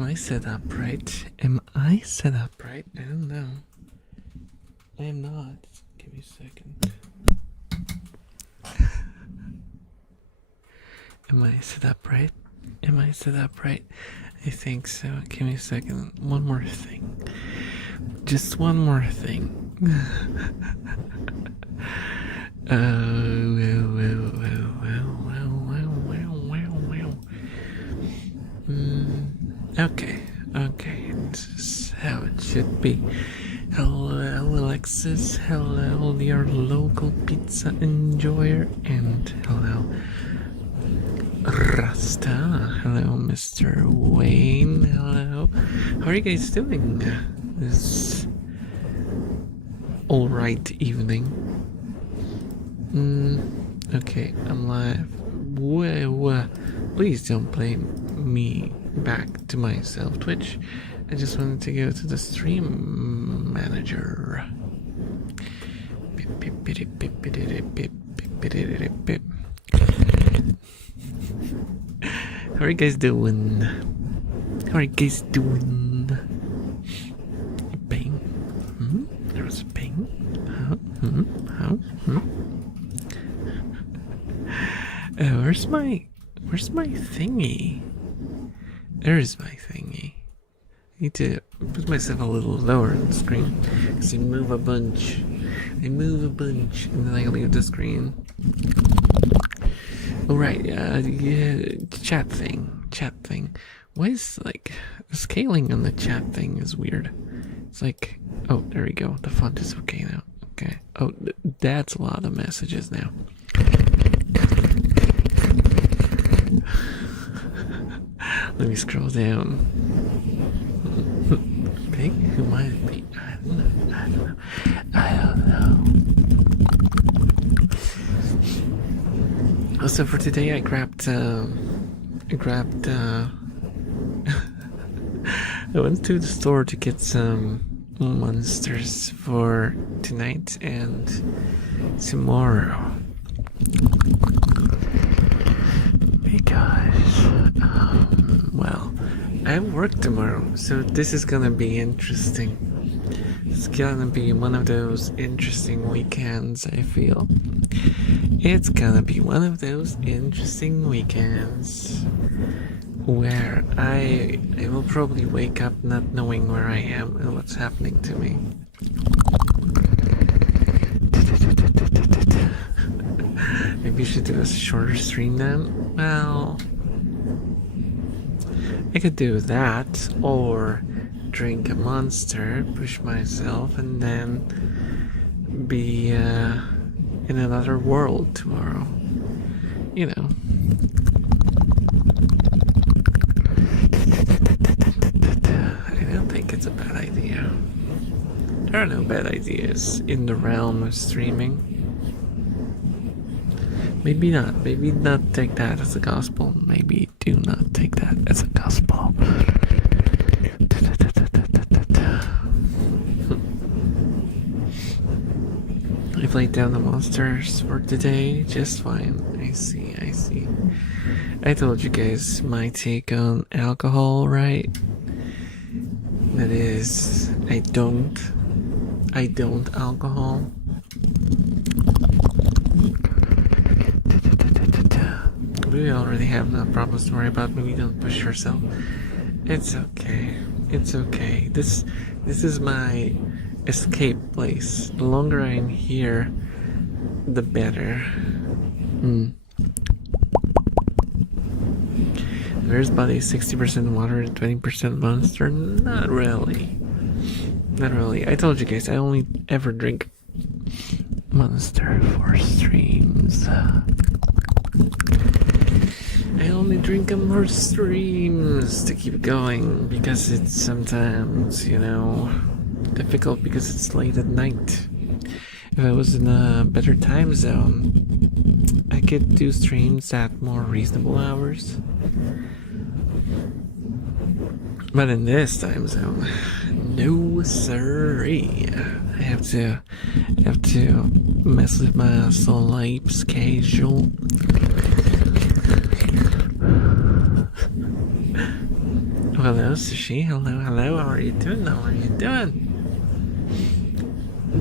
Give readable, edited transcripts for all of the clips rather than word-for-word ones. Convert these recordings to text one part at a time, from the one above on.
Am I set up right? Am I set up right? I don't know. I am not. Give me a second. Am I set up right? Am I set up right? I think so. Give me a second. One more thing. Just one more thing. Okay, this is how it should be. Hello, Alexis. Hello, your local pizza enjoyer, and hello, Rasta. Hello, Mr. Wayne. Hello. How are you guys doing this alright evening? Okay, I'm live. Whoa. Please don't blame me back to myself, Twitch. I just wanted to go to the stream manager. How are you guys doing? How are you guys doing? Bang. There was a bang. Where's my thingy? There's my thingy. I need to put myself a little lower on the screen because I move a bunch. And then I leave the screen. Alright, chat thing. Why is like the scaling on the chat thing is weird? It's like, oh, there we go. The font is okay now. Okay. Oh, that's a lot of messages now. Let me scroll down. Pig? Who might it be? I don't know. Also, for today, I grabbed. I went to the store to get some monsters for tonight and tomorrow. Because, well, I work tomorrow, so this is gonna be interesting. It's gonna be one of those interesting weekends, I feel. It's gonna be one of those interesting weekends where I will probably wake up not knowing where I am and what's happening to me. Maybe you should do a shorter stream then. Well, I could do that, or drink a monster, push myself, and then be in another world tomorrow. You know. I don't think it's a bad idea. There are no bad ideas in the realm of streaming. Maybe not take that as a gospel. Maybe do not take that as a gospel. I played down the monsters for today just fine. I see. I told you guys my take on alcohol, right? That is, I don't alcohol. We already have enough problems to worry about. Maybe don't push yourself. It's okay. This is my escape place. The longer I'm here, the better. There's body 60% water and 20% monster. Not really. I told you guys I only ever drink monster for streams. I only drink them for streams to keep going because it's sometimes, difficult because it's late at night. If I was in a better time zone, I could do streams at more reasonable hours. But in this time zone, no siree. I have to mess with my sleep schedule. hello, Sushi. Hello, hello. How are you doing? How are you doing?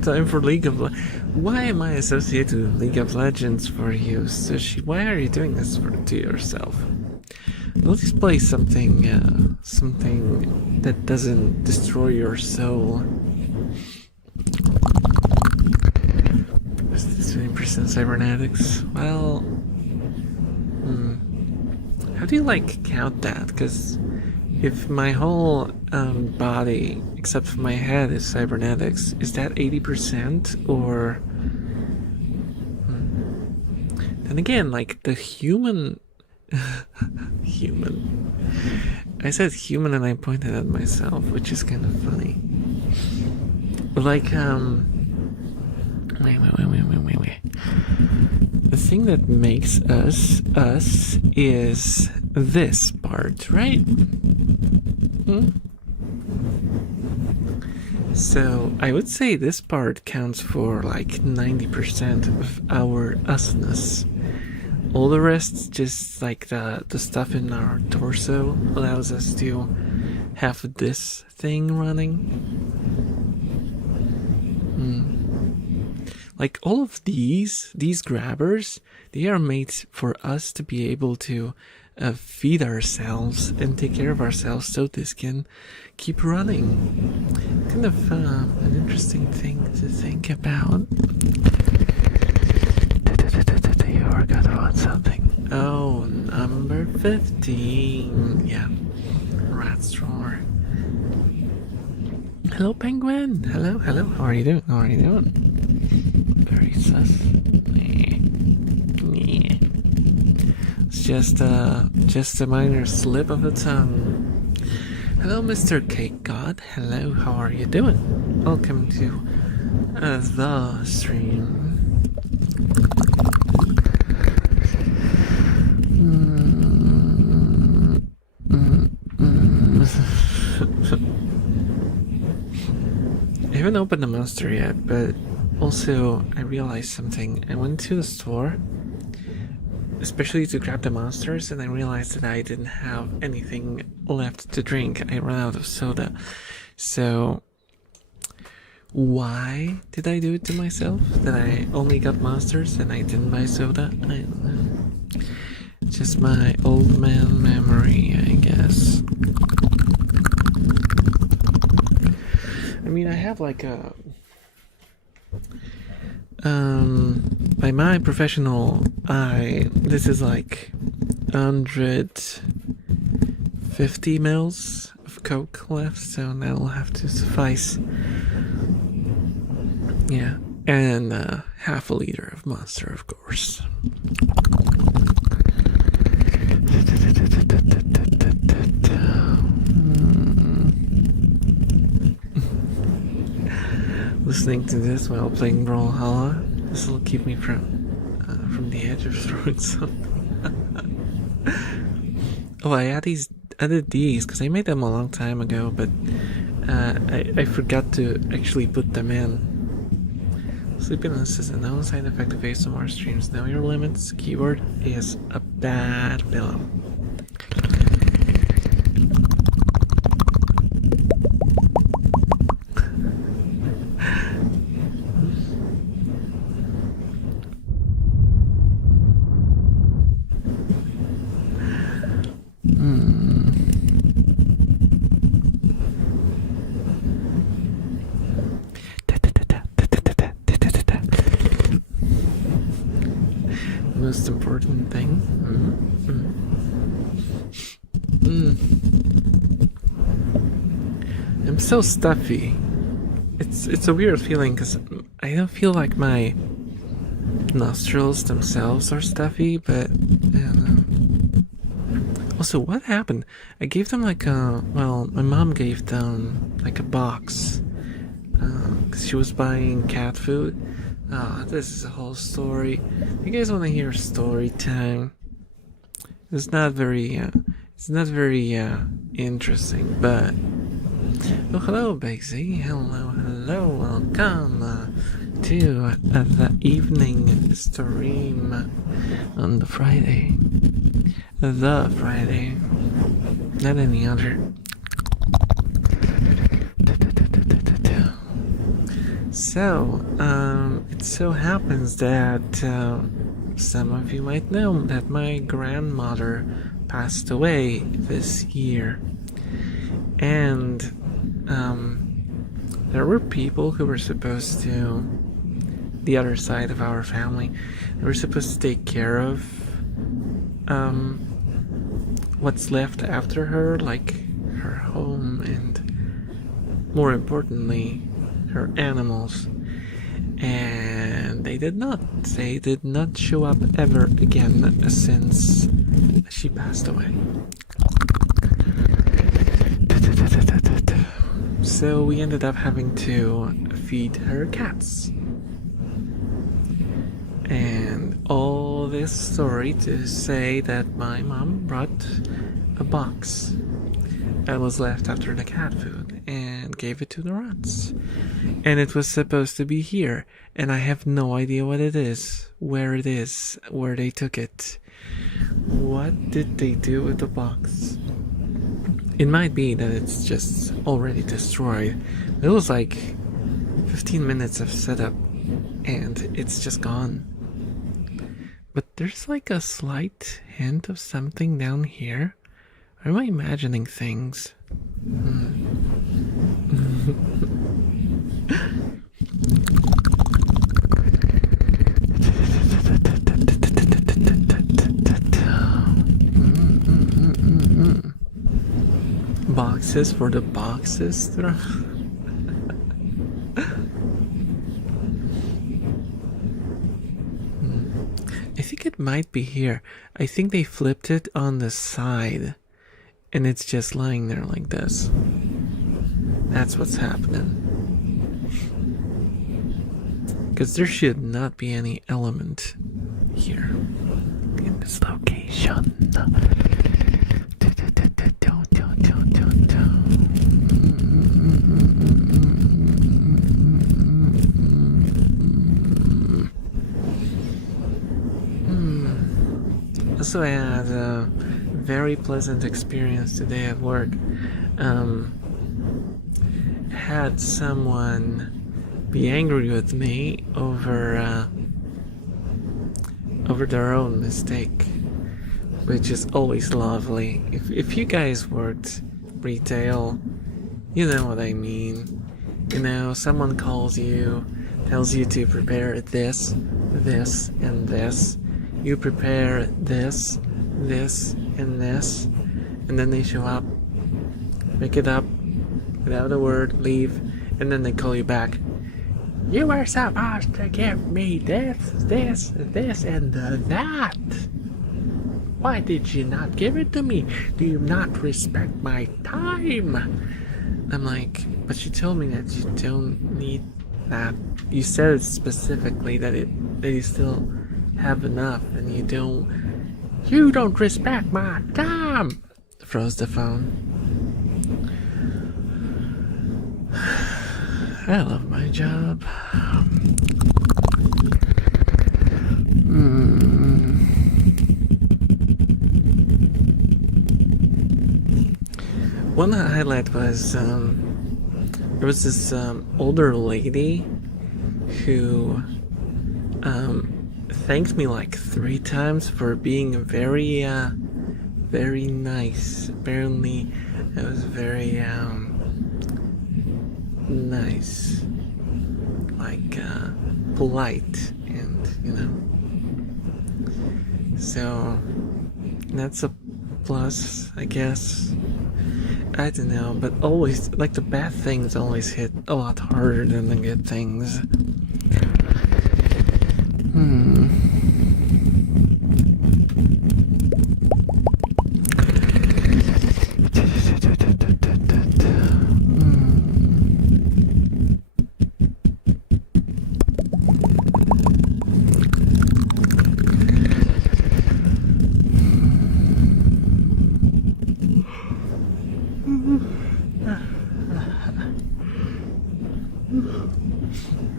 Time for League of Legends. Why am I associated with League of Legends for you, Sushi? Why are you doing this to yourself? Let's play something, something that doesn't destroy your soul. Is this 20% cybernetics? Well, how do you count that? Because if my whole body, except for my head, is cybernetics, is that 80% or? Then again, the human. Human. I said human and I pointed at myself, which is kind of funny. Wait. The thing that makes us is this part, right? So I would say this part counts for 90% of our usness. All the rest, just the stuff in our torso, allows us to have this thing running. All of these grabbers, they are made for us to be able to feed ourselves and take care of ourselves so this can keep running. Kind of an interesting thing to think about. You forgot about something. Oh, number 15. Yeah. Rat's roar. Hello, penguin. Hello. How are you doing? Very sus. It's just a minor slip of the tongue. Hello, Mr. Cake God. Hello, how are you doing? Welcome to the stream. I haven't opened the monster yet, but also I realized something. I went to the store, especially to grab the monsters, and I realized that I didn't have anything left to drink. I ran out of soda. So why did I do it to myself? That I only got monsters and I didn't buy soda? I don't know. Just my old man memory, I guess. I mean, I have by my professional eye, this is 150 mils of Coke left, so that'll have to suffice. Yeah, and half a liter of Monster, of course. Listening to this while playing Brawlhalla, this will keep me from the edge of throwing something. Oh, I added these because I made them a long time ago, but I forgot to actually put them in. Sleepiness is a known side effect of ASMR streams. Know your limits. Keyword is a bad pillow. Most important thing. I'm so stuffy. It's a weird feeling because I don't feel like my nostrils themselves are stuffy, but I don't know. Also, what happened? I gave them my mom gave them a box because she was buying cat food. This is a whole story. You guys want to hear story time? It's not very interesting, but oh, hello, Begsy. Hello, welcome to the evening stream on the Friday, not any other. So, it so happens that some of you might know that my grandmother passed away this year. And there were people who were supposed to, the other side of our family, they were supposed to take care of what's left after her, like her home and, more importantly, her animals. And they did not show up ever again since she passed away. So we ended up having to feed her cats. And all this story to say that my mom brought a box that was left after the cat food and gave it to the rats. And it was supposed to be here, and I have no idea what it is, where they took it. What did they do with the box? It might be that it's just already destroyed. It was like 15 minutes of setup, and it's just gone. But there's like a slight hint of something down here. Or am I imagining things? Boxes for the boxes? I think it might be here. I think they flipped it on the side and it's just lying there like this. That's what's happening. Because there should not be any element here in this location. Also, I had a very pleasant experience today at work. Had someone be angry with me over their own mistake, which is always lovely. If you guys worked retail, you know what I mean. You know, someone calls you, tells you to prepare this, this, and this. You prepare this, this, and this, and then they show up, pick it up, without a word, leave, and then they call you back. You were supposed to give me this, this, this, and that. Why did you not give it to me? Do you not respect my time? I'm like, but you told me that you don't need that. You said it specifically that you still have enough, and you don't respect my time. Froze the phone. I love my job. One highlight was there was this older lady who thanked me like 3 times for being very nice. Apparently it was very nice, like polite, and so that's a plus, I guess. I don't know, but always, like, the bad things always hit a lot harder than the good things.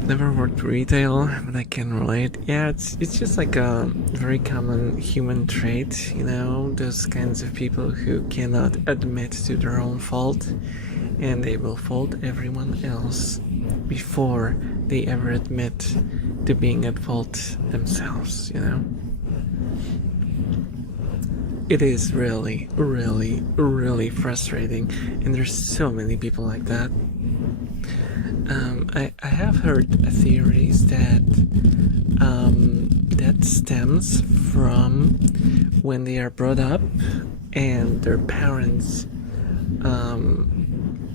Never worked retail, but I can relate. Yeah, it's just like a very common human trait, those kinds of people who cannot admit to their own fault, and they will fault everyone else before they ever admit to being at fault themselves, you know? It is really, really, really frustrating, and there's so many people like that. I have heard theories that that stems from when they are brought up and their parents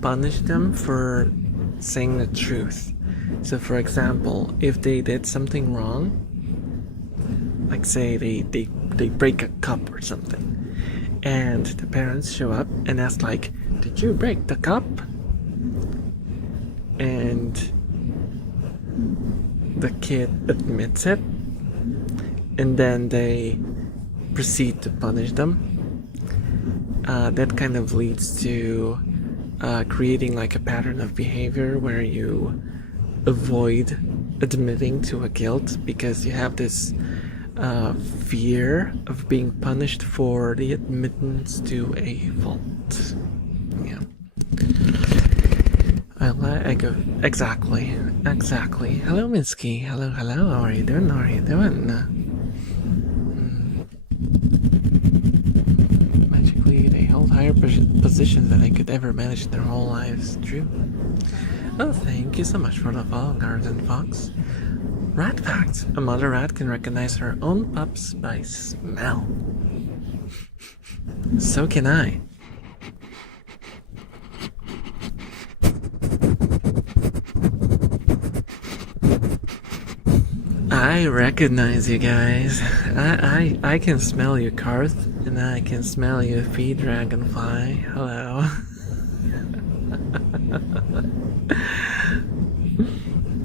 punish them for saying the truth. So, for example, if they did something wrong, like say they break a cup or something, and the parents show up and ask like, "Did you break the cup?" And the kid admits it, and then they proceed to punish them. That kind of leads to creating like a pattern of behavior where you avoid admitting to a guilt because you have this fear of being punished for the admittance to a fault. Yeah. I go exactly. Hello, Minsky. Hello. How are you doing? Magically, they hold higher positions than they could ever manage their whole lives. True. Oh, thank you so much for the follow, Garden Fox. Rat fact: a mother rat can recognize her own pups by smell. So can I. I recognize you guys. I can smell you, Karth, and I can smell you, Feed Dragonfly. Hello.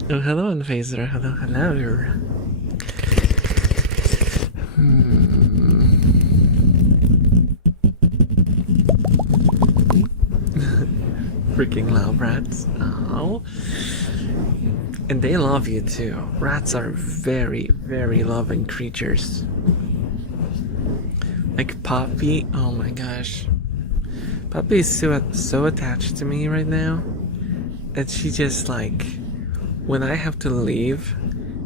Oh, hello, Invaser. Hello. Freaking loud rats. Oh. And they love you too. Rats are very, very loving creatures. Like Poppy, oh my gosh. Poppy is so attached to me right now that she just like, when I have to leave,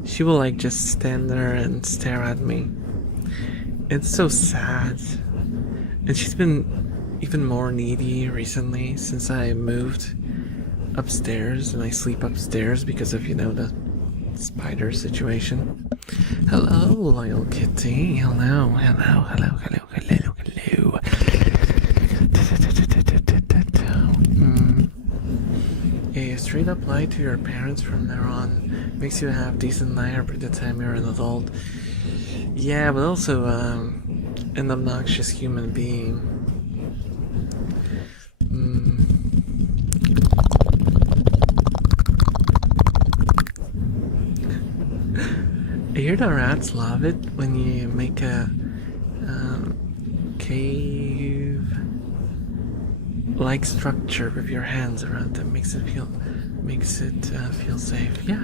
she will like just stand there and stare at me. It's so sad. And she's been even more needy recently since I moved upstairs, and I sleep upstairs because of, you know, the spider situation. Hello, loyal kitty. Hello. Yeah, you straight up lie to your parents from there on. Makes you have decent liar by the time you're an adult. Yeah, but also an obnoxious human being. I hear the rats love it when you make a cave-like structure with your hands around them. Makes it feel safe. Yeah.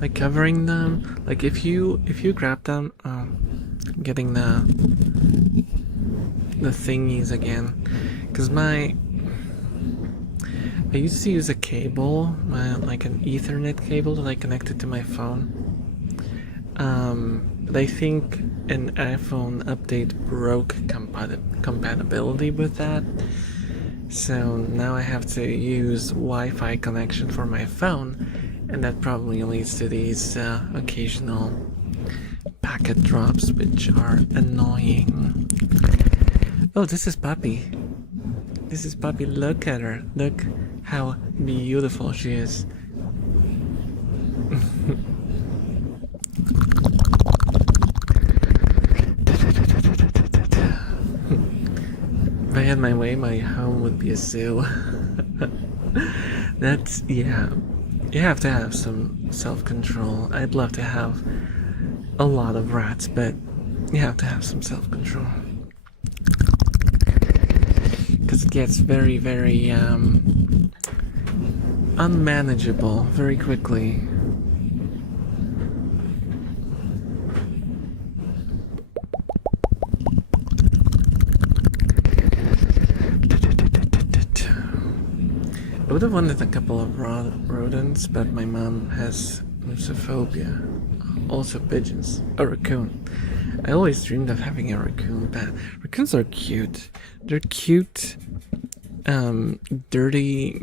Like covering them. Like if you grab them, getting the thingies again, because I used to use a cable, like an Ethernet cable that I connected to my phone. But I think an iPhone update broke compatibility with that. So now I have to use Wi-Fi connection for my phone, and that probably leads to these occasional packet drops, which are annoying. Oh, this is Puppy. Look at her. Look how beautiful she is. If I had my way, my home would be a zoo. That's, yeah. You have to have some self-control. I'd love to have a lot of rats, but you have to have some self-control. Because it gets very, very unmanageable very quickly. I would have wanted a couple of rodents, but my mom has phobia. Also pigeons. A raccoon. I always dreamed of having a raccoon pet. Raccoons are cute. They're cute, dirty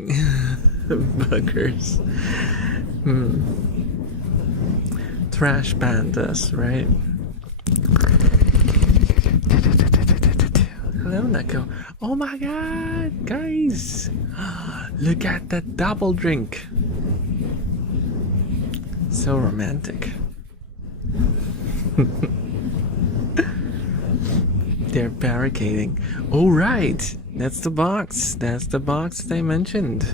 buggers. Trash pandas, right? Hello, Neko. Oh my god, guys! Look at that double drink. So romantic. They're barricading. Oh right, that's the box. That's the box they mentioned.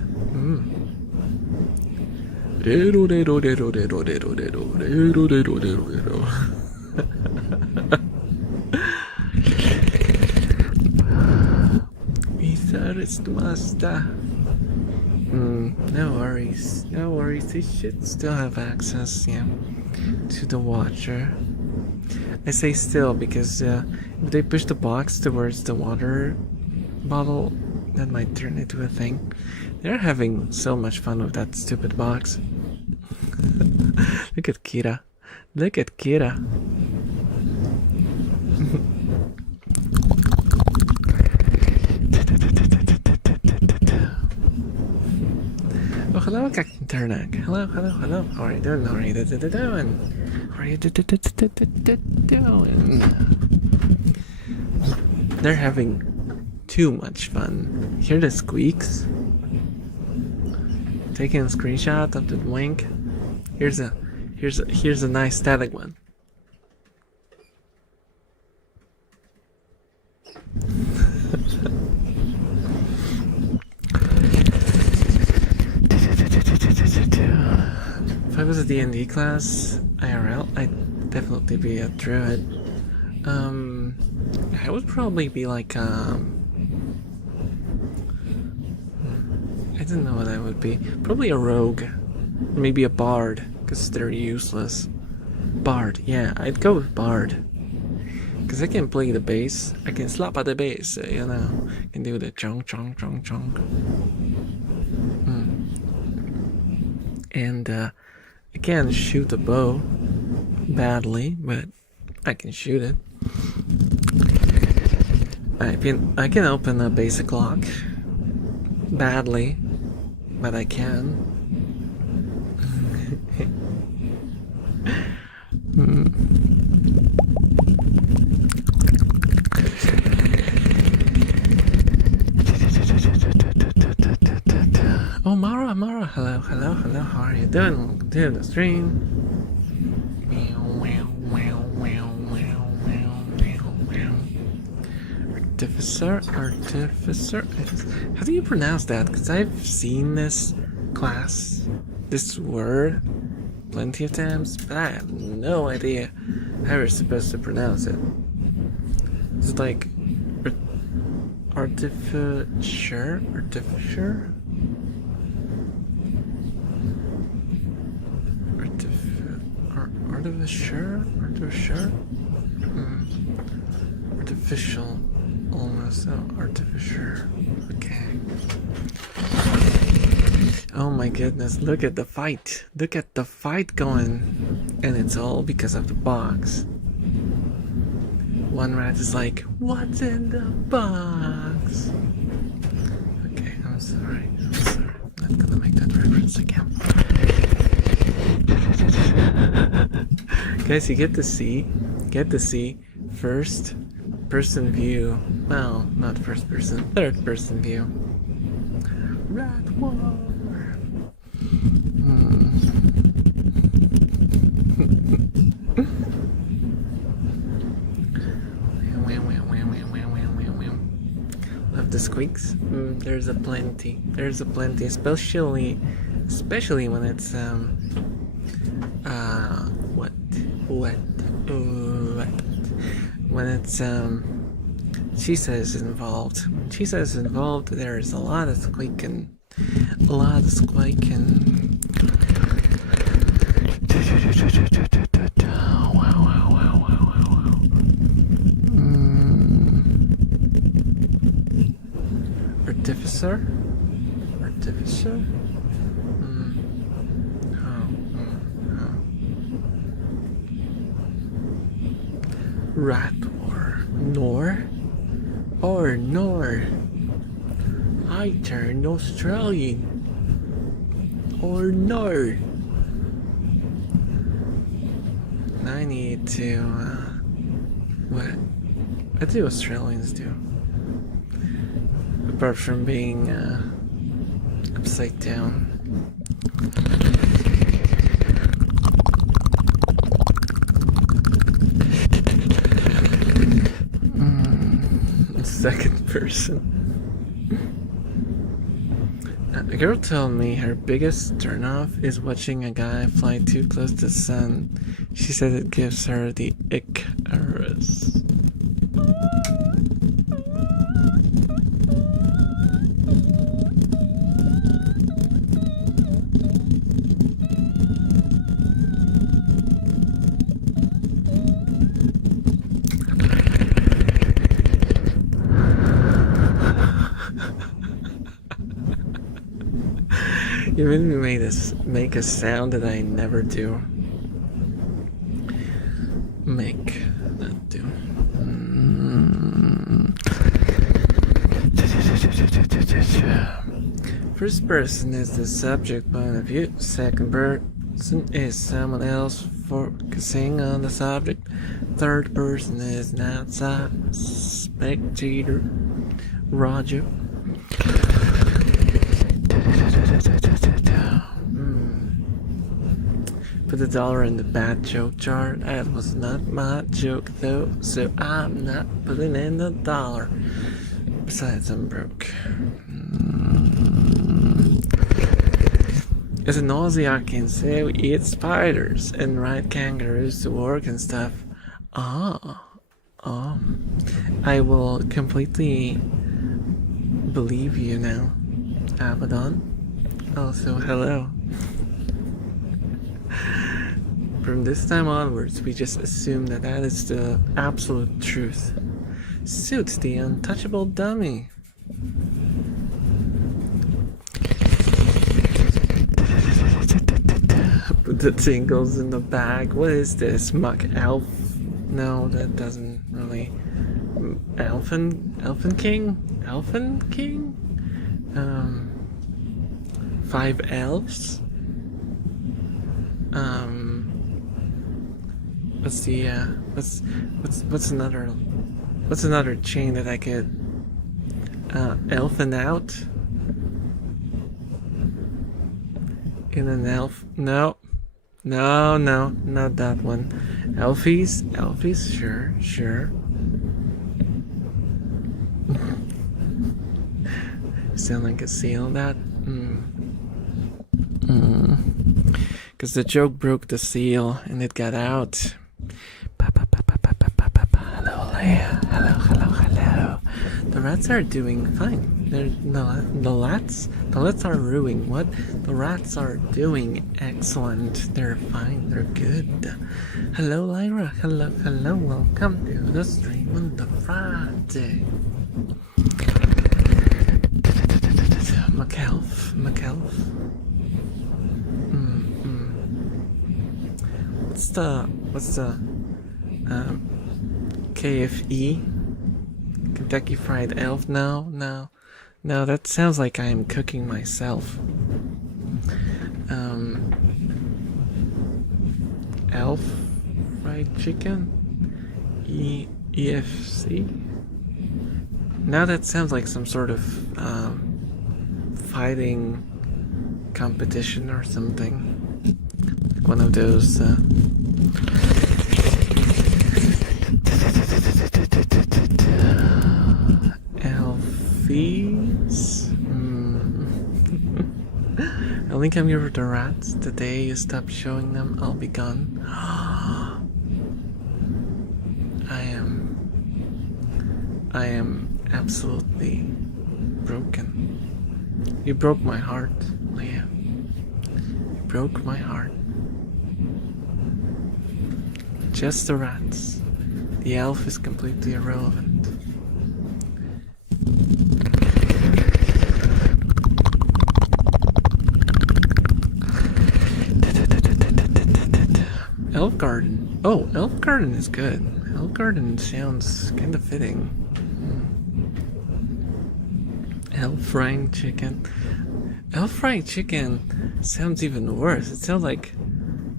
Master. No worries. No worries. They should still have access, yeah, to the watcher. I say still because if they push the box towards the water bottle, that might turn into a thing. They're having so much fun with that stupid box. Look at Kira. Look at Kira. Oh, hello, Captain Turnak. Hello, hello, hello. How are you doing? How are you doing? How are you doing? They're having too much fun. Hear the squeaks? Taking a screenshot of the wink. Here's a nice static one. If I was a D&D class IRL, I'd definitely be a druid. I would probably be like I don't know what I would be. Probably a rogue, maybe a bard, because they're useless. Bard, yeah, I'd go with bard. Because I can play the bass, I can slap at the bass, you know. I can do the chong chong chong chong. And I can't shoot a bow badly, but I can shoot it. I can open a basic lock badly, but I can. Oh, Mara, hello, hello, hello, how are you doing? Welcome to the stream. Artificer. How do you pronounce that? Because I've seen this this word, plenty of times, but I have no idea how you're supposed to pronounce it. It's like artificer. Artificial. Almost artificial. Okay. Oh my goodness, look at the fight. Look at the fight going. And it's all because of the box. One rat is like, what's in the box? Okay, I'm sorry. I'm not gonna make that reference again. Guys, you get to see first person view. Well, not first person, third person view. Rat war. Love the squeaks. There's a plenty, especially when it's when it's she says involved. When she says involved, there's a lot of squeaking. Divisha? Rat or Nor. I turned Australian. Or no. I need to, what do Australians do? Apart from being, upside down. Second person. A girl told me her biggest turnoff is watching a guy fly too close to the sun. She said it gives her the Icarus. You made me make a sound that I never do. Make that do. First person is the subject point of view. Second person is someone else focusing on the subject. Third person is an outside spectator. Roger. Put the dollar in the bad joke jar. That was not my joke though, so I'm not putting in the dollar. Besides, I'm broke. As an Aussie, I can say we eat spiders and ride kangaroos to work and stuff. I will completely believe you now, Abaddon. Also, hello. From this time onwards, we just assume that is the absolute truth. Suits the untouchable dummy. Put the tingles in the bag. What is this? Muck elf? No, that doesn't really. Elfin King? 5 elves? What's the what's another chain that I could elfin out in an elf? No, not that one. Elfies, sure. Sound like a seal that? Because the joke broke the seal and it got out. Hello. The rats are doing fine. The rats are ruining what? The rats are doing excellent. They're fine. They're good. Hello, Lyra. Hello. Welcome to the stream on the Friday. McElf. What's the KFE? Kentucky Fried Elf? No, that sounds like I am cooking myself. Elf Fried Chicken? EFC? Now that sounds like some sort of fighting competition or something. Like one of those Elfies? I only come here for the rats. The day you stop showing them, I'll be gone. I am absolutely broken. You broke my heart, Leah. You broke my heart. Just the rats. The elf is completely irrelevant. Elf Garden. Oh, Elf Garden is good. Elf Garden sounds kind of fitting. Elf frying chicken. Elf frying chicken sounds even worse. It sounds like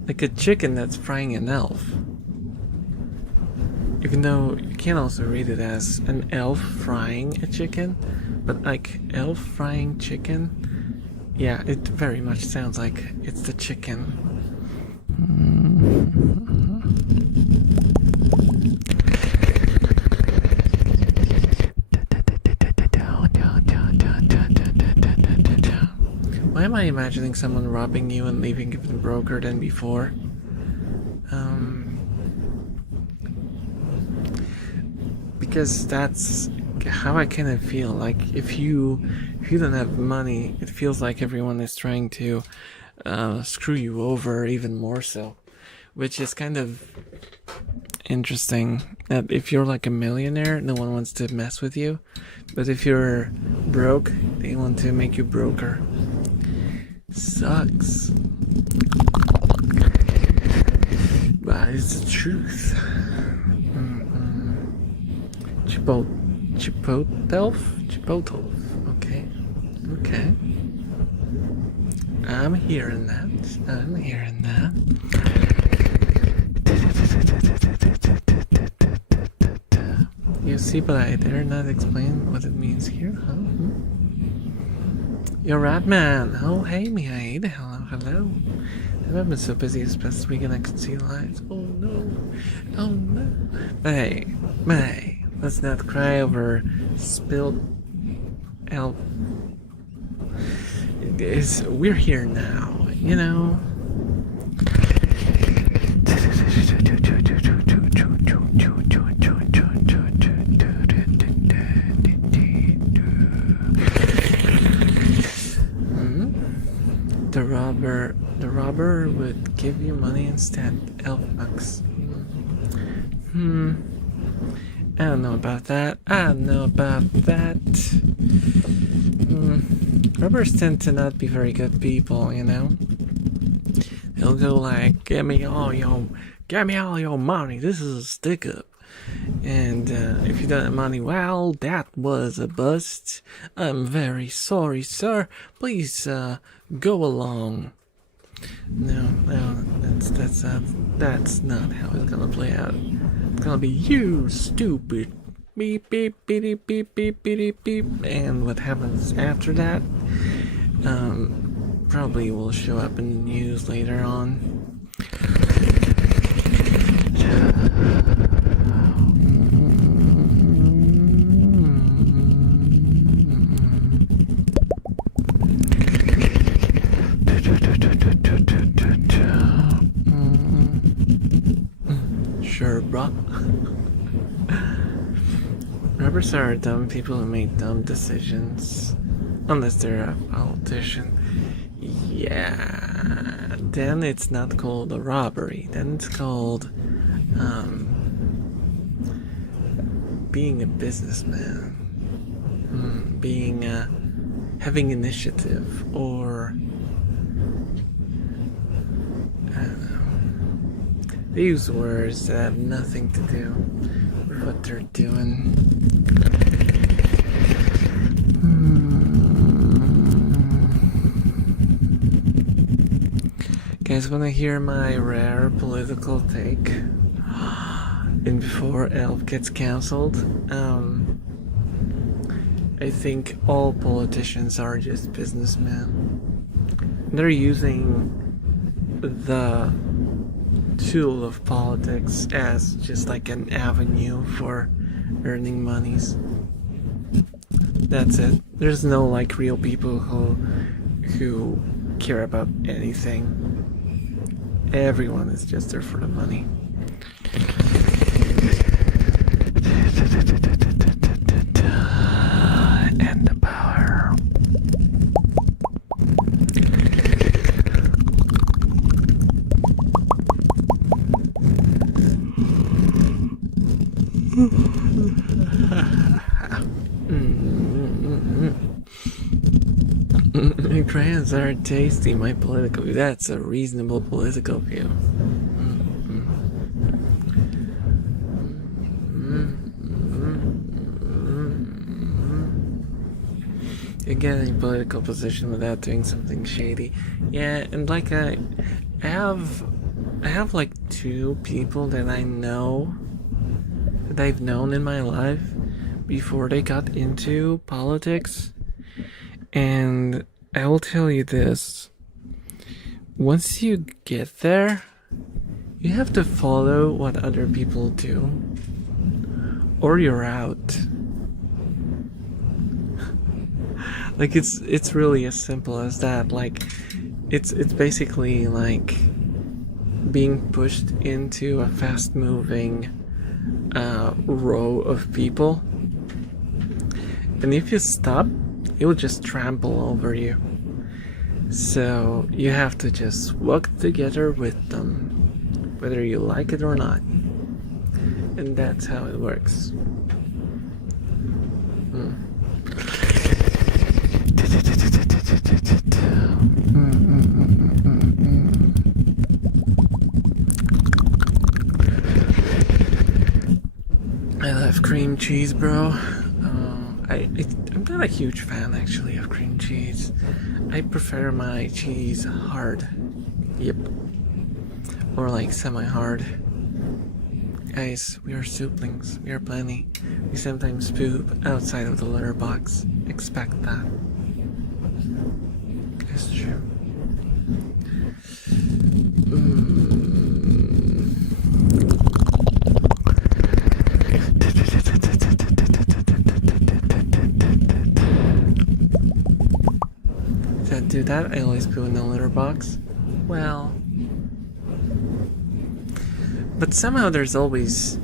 a chicken that's frying an elf. Even though you can also read it as an elf frying a chicken, but like elf frying chicken, yeah, it very much sounds like it's the chicken. Why am I imagining someone robbing you and leaving even broker than before? Because that's how I kind of feel. Like if you don't have money, it feels like everyone is trying to screw you over even more so, which is kind of interesting. That if you're like a millionaire, no one wants to mess with you, but if you're broke, they want to make you broker. Sucks, but it's the truth. Chipotle. Okay. I'm hearing that. You see, but I dare not explain what it means here, huh? You're right, man. Oh, hey, me. Hello. I've been so busy this past weekend I could see lights. Oh no. But hey, let's not cry over spilled elf. We're here now, you know. The robber would give you money instead. Elf bucks. I don't know about that. Robbers tend to not be very good people, you know. They'll go like, "Give me all your money. This is a stick up." And if you don't have money, well, that was a bust. I'm very sorry, sir. Please go along. No, that's not how it's gonna play out. It's gonna be you stupid. Beep beep beep beep beep beep beep. And what happens after that? Probably will show up in the news later on. Sure, bro. Robbers are dumb people who make dumb decisions. Unless they're a politician. Yeah. Then it's not called a robbery. Then it's called being a businessman. Having initiative, or I don't know. They use words that have nothing to do with what they're doing. Guys, wanna hear my rare political take? And before Elf gets cancelled, I think all politicians are just businessmen. They're using the tool of politics as just like an avenue for earning monies. That's it. There's no like real people who care about anything. Everyone is just there for the money. And the power. Crayons are tasty. My political view. That's a reasonable political view. get any political position without doing something shady. Yeah, and like I have like 2 people that I know, that I've known in my life before they got into politics. And I will tell you this. Once you get there, you have to follow what other people do, or you're out. Like it's really as simple as that. Like it's basically like being pushed into a fast-moving row of people, and if you stop, it will just trample over you. So you have to just walk together with them, whether you like it or not, and that's how it works. I love cream cheese, bro. I'm not a huge fan, actually, of cream cheese. I prefer my cheese hard. Yep. Or like semi-hard. Guys, we are souplings. We are plenty. We sometimes poop outside of the litter box. Expect that. It's true. Do that, I always poo in the litter box. Well, but somehow there's always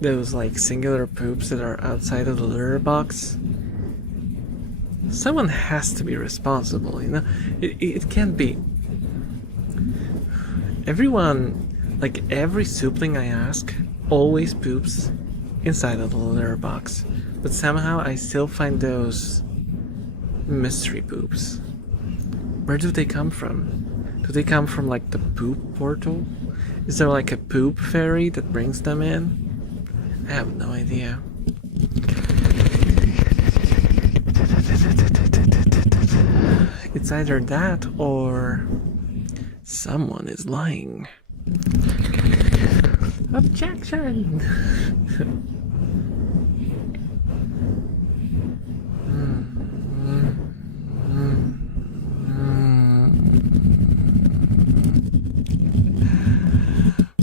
those like singular poops that are outside of the litter box. Someone has to be responsible, you know? It can't be. Everyone, like every soupling I ask, always poops inside of the litter box. But somehow I still find those mystery poops. Where do they come from? Do they come from like the poop portal? Is there like a poop fairy that brings them in? I have no idea. It's either that or someone is lying. Objection!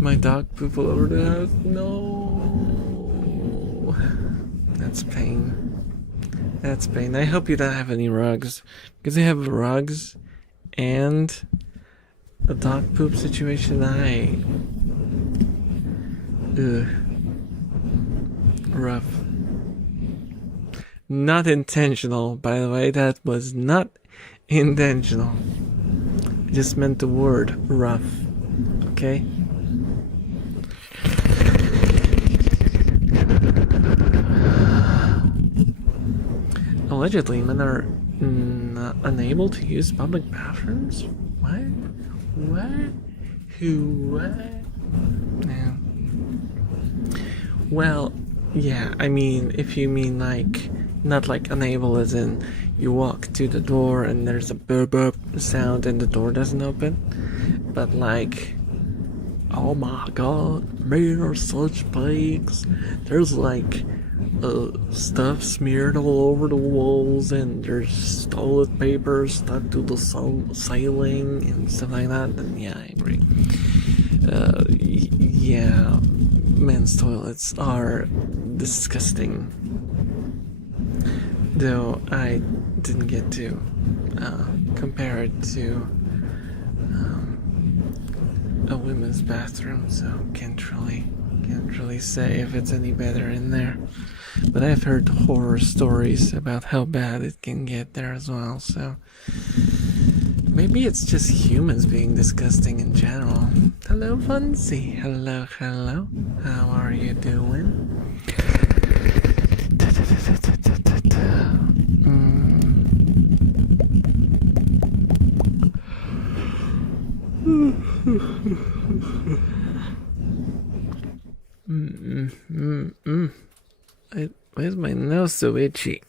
My dog pooped all over the house. No. That's pain. That's pain. I hope you don't have any rugs. Because I have rugs and a dog poop situation. Rough. Not intentional, by the way. That was not intentional. I just meant the word rough. Okay? Allegedly, men are unable to use public bathrooms? What? What? Who? What? Yeah. Well, yeah, I mean, if you mean like, not like unable as in you walk to the door and there's a burp burp sound and the door doesn't open, but like, oh my god, men are such pigs. There's like stuff smeared all over the walls and there's toilet paper stuck to the ceiling and stuff like that, then yeah, I agree. Yeah, men's toilets are disgusting. Though I didn't get to compare it to a women's bathroom, so can't really say if it's any better in there. But I've heard horror stories about how bad it can get there as well, so maybe it's just humans being disgusting in general. Hello, Funzy. Hello, hello. How are you doing? Why is my nose so itchy?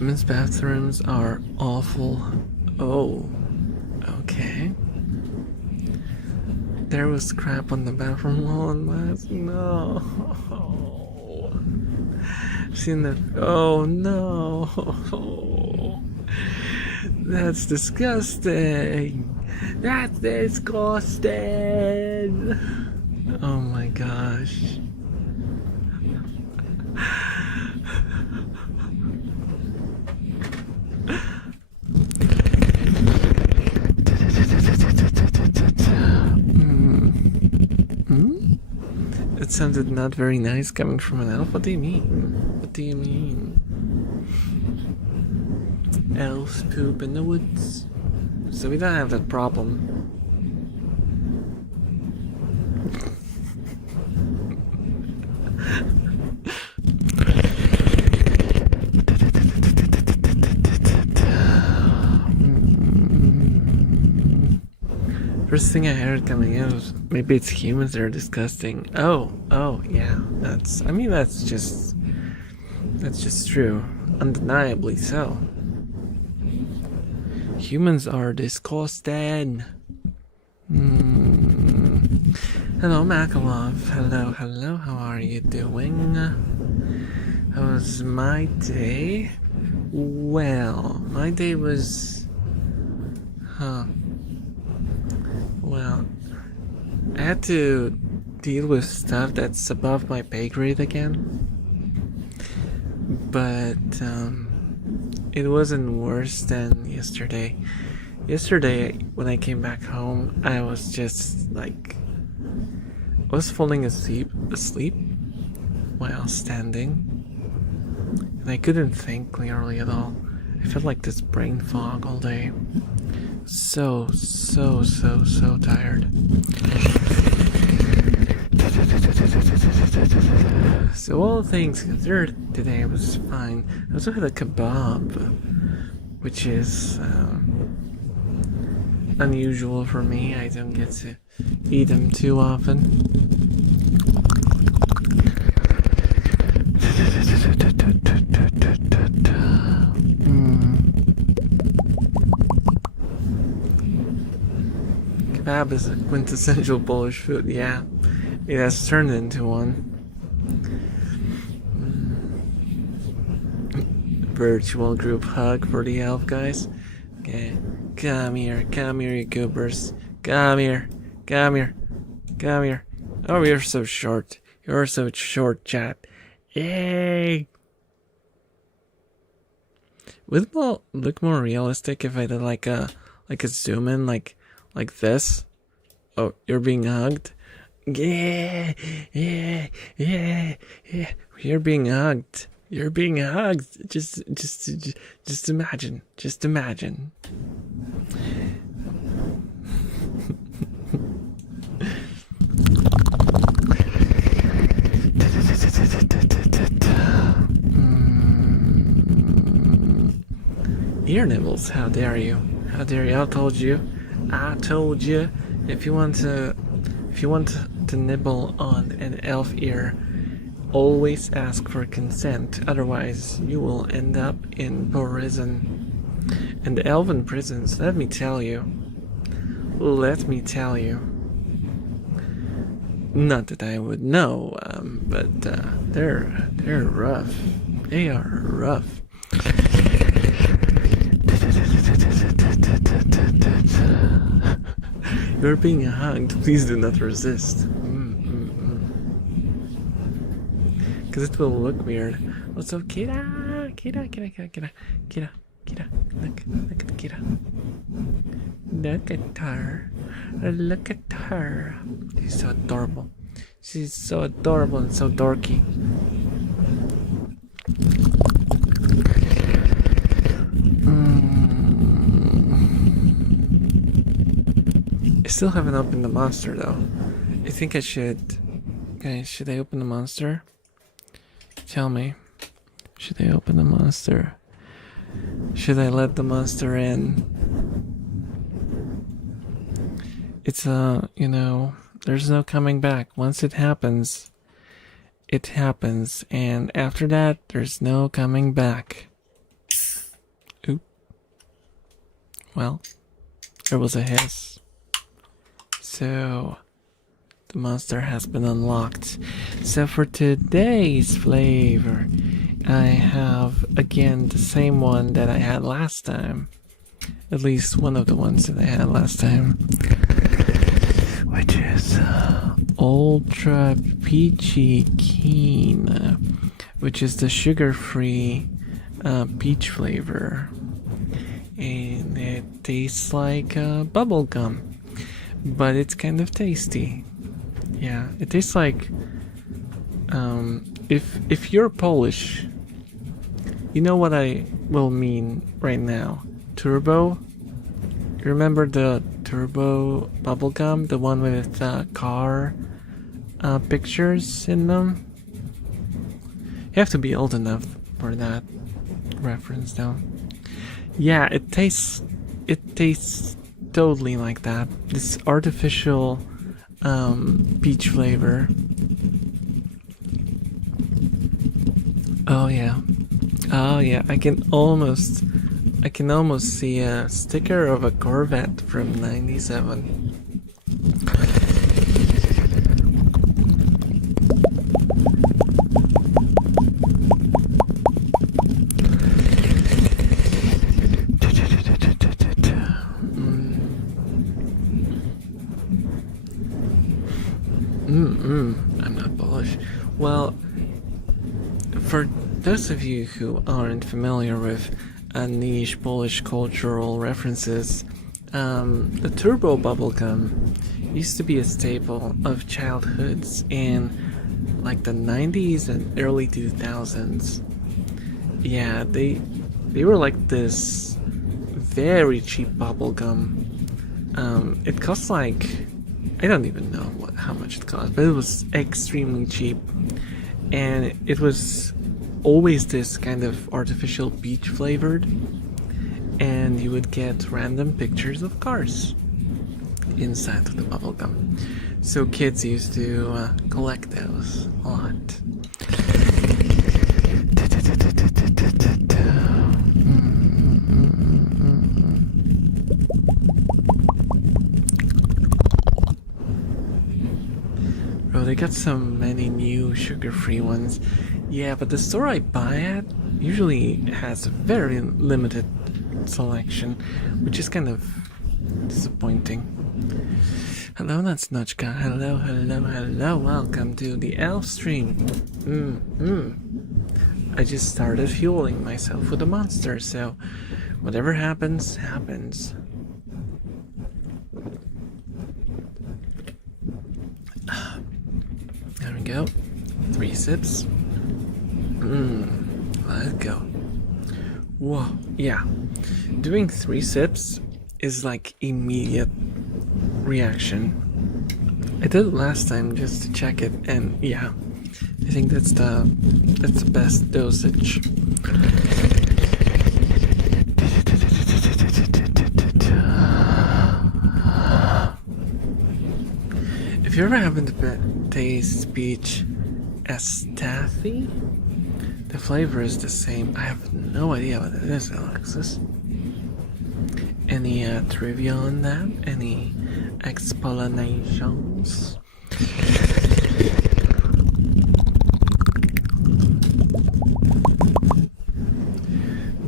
Men's bathrooms are awful. Oh, okay. There was crap on the bathroom wall and last. No. Seen that. Oh no. That's disgusting. That's disgusting. Oh my gosh. It sounded not very nice coming from an elf. What do you mean? What do you mean? Elves poop in the woods. So we don't have that problem. First thing I heard coming in was maybe it's humans that are disgusting. Oh, yeah. That's just true. Undeniably so. Humans are disgusting. Hello, Makalov. Hello. How are you doing? How was my day? Well, my day was... Well, I had to deal with stuff that's above my pay grade again. But, it wasn't worse than yesterday. Yesterday, when I came back home, I was just like... I was falling asleep while standing. And I couldn't think clearly at all. I felt like this brain fog all day. So tired. So all things considered, today was fine. I also had a kebab, which is unusual for me. I don't get to eat them too often. Kebab is a quintessential Polish food, yeah. It has turned into one. Virtual group hug for the elf guys. Okay. Come here, you goobers. Come here. Oh, you're so short. You're so short, chat. Yay! Would it look more realistic if I did like a zoom in like this? Oh, you're being hugged? Yeah. You're being hugged. Just imagine. Ear nibbles, how dare you? I told you. If you want to nibble on an elf ear, always ask for consent, otherwise you will end up in prison. And the elven prisons, let me tell you. Not that I would know, but they're rough. They are rough. You're being hugged. Please do not resist. Because it will look weird. Also, Kira. Look at Kira. Look at her. She's so adorable. She's so adorable and so dorky. I still haven't opened the monster though. I think I should. Okay, should I open the monster? Tell me. Should I open the monster? Should I let the monster in? It's there's no coming back. Once it happens, and after that, there's no coming back. Well, there was a hiss. So, the monster has been unlocked. So for today's flavor, I have, again, the same one that I had last time. At least one of the ones that I had last time. Which is Ultra Peachy Keen. Which is the sugar-free peach flavor. And it tastes like bubble gum. But it's kind of tasty. Yeah, it tastes like if you're Polish, you know what I will mean right now. Turbo. You remember the Turbo bubblegum, the one with car pictures in them? You have to be old enough for that reference, though. Yeah, it tastes totally like that. This artificial peach flavor. Oh yeah. Oh yeah, I can almost see a sticker of a Corvette from '97. I'm not Polish. Well, for those of you who aren't familiar with niche Polish cultural references, the turbo bubblegum used to be a staple of childhoods in like the 90s and early 2000s. Yeah, they were like this very cheap bubblegum. It cost like, I don't even know how much it cost, but it was extremely cheap. And it was always this kind of artificial peach flavored, and you would get random pictures of cars inside of the bubblegum. So kids used to collect those a lot. Bro, they got so many new sugar-free ones. Yeah, but the store I buy at usually has a very limited selection, which is kind of disappointing. Hello, Natsnotchka. Hello. Welcome to the Elf stream. I just started fueling myself with a monster, so whatever happens, happens. There we go. 3 sips. Let's go. Whoa, yeah. Doing 3 sips is like immediate reaction. I did it last time just to check it, and yeah, I think that's the best dosage. If you ever happen to taste peach as taffy, the flavor is the same. I have no idea what it is, Alexis. Any trivia on that? Any explanations?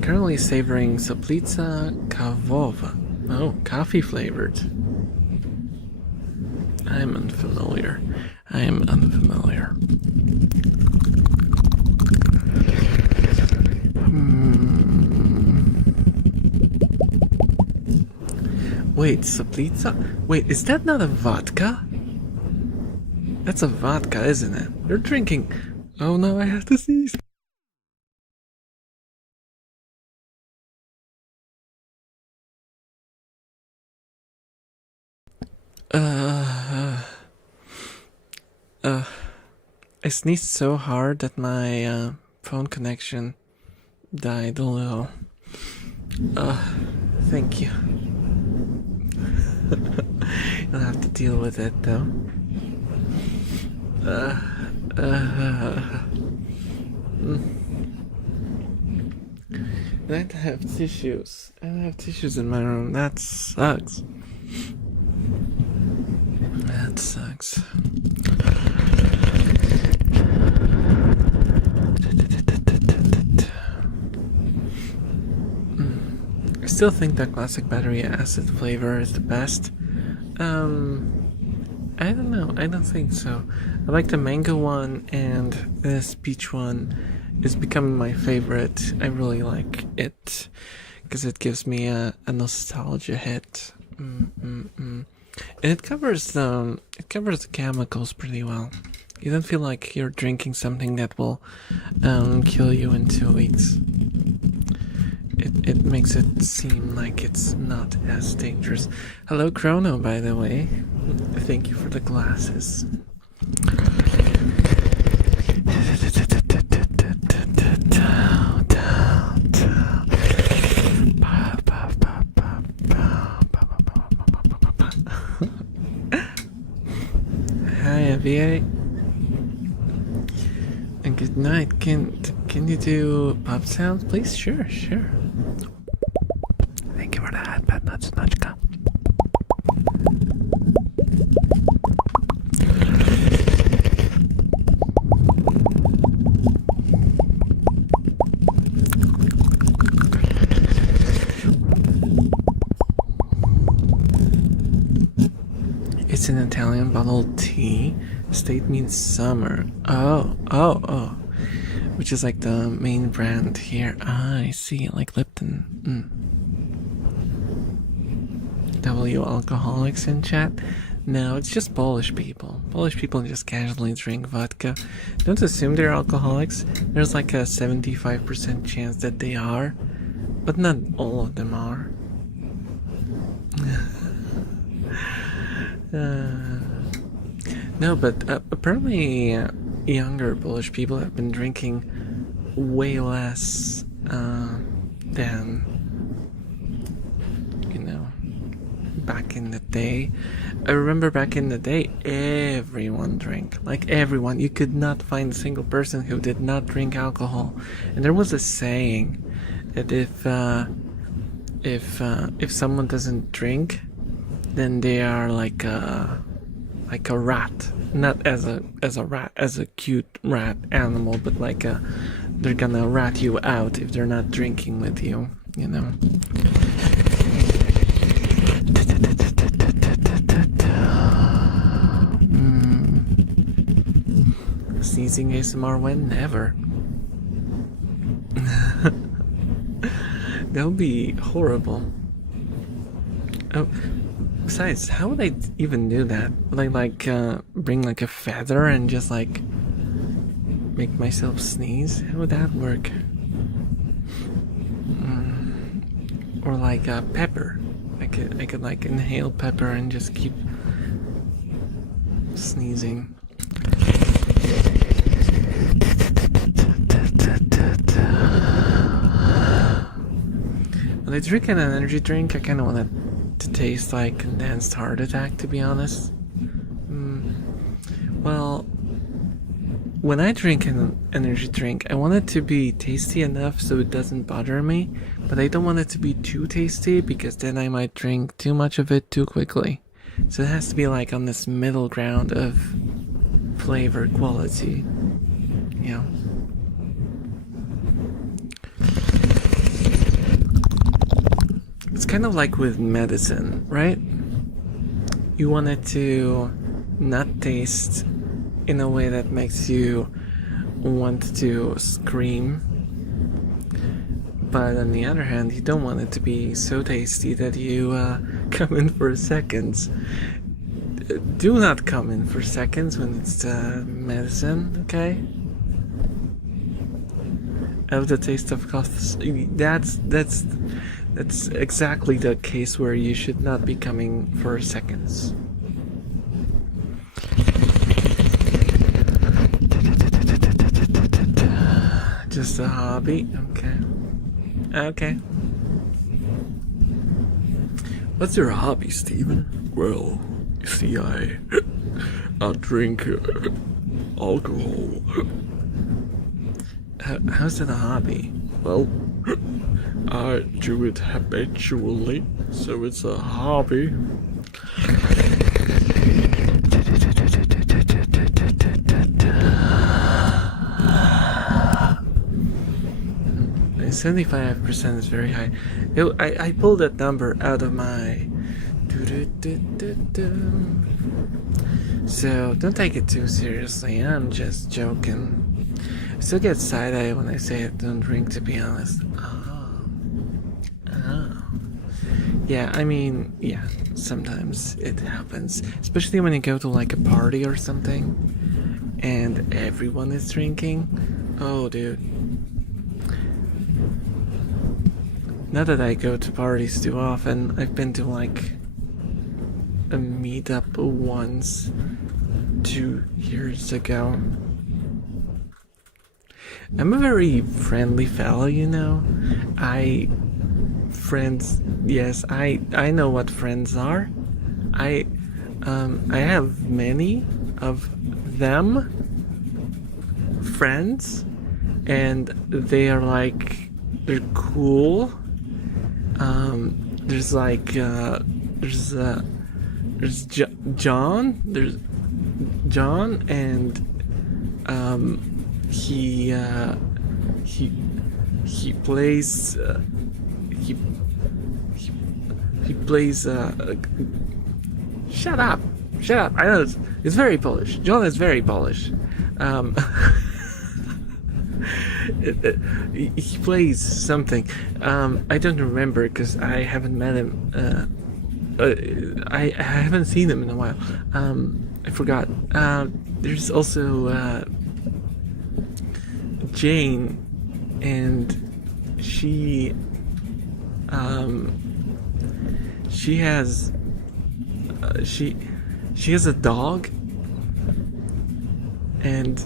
Currently savoring Soplica Kavowa. Oh, coffee flavored. I am unfamiliar. Wait, Soplica? Wait, is that not a vodka? That's a vodka, isn't it? You're drinking. Oh no, I have to sneeze. I sneezed so hard that my phone connection died a little. Thank you. You'll have to deal with it though. don't have tissues. I don't have tissues in my room. That sucks. That sucks. I still think that classic battery acid flavor is the best. I don't know. I don't think so. I like the mango one, and this peach one is becoming my favorite. I really like it because it gives me a nostalgia hit. And it covers the chemicals pretty well. You don't feel like you're drinking something that will kill you in 2 weeks. It makes it seem like it's not as dangerous. Hello, Chrono, by the way. Thank you for the glasses. Hi, Vgen. And good night. Can you do pop sounds, please? Sure. Thank you for the iPad, Notchka. It's an Italian bottled tea. State means summer. Oh. Which is like the main brand here. I see, like Lipton. W alcoholics in chat? No, it's just Polish people. Polish people just casually drink vodka. Don't assume they're alcoholics. There's like a 75% chance that they are, but not all of them are. No, but apparently younger Polish people have been drinking way less than, back in the day. I remember back in the day, everyone drank. Like everyone. You could not find a single person who did not drink alcohol. And there was a saying that if someone doesn't drink, then they are like a rat. Not as a rat, as a cute rat animal, but like they're gonna rat you out if they're not drinking with you, Sneezing ASMR when? Never. That would be horrible. Oh, besides, how would I even do that? Would I bring like a feather and just like make myself sneeze? How would that work? Or like pepper. I could like inhale pepper and just keep sneezing. When I drink an energy drink, I kind of want it to taste like condensed heart attack, to be honest. Well, when I drink an energy drink, I want it to be tasty enough so it doesn't bother me, but I don't want it to be too tasty because then I might drink too much of it too quickly. So it has to be like on this middle ground of flavor quality. It's kind of like with medicine, right? You want it to not taste in a way that makes you want to scream, but on the other hand, you don't want it to be so tasty that you come in for seconds. Do not come in for seconds when it's medicine, okay? Of the taste of coffee, that's exactly the case where you should not be coming for seconds. Just a hobby, okay. What's your hobby, Steven? Well, you see, I drink alcohol. How's that a hobby? Well, I do it habitually, so it's a hobby. 75% is very high. I pulled that number out of my... So don't take it too seriously, I'm just joking. I still get side-eye when I say it don't drink, to be honest. Yeah, I mean, yeah, sometimes it happens. Especially when you go to like a party or something and everyone is drinking. Oh, dude. Not that I go to parties too often. I've been to like a meetup once 2 years ago. I'm a very friendly fellow, you know. Yes, I know what friends are. I have many of them friends, and they're cool. There's John. There's John, and he plays he plays shut up. I know it's very Polish. John is very Polish. He plays something. I don't remember because I haven't met him. I haven't seen him in a while. I forgot. There's also Jane, and she has a dog, and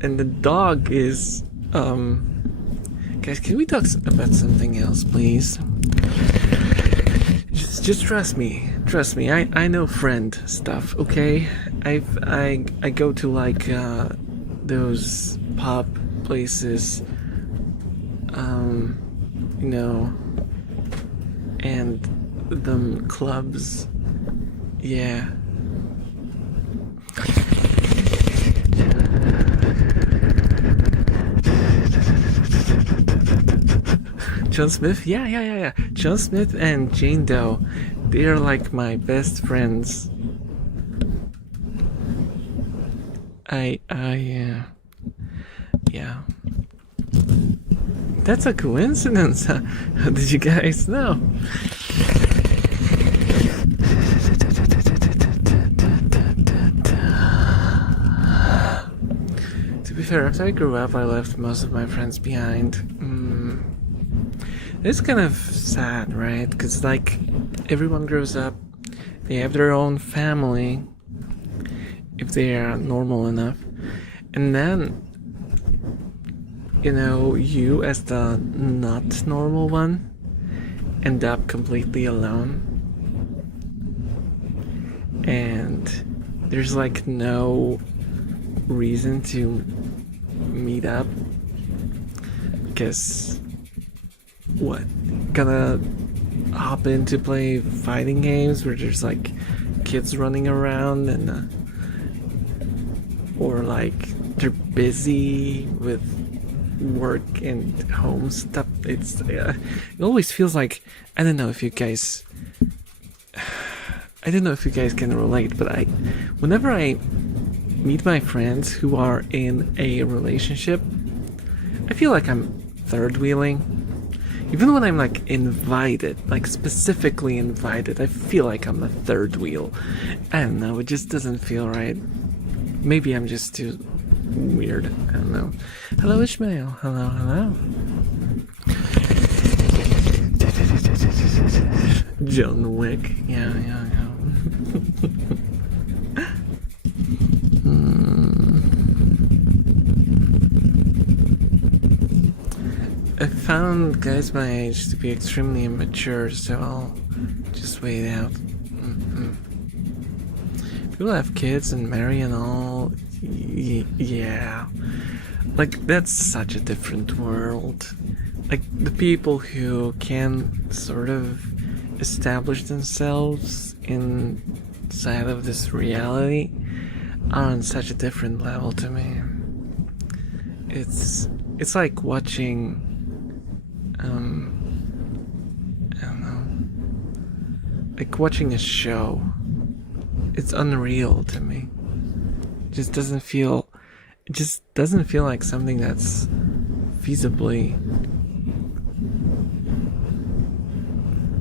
the dog is guys, can we talk about something else, please? Just trust me. I know friend stuff, okay? I go to like those pub places, you know, and the clubs, yeah. John Smith? Yeah. John Smith and Jane Doe, they're like my best friends. Yeah. That's a coincidence. How did you guys know? To be fair, after I grew up, I left most of my friends behind. It's kind of sad, right? Because, like, everyone grows up, they have their own family, if they are normal enough, and then, you know, you as the not normal one end up completely alone, and there's like no reason to meet up, because what, gonna hop in to play fighting games where there's like kids running around, and or like they're busy with work and home stuff. It's it always feels like, I don't know if you guys can relate, but whenever I meet my friends who are in a relationship, I feel like I'm third wheeling. Even when I'm like invited, like specifically invited, I feel like I'm a third wheel. I don't know, it just doesn't feel right. Maybe I'm just too weird. I don't know. Hello, Ishmael. Hello. John Wick. Yeah. I found guys my age to be extremely immature, so I'll just wait out. People have kids and marry and all. Yeah. Like, that's such a different world. like the people who can sort of establish themselves inside of this reality are on such a different level to me. It's like watching I don't know, like watching a show. It's unreal to me. It just doesn't feel like something that's feasibly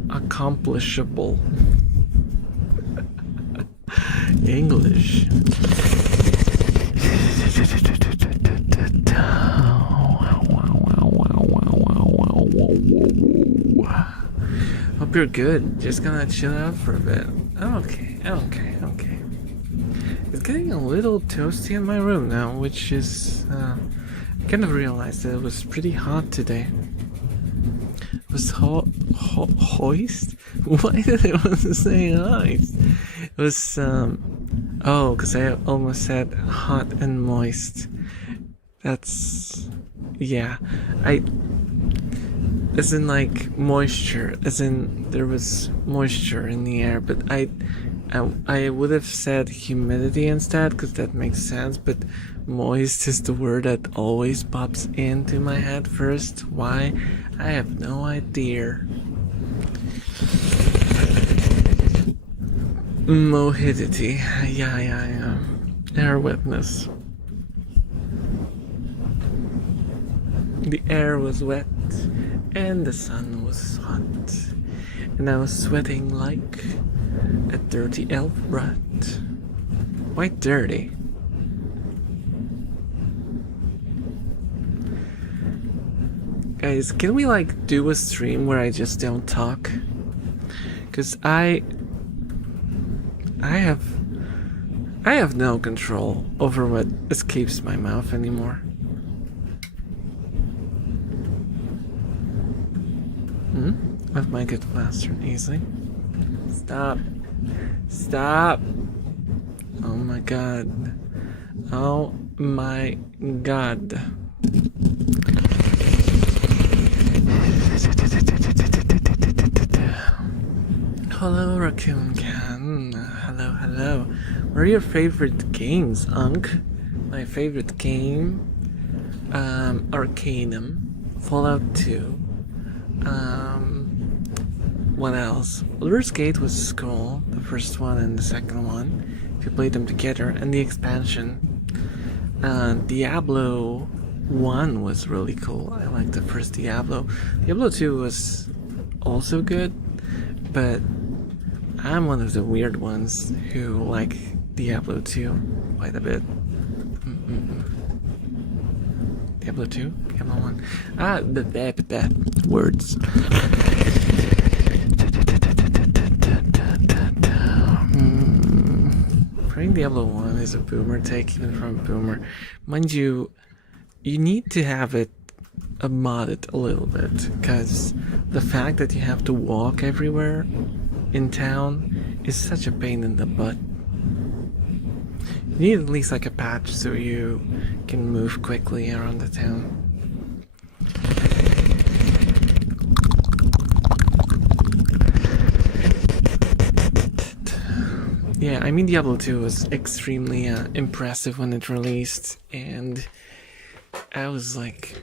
accomplishable. English. Hope you're good. Just gonna chill out for a bit. Okay. It's getting a little toasty in my room now, which is I kind of realized that it was pretty hot today. It was hoist? Why did I want to say hoist? It was oh, because I almost said hot and moist. That's, yeah, as in like moisture, as in there was moisture in the air, but I would have said humidity instead, because that makes sense, but moist is the word that always pops into my head first. Why? I have no idea. Mohidity. Yeah. Air wetness. The air was wet, and the sun was hot, and I was sweating like a dirty elf rat. Quite dirty. Guys, can we like do a stream where I just don't talk? Cause I have no control over what escapes my mouth anymore. That might get faster and easily. Stop. Oh my god. Hello, Raccoon Can. Hello. What are your favorite games, Unk? My favorite game, Arcanum, Fallout 2. What else? Baldur's Gate was cool, the first one and the second one, if you played them together, and the expansion. Diablo 1 was really cool. I liked the first Diablo. Diablo 2 was also good, but I'm one of the weird ones who like Diablo 2 quite a bit. Diablo 2? Diablo 1. The words. Playing Diablo 1 is a boomer take, even from a boomer. Mind you, you need to have it modded a little bit, because the fact that you have to walk everywhere in town is such a pain in the butt. You need at least like a patch so you can move quickly around the town. Yeah, I mean Diablo 2 was extremely impressive when it released, and I was like,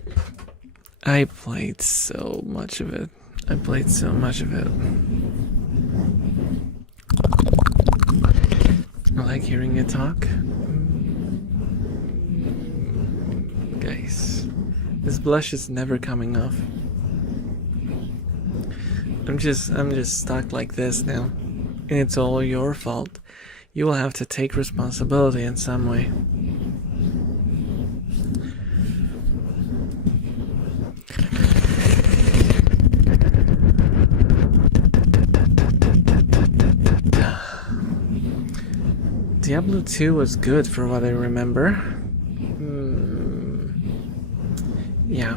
I played so much of it. I like hearing you talk. Guys, this blush is never coming off. I'm just stuck like this now, and it's all your fault. You will have to take responsibility in some way. Diablo 2 was good for what I remember. Yeah.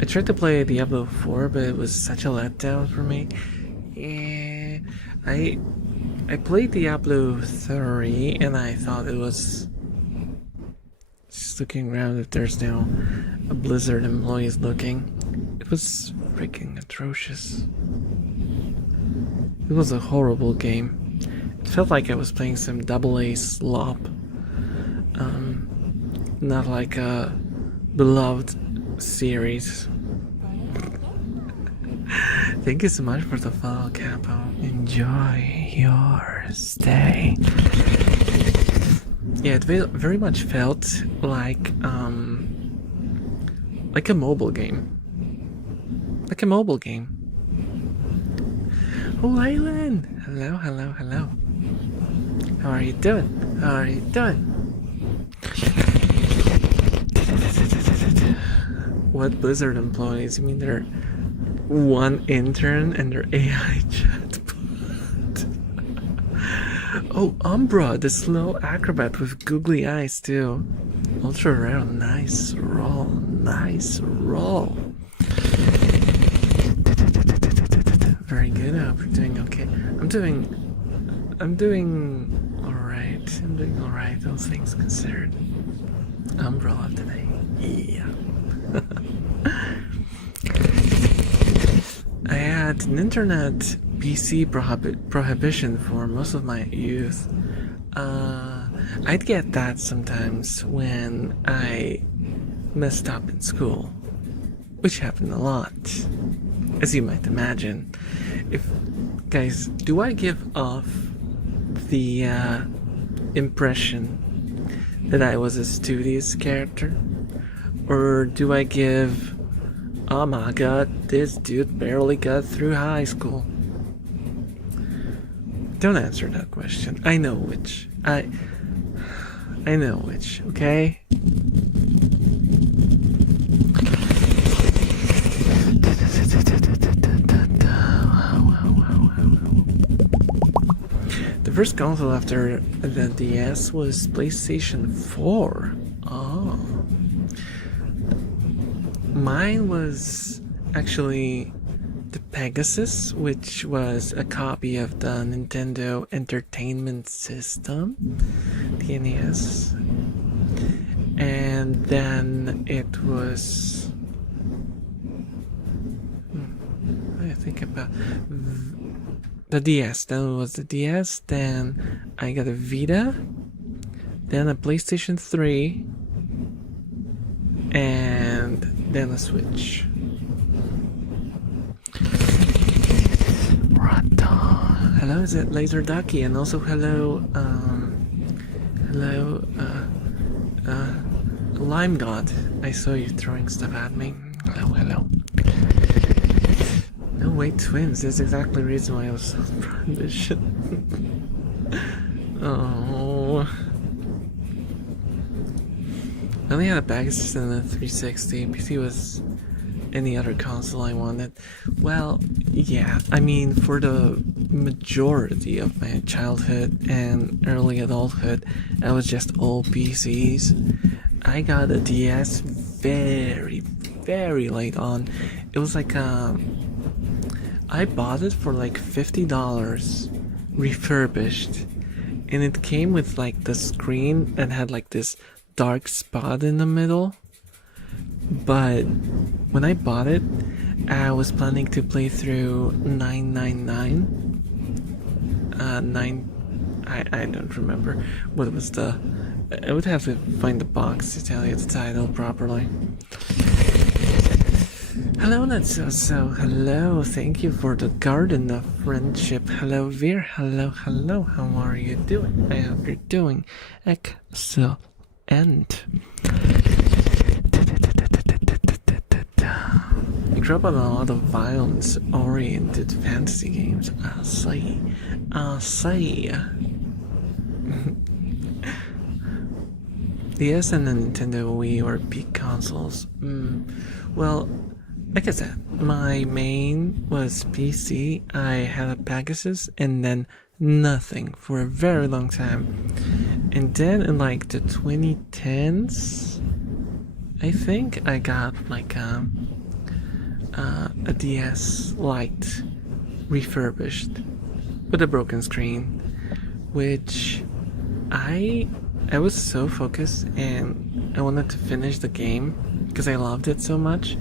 I tried to play Diablo 4, but it was such a letdown for me. Yeah, I played Diablo 3, and I thought it was Just looking around if there's no Blizzard employees looking. It was freaking atrocious. It was a horrible game. It felt like I was playing some AA slop. Not like a beloved series. Thank you so much for the follow, Capo. Enjoy your stay. Yeah, it very much felt like a mobile game. Like a mobile game. Oh, Leyland! Hello, hello, hello. How are you doing? How are you doing? What Blizzard employees? You mean they're one intern and their AI chatbot? Oh, Umbra, the slow acrobat with googly eyes too. Ultra rare, nice roll, nice roll. Very good. I hope you're doing okay. I'm doing alright. I'm doing alright, all things considered. Umbrella today. Yeah. I had an internet PC prohibition for most of my youth. I'd get that sometimes when I messed up in school, which happened a lot, as you might imagine. Guys, do I give off the impression that I was a studious character? Or do I give, oh my god, this dude barely got through high school? Don't answer that question. I know which. I know which, okay? The first console after the DS was PlayStation 4. Oh. Mine was actually the Pegasus, which was a copy of the Nintendo Entertainment System, the NES. And then it was... I think about... the DS. Then it was the DS, then I got a Vita, then a PlayStation 3, and then a Switch. Hello, is it Laser Ducky? And also hello, Lime God. I saw you throwing stuff at me. Hello, hello. No, wait, twins. That's exactly the reason why I was so proud of this shit. Oh. I only had a Pegasus and a 360. PC was any other console I wanted. Well, yeah, I mean, for the majority of my childhood and early adulthood, I was just all PCs. I got a DS very, very late on. It was like, I bought it for like $50 refurbished, and it came with like the screen that had like this dark spot in the middle. But when I bought it, I was planning to play through 999. I don't remember what was the... I would have to find the box to tell you the title properly. Hello, Natso. Hello, thank you for the garden of friendship. Hello, Veer. Hello, hello. How are you doing? I hope you're doing excellent. I grew up on a lot of violence-oriented fantasy games. I see. DS and the Nintendo Wii were peak consoles. Well, like I said, my main was PC. I had a Pegasus and then nothing for a very long time. And then in like the 2010s, I think I got like a DS Lite refurbished with a broken screen, which I I was so focused and I wanted to finish the game because I loved it so much.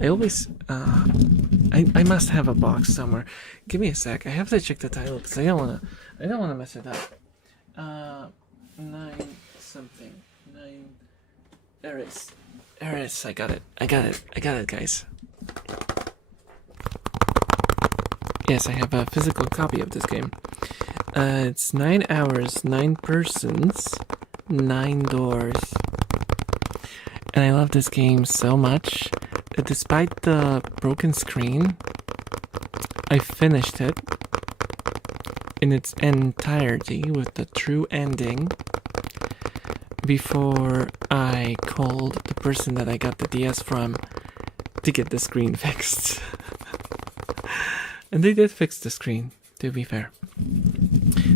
I always, I must have a box somewhere. Give me a sec. I have to check the title because I don't wanna mess it up. 9 something. 9. There it is. There it is. I got it, guys. Yes, I have a physical copy of this game. It's 9 hours, 9 persons, 9 doors. And I love this game so much that despite the broken screen, I finished it in its entirety with the true ending before I called the person that I got the DS from to get the screen fixed. And they did fix the screen, to be fair.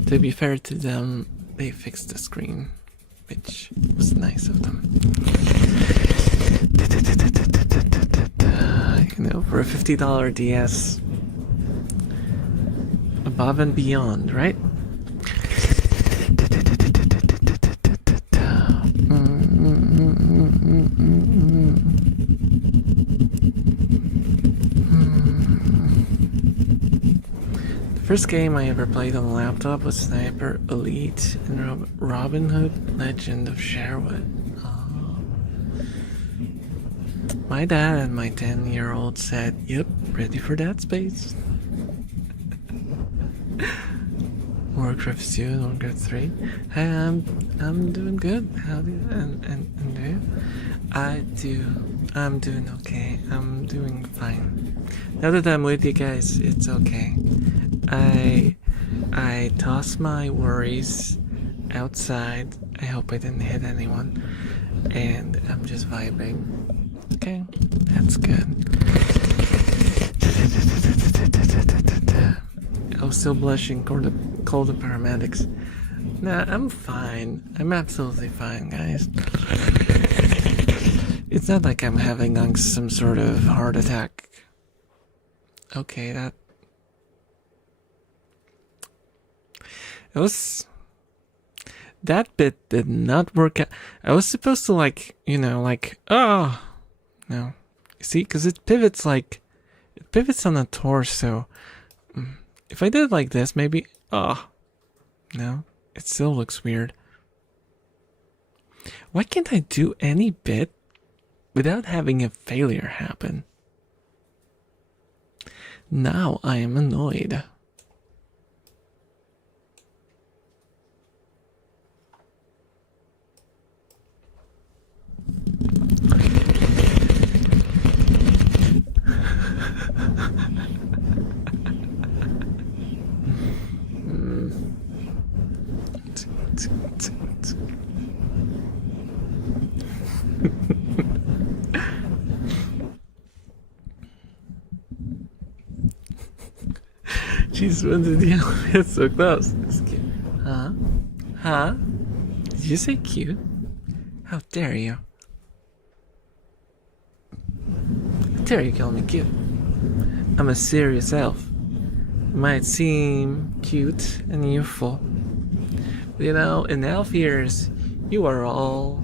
To be fair to them, they fixed the screen, which was nice of them. You know, for a $50 DS, above and beyond, right? First game I ever played on a laptop was Sniper Elite and Robin Hood Legend of Sherwood. Oh. My dad and my 10-year-old said, "Yep, ready for that space." Warcraft 2 and Warcraft 3. Hey, I'm doing good. How do you, and you? I'm doing okay. I'm doing fine. Now that I'm with you guys, it's okay. I toss my worries outside. I hope I didn't hit anyone. And I'm just vibing. Okay, that's good. I was still blushing. Call the paramedics. Nah, I'm fine. I'm absolutely fine, guys. It's not like I'm having some sort of heart attack. Okay, that bit did not work out. I was supposed to oh, no. See, because it pivots on the torso. If I did it like this, maybe, no, it still looks weird. Why can't I do any bit without having a failure happen? Now I am annoyed. Jeez, when did the elephant so close? It's cute. Huh? Did you say cute? How dare you? How dare you call me cute? I'm a serious elf. Might seem cute and youthful, but in elf years, you are all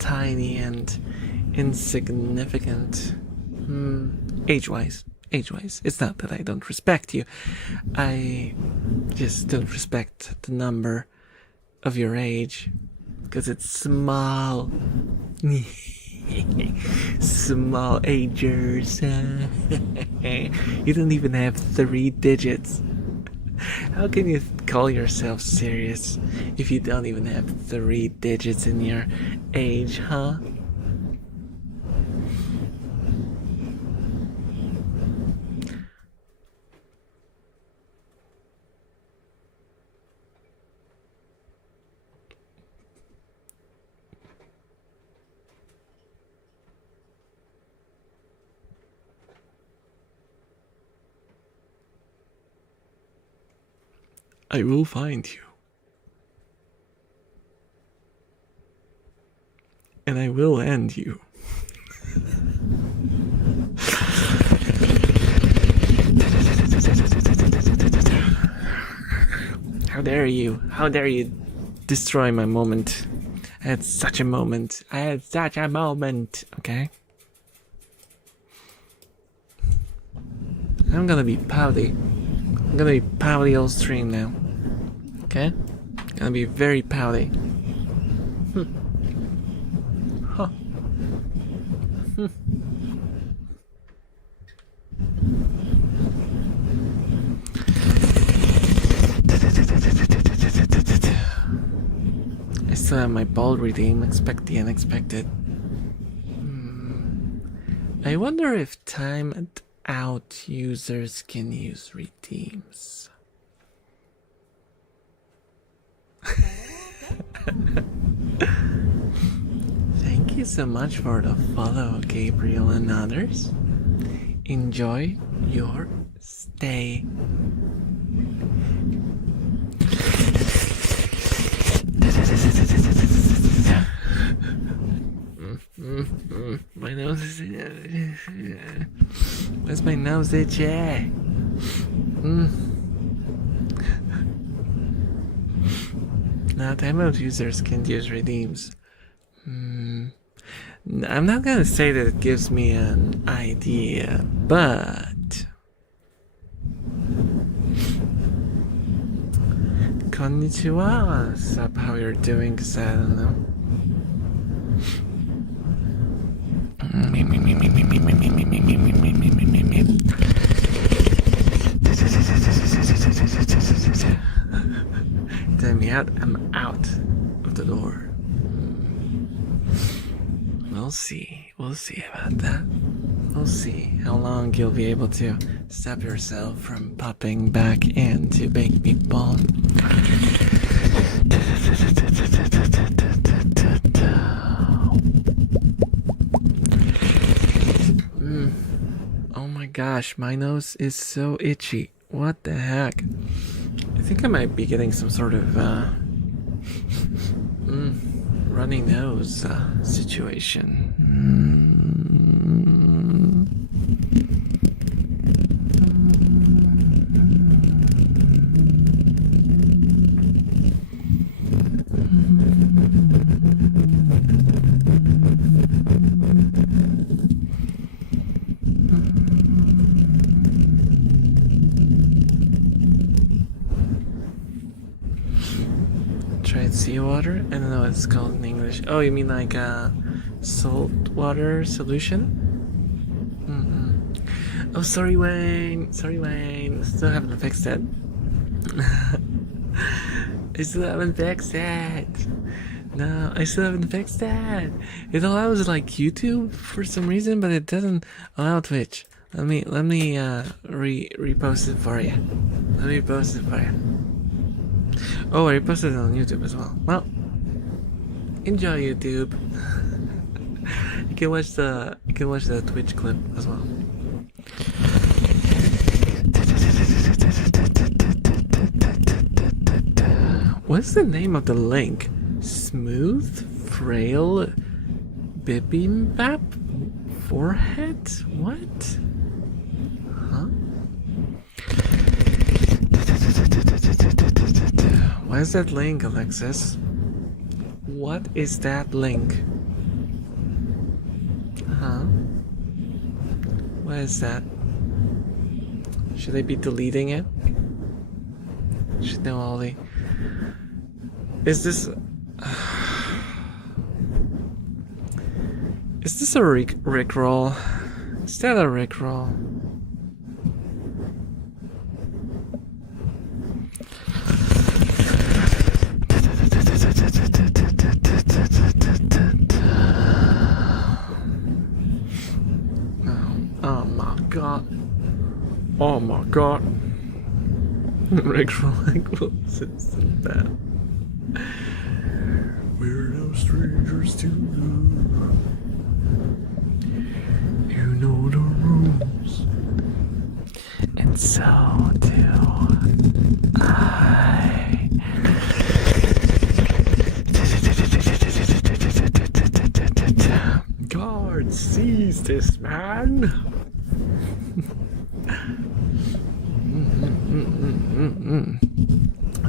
tiny and insignificant. Age-wise. It's not that I don't respect you. I just don't respect the number of your age, because it's small. Small agers. You don't even have 3 digits. How can you call yourself serious if you don't even have 3 digits in your age, huh? I will find you. And I will end you. How dare you destroy my moment. I had such a moment. Okay? I'm gonna be pouty. I'm gonna be pouty all stream now. Okay? Gonna be very pouty. Huh. I still have my ball redeem. Expect the unexpected. I wonder if timed out users can use redeems. Thank you so much for the follow, Gabriel and others. Enjoy your stay. My nose is. Where's my nose itchy? Now, timeout users can use redeems. I'm not gonna say that it gives me an idea, but. Konnichiwa. What's up? How you're doing? Cause I don't know. Time me out. I'm out of the door. We'll see. We'll see about that. We'll see how long you'll be able to stop yourself from popping back into baked meatball. Oh my gosh, my nose is so itchy. What the heck? I think I might be getting some sort of runny nose situation. Tried seawater? I don't know what it's called in English. Oh, you mean like a salt water solution? Oh, sorry, Wayne. Sorry, Wayne. Still haven't fixed it. I still haven't fixed it. No, I still haven't fixed that. It allows like YouTube for some reason, but it doesn't allow Twitch. Let me repost it for you. Let me post it for you. Oh, I posted it on YouTube as well. Well, enjoy YouTube. You can watch the Twitch clip as well. What's the name of the link? Smooth, frail, bibimbap, forehead? What? Huh? What is that link, Alexis? What is that link? Huh? What is that? Should I be deleting it? Should know all the... Is this... Is this a Rickroll? Is that a Rickroll? Oh my god. Oh my god. Rickroll sits in bed. We're no strangers to you. You know the rules. And so do I. God, seize this man.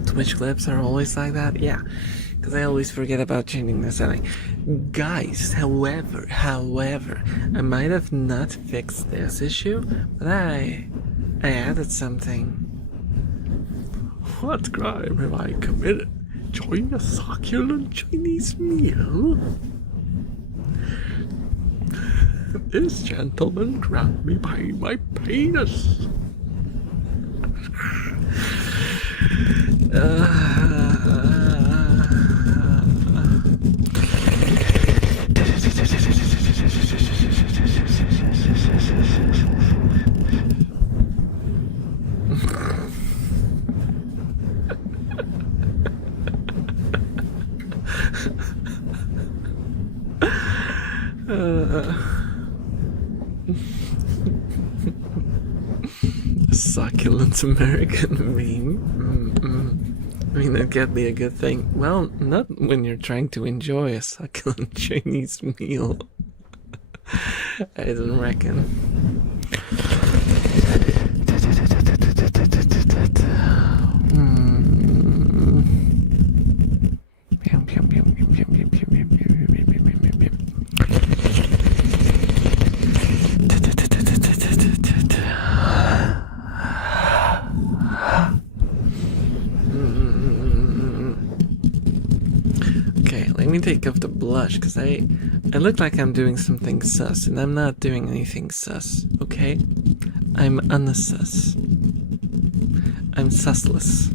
Twitch clips are always like that, yeah. because I always forget about changing the setting. Guys, however, I might have not fixed this issue, but I added something. What crime have I committed? Enjoying a succulent Chinese meal? This gentleman grabbed me by my penis. Succulent American meme. I mean, that can't be a good thing. Well, not when you're trying to enjoy a succulent Chinese meal. I don't reckon. Let me take off the blush because I look like I'm doing something sus, and I'm not doing anything sus, okay? I'm unsus. I'm susless.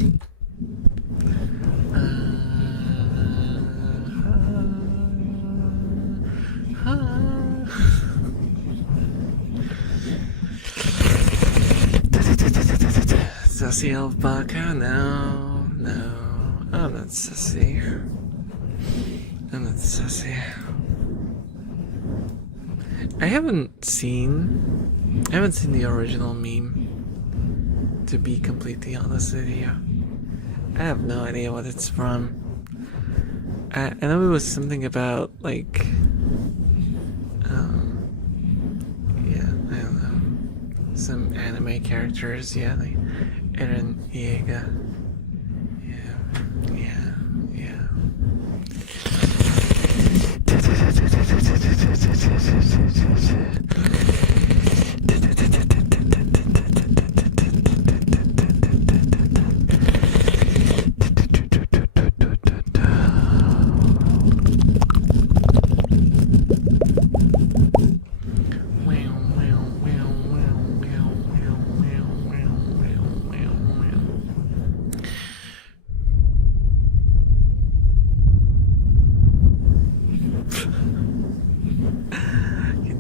Sussy alpaca? No, I'm not sussy. I'm not sussy. I haven't seen the original meme, to be completely honest with you. I have no idea what it's from. I know it was something about, like, yeah, I don't know. Some anime characters, yeah, like Eren Yeager. Yeah.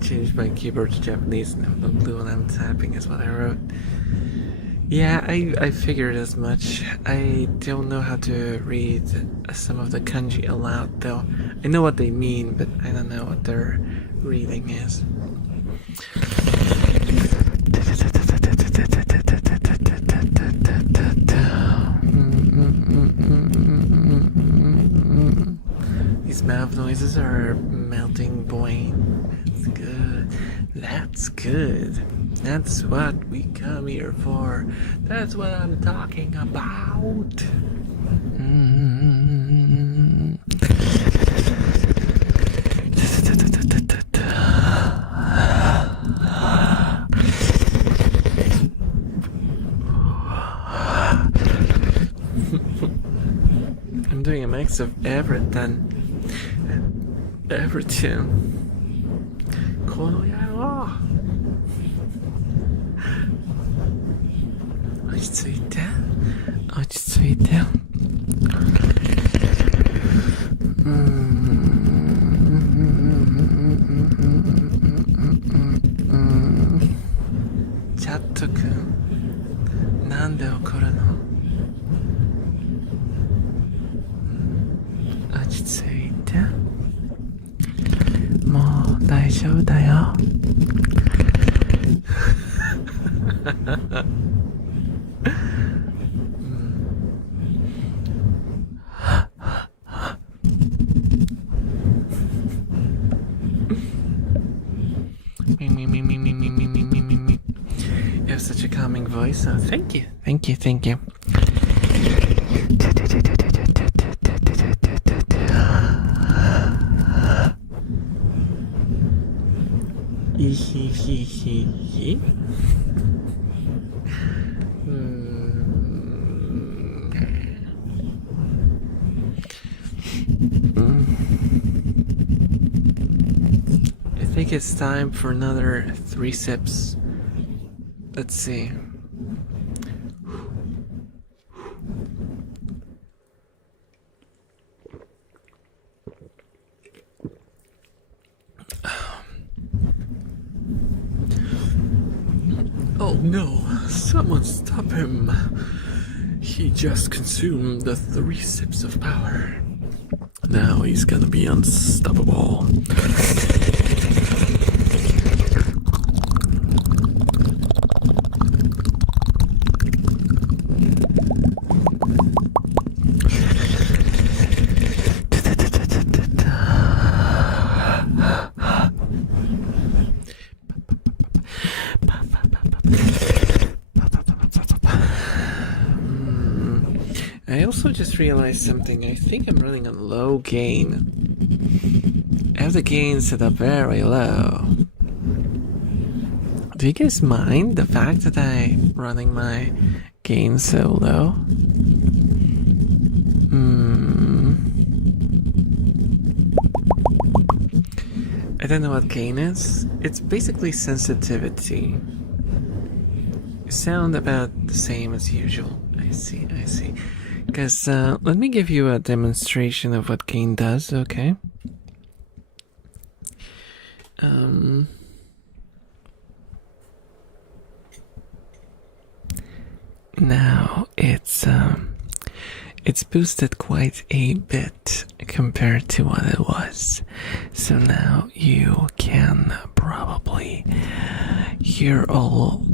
Change my keyboard to Japanese and have no clue when I'm typing is what I wrote. Yeah, I figured as much. I don't know how to read some of the kanji aloud though. I know what they mean, but I don't know what their reading is. These mouth noises are melting point. That's good. That's what we come here for. That's what I'm talking about. I'm doing a mix of everything. Everything. この野郎落ち着いて落ち着いてチャットくんなんで怒るの落ち着いてもう大丈夫だよYou have such a calming voice, so thank you. I think it's time for another 3 sips. Let's see. Oh no, someone stop him. He just consumed the 3 sips of power. Now he's gonna be unstoppable. I also just realized something. I think I'm running on low gain. I have the gain set up very low. Do you guys mind the fact that I'm running my gain so low? I don't know what gain is. It's basically sensitivity. Sound about the same as usual. I see. Because let me give you a demonstration of what gain does, okay? Now it's boosted quite a bit compared to what it was. So now you can probably hear all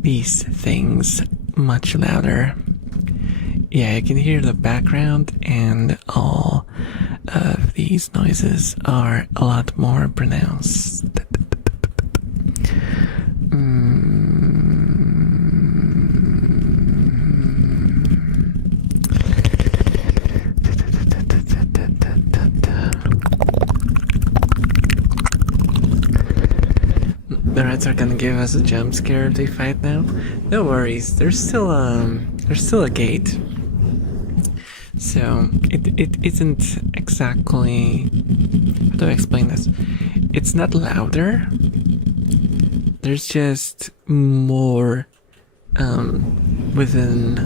these things much louder. Yeah, you can hear the background, and all of these noises are a lot more pronounced. The rats are gonna give us a jump scare if they fight now. No worries, there's still a gate. So it isn't exactly, how do I explain this? It's not louder. There's just more within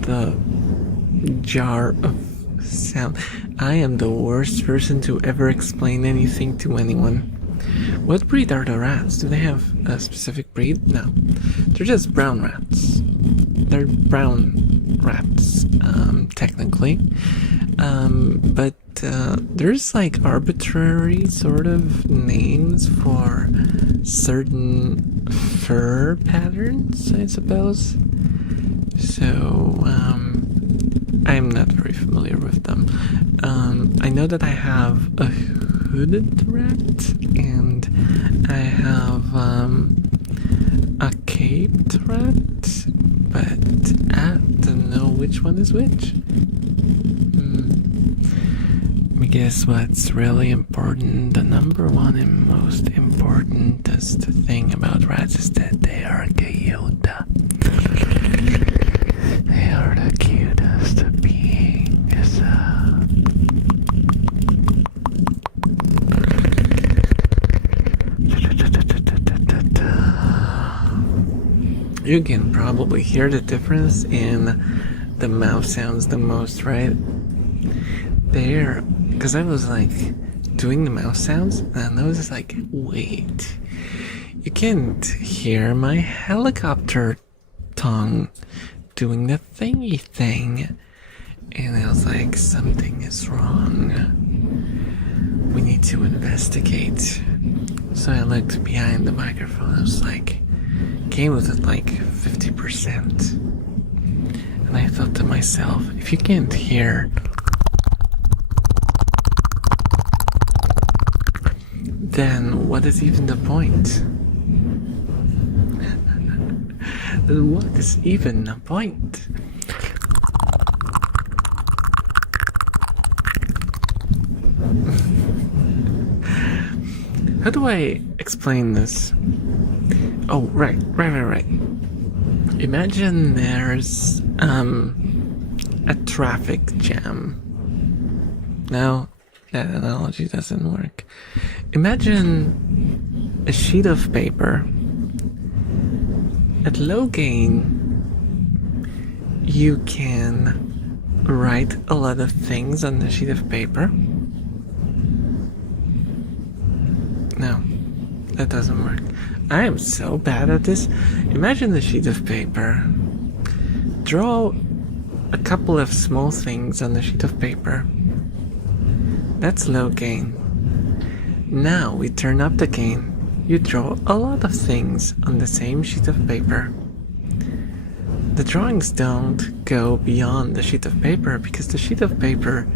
the jar of sound. I am the worst person to ever explain anything to anyone. What breed are the rats? Do they have a specific breed? No. They're just brown rats. They're brown rats, technically. But there's like arbitrary sort of names for certain fur patterns, I suppose. So, I'm not very familiar with them. I know that I have a hooded rat, and I have a caped rat, but I don't know which one is which. I guess what's really important, the number one and most important thing about rats is that they are cute. They are the cutest beings. You can probably hear the difference in the mouth sounds the most, right? There, because I was like doing the mouth sounds, and I was like, wait, you can't hear my helicopter tongue doing the thingy thing. And I was like, something is wrong. We need to investigate. So I looked behind the microphone. I was like, came with it like 50%. And I thought to myself, if you can't hear, then what is even the point? Then what is even the point? How do I explain this? Oh, right. Imagine there's a traffic jam. No, that analogy doesn't work. Imagine a sheet of paper. At low gain, you can write a lot of things on the sheet of paper. No, that doesn't work. I am so bad at this. Imagine the sheet of paper. Draw a couple of small things on the sheet of paper. That's low gain. Now we turn up the gain. You draw a lot of things on the same sheet of paper. The drawings don't go beyond the sheet of paper because the sheet of paper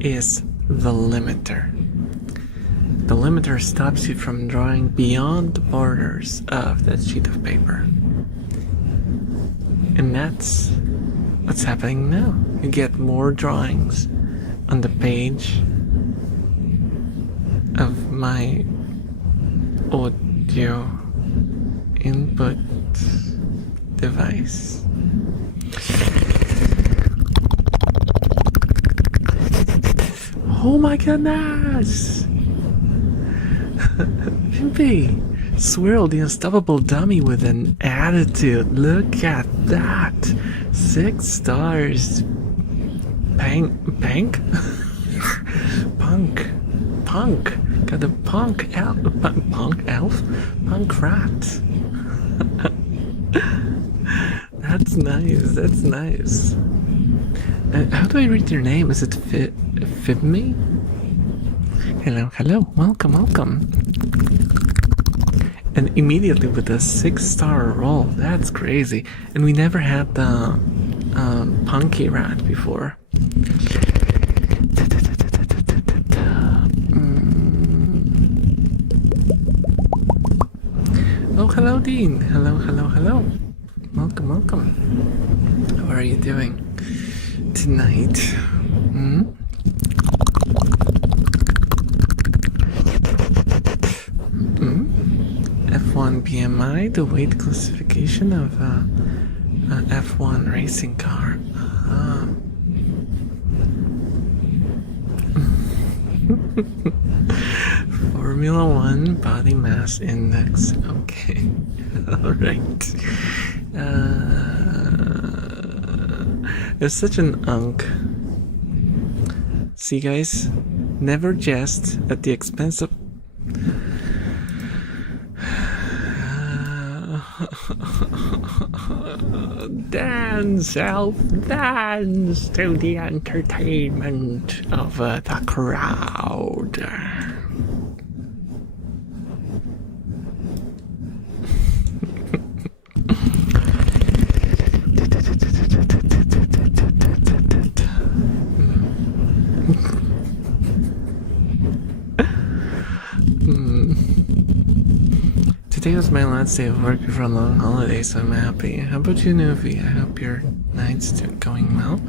is the limiter. The limiter stops you from drawing beyond the borders of that sheet of paper. And that's what's happening now. You get more drawings on the page of my audio input device. Oh my goodness! Pimpy! Swirl, the unstoppable dummy with an attitude. Look at that! 6 stars. Punk? Got a punk elf? Punk rat. That's nice. How do I read your name? Is it Fibme? Hello, welcome. And immediately with a 6-star roll, that's crazy. And we never had the punky rat before. Oh, hello, Dean. Hello. Welcome. How are you doing tonight? F1 PMI, the weight classification of a F1 racing car. Formula 1 body mass index. Okay. Alright. It's such an unk. See, guys? Never jest at the expense of... Dance, Elf, dance to the entertainment of the crowd. Today was my last day of work before a long holiday, so I'm happy. How about you, Nuvi? I hope your night's going well.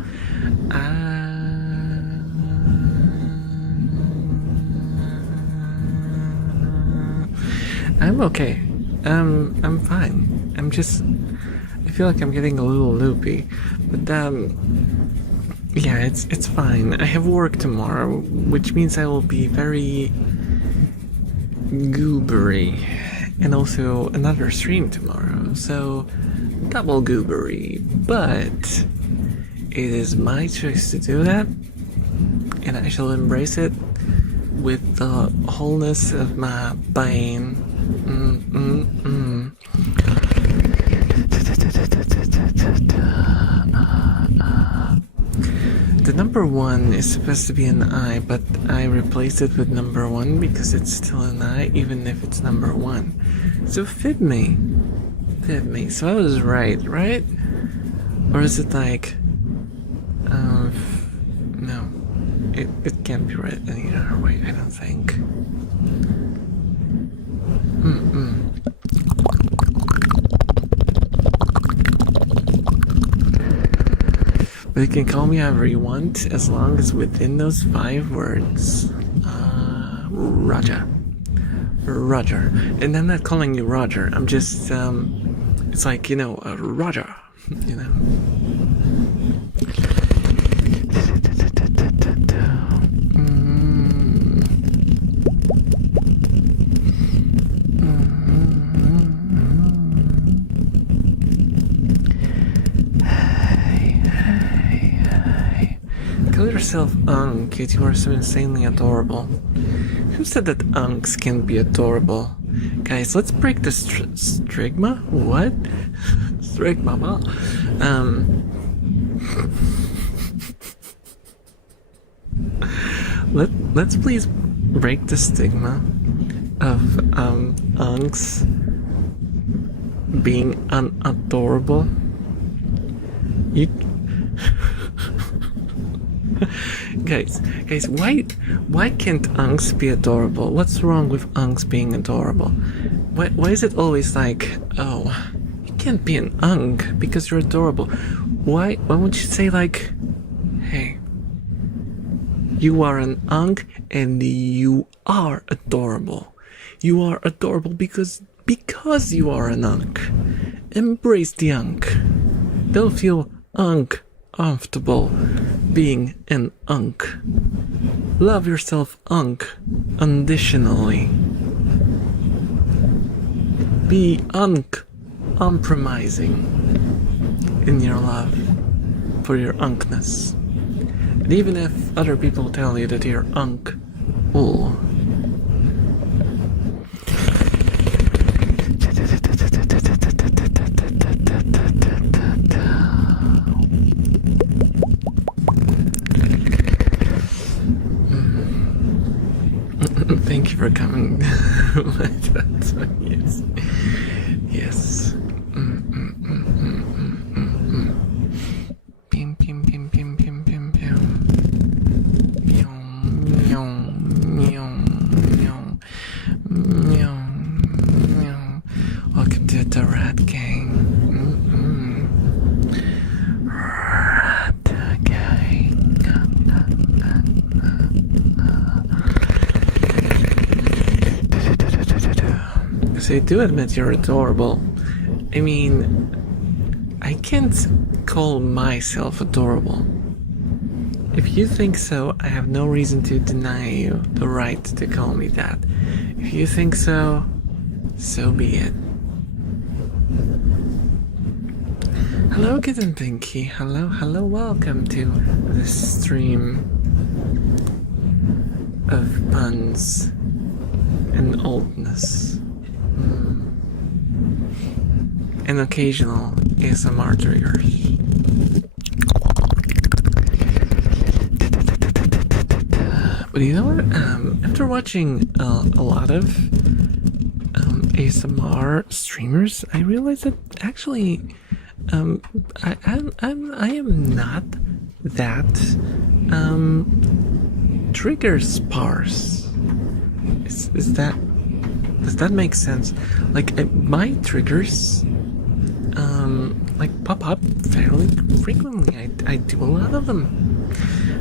I'm okay. I'm fine. I feel like I'm getting a little loopy, but yeah, it's fine. I have work tomorrow, which means I will be very goobery. And also another stream tomorrow, so double goobery, but it is my choice to do that, and I shall embrace it with the wholeness of my being. The number 1 is supposed to be an I, but I replaced it with number 1 because it's still an I, even if it's number 1. So fib me. So I was right? Or is it like, no, it can't be right any other way, I don't think. But you can call me however you want, as long as within those 5 words. Roger. Roger. And I'm not calling you Roger. I'm just, it's like, you know, Roger, you know. Call yourself Unk, yet you are so insanely adorable. Who said that Unks can be adorable? Guys, let's break the stigma? What? Stigma? Let's please break the stigma of Unks being unadorable. You guys, why can't Unks be adorable? What's wrong with Unks being adorable? Why is it always like, oh, you can't be an Unk because you're adorable? Why won't you say like, hey, you are an Unk and you are adorable. You are adorable because you are an Unk. Embrace the Unk. Don't feel uncomfortable being an Unk. Love yourself, Unk, unconditionally. Be uncompromising in your love for your Unkness. And even if other people tell you that you're Unk, ooh. Thank you for coming. Yes. Yes. Pim pim pim pim pim pim pim. Meow meow meow meow meow meow. Welcome to the Rat Gang. Rat Gang. So you do admit you're adorable. I mean, I can't call myself adorable. If you think so, I have no reason to deny you the right to call me that. If you think so, so be it. Hello, Kitten Pinky. Hello, welcome to this stream of puns and oldness. And occasional ASMR triggers. But you know what? After watching a lot of ASMR streamers, I realized that actually I am not that trigger sparse. Does that make sense? Like my triggers like pop up fairly frequently. I do a lot of them.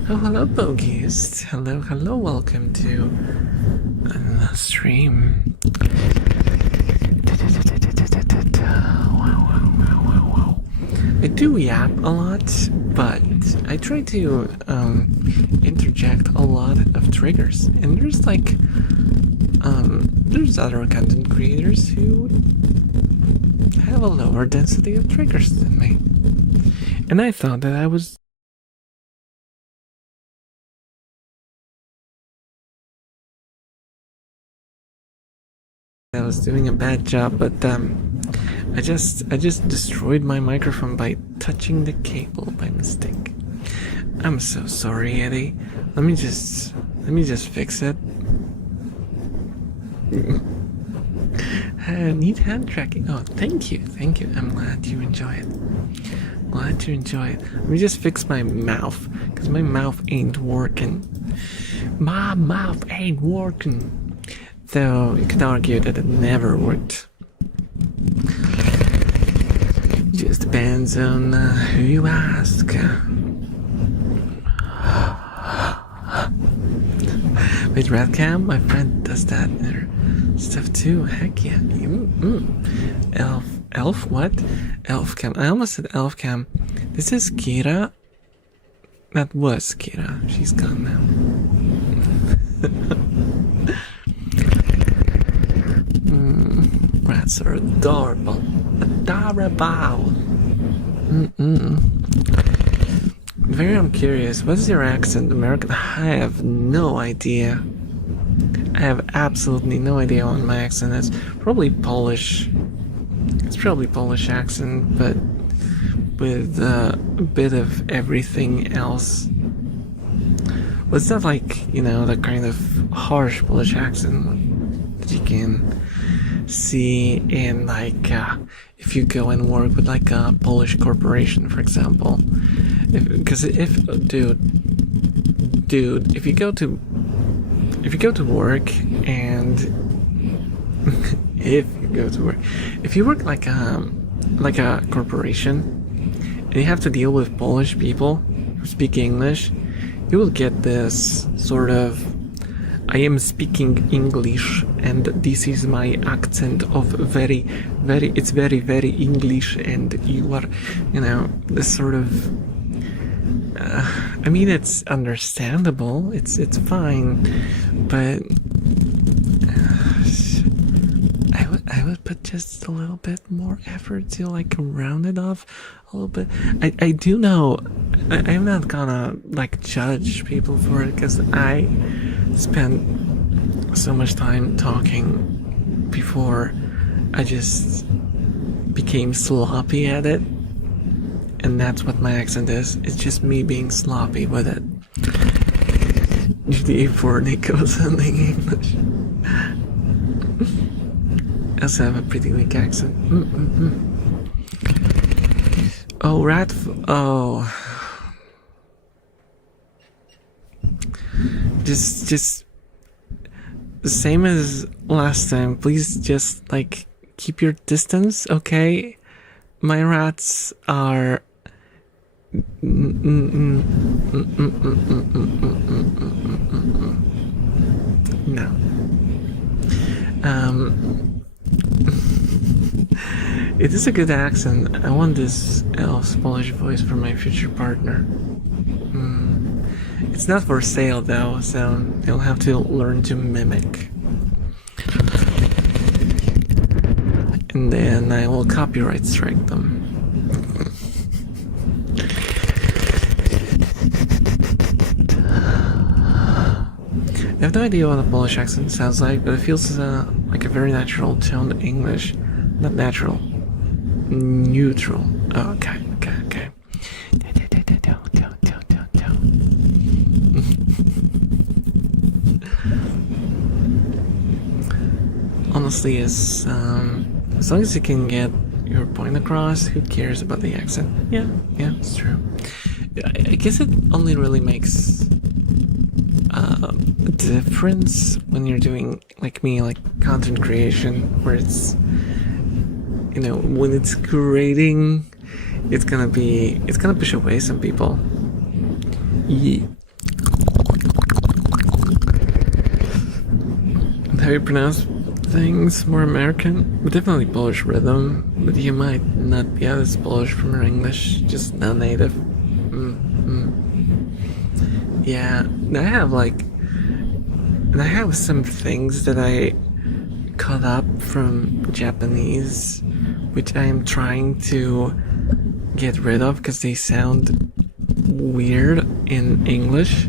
Oh, hello, bogies. Hello, welcome to the stream. I do yap a lot, but I try to interject a lot of triggers. And there's like there's other content creators who have a lower density of triggers than me. And I thought that I was doing a bad job, but I just destroyed my microphone by touching the cable by mistake. I'm so sorry, Eddie. Let me just fix it. Neat hand tracking. Oh, thank you. I'm glad you enjoy it. Let me just fix my mouth, because my mouth ain't working. My mouth ain't working. Though you could argue that it never worked. Just depends on who you ask. With Redcam, my friend does that in her stuff too. Heck yeah. Elf what? Elfcam. I almost said Elfcam. This is Kira. That was Kira. She's gone now. Rats are adorable. Adorable. I'm curious. What is your accent, American? I have no idea. I have absolutely no idea what my accent is. Probably Polish. It's probably Polish accent, but with a bit of everything else. Well, it's not like, the kind of harsh Polish accent that you can see in, like, if you go and work with, like, a Polish corporation, for example. Dude, if you go to work and if you work like a corporation and you have to deal with Polish people who speak English, you will get this sort of, I am speaking English and this is my accent of it's very, very English, and you are, this sort of, I mean, it's understandable, it's fine, but I would put just a little bit more effort to, like, round it off a little bit. I do know, I'm not gonna, like, judge people for it, because I spent so much time talking before I just became sloppy at it. And that's what my accent is. It's just me being sloppy with it. GTA 4 Nico sounding English. I also have a pretty weak accent. Oh, oh. Just the same as last time. Please just, like, keep your distance, okay? My rats are... No. It is a good accent. I want this elf's Polish voice for my future partner. It's not for sale though, so you'll have to learn to mimic. And then I will copyright strike them. I have no idea what a Polish accent sounds like, but it feels like a very natural toned English. Not natural. Neutral. Oh, okay. Honestly, as long as you can get your point across, who cares about the accent? Yeah, it's true. I guess it only really makes a difference when you're doing, like me, like content creation, where it's, when it's grading, it's gonna push away some people. Yeah. How you pronounce things more American? But definitely Polish rhythm, but you might not be as Polish from your English, just not native. Yeah, I have some things that I caught up from Japanese, which I am trying to get rid of because they sound weird in English.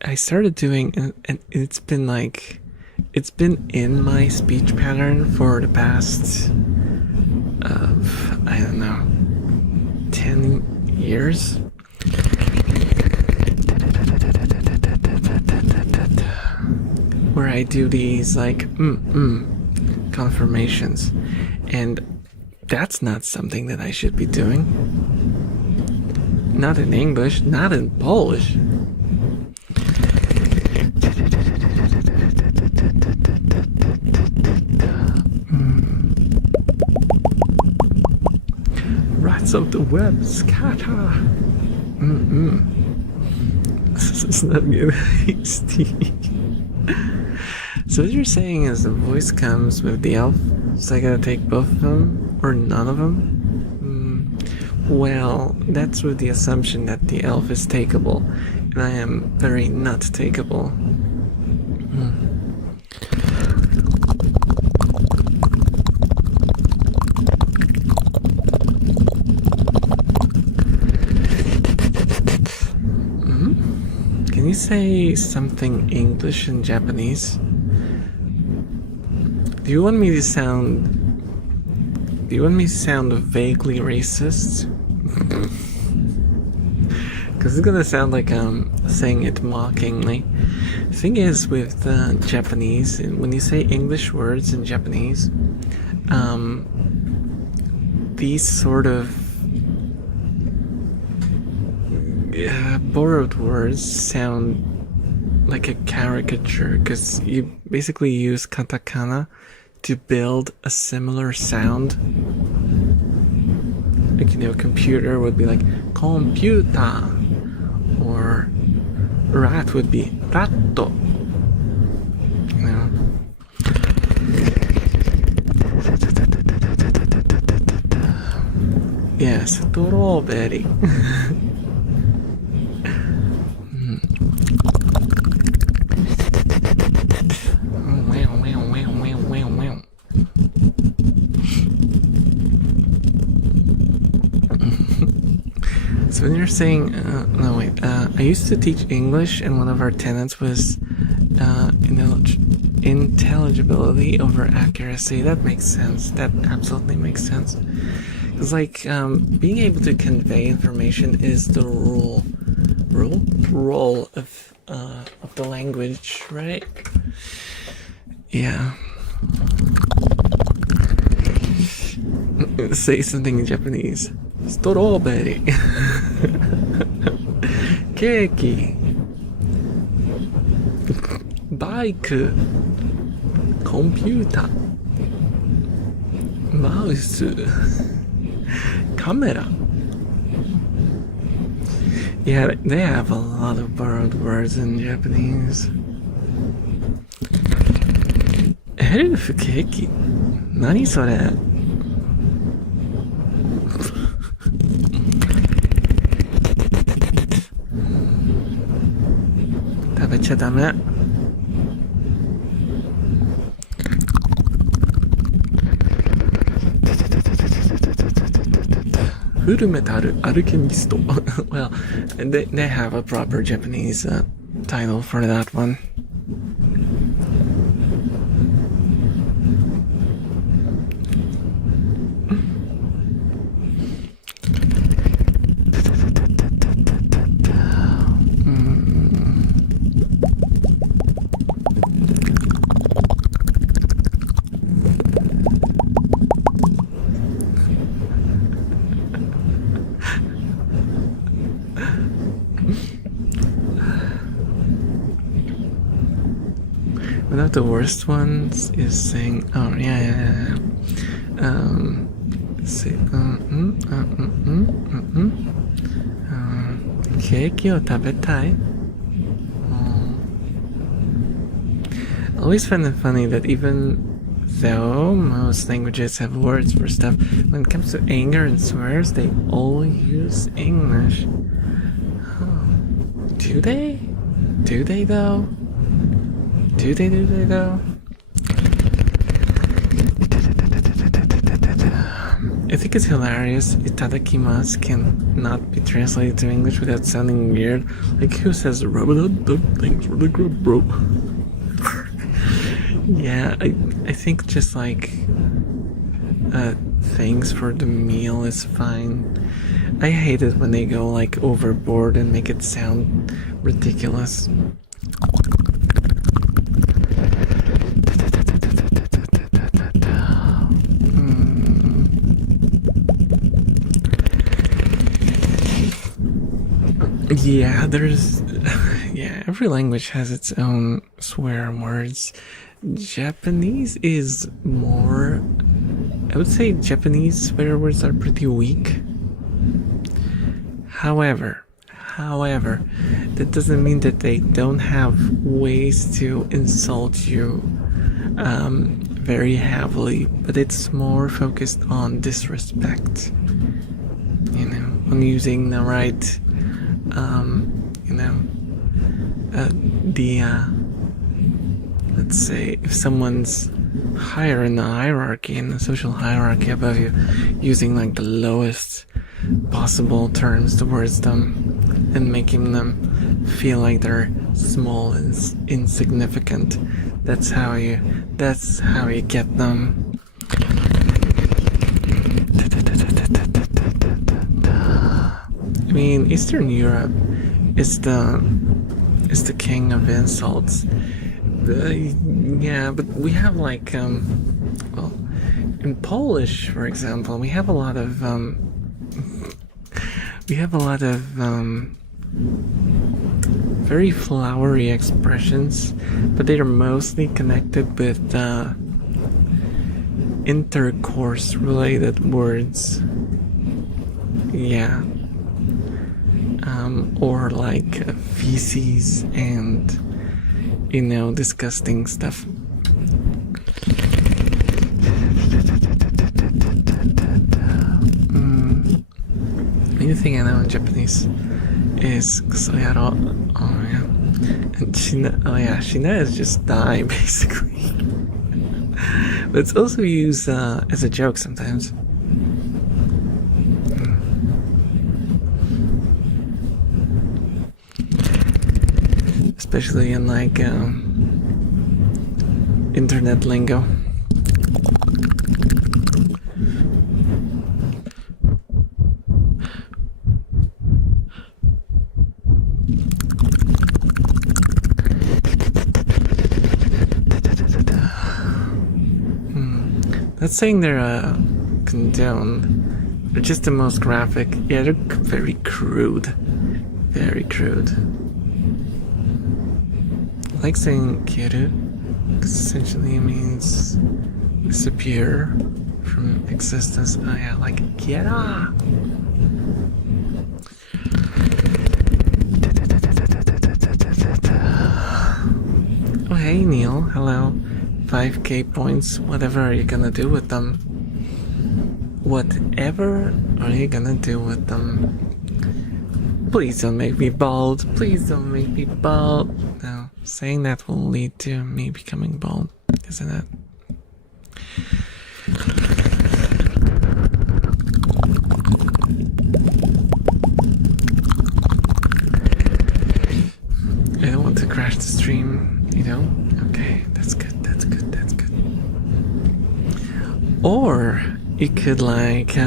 I started doing, and it's been in my speech pattern for the past, I don't know, 10 years. Where I do these, like, confirmations. And that's not something that I should be doing. Not in English, not in Polish. Rats of the web, scatter. Let's not get hasty. So what you're saying is the voice comes with the elf, so I gotta take both of them, or none of them? Well, that's with the assumption that the elf is takeable, and I am very not takeable. Can you say something English and Japanese? Do you want me to sound vaguely racist? Because it's gonna sound like I'm saying it mockingly. The thing is with Japanese, when you say English words in Japanese, these sort of borrowed words sound like a caricature because you basically use katakana to build a similar sound. Like, you know, computer would be like computer, or rat would be ratto. You know? Yes, strawberry. So when you're saying, I used to teach English, and one of our tenets was intelligibility over accuracy. That makes sense. That absolutely makes sense. It's like being able to convey information is the role of the language, right? Yeah. Say something in Japanese. Strawberry. Cake. Bike. Computer. Mouse. Camera. Yeah, they have a lot of borrowed words in Japanese. Elf cake. 何それ? 食べちゃダメ。フルメタルアルケミスト。Well, they have a proper Japanese title for that one. One of the worst ones is saying, say, cakeを食べたい? I always find it funny that even though most languages have words for stuff, when it comes to anger and swears, they all use English. Oh. Do they? Do they though? Do they though? I think it's hilarious. Itadakimasu can not be translated to English without sounding weird. Like, who says, thanks for the grub, bro? Yeah, I think just like thanks for the meal is fine. I hate it when they go like overboard and make it sound ridiculous. Yeah, every language has its own swear words. Japanese is more, I would say Japanese swear words are pretty weak. However, However, that doesn't mean that they don't have ways to insult you very heavily, but it's more focused on disrespect. You know, on using the right, let's say if someone's higher in the hierarchy, in the social hierarchy above you, using like the lowest possible terms towards them and making them feel like they're small and insignificant. That's how you get them. I mean, Eastern Europe is the king of insults. Yeah, but we have like well, in Polish, for example, we have a lot of very flowery expressions, but they are mostly connected with intercourse related words. Yeah. Or like feces and, you know, disgusting stuff. The thing I know in Japanese is kusayaro. Oh yeah. And shina is just die basically. But it's also used as a joke sometimes. Especially in like internet lingo. Not saying they're condoned. They're just the most graphic. Yeah, they're very crude. Very crude. I like saying kyoru, because essentially it means disappear from existence. Oh yeah, like kiera. Oh hey Neil, hello. 5k points, whatever are you gonna do with them? Whatever are you gonna do with them? Please don't make me bald. Please don't make me bald. No, saying that will lead to me becoming bald, isn't it? I don't want to crash the stream, you know? Okay, that's good. Or you could like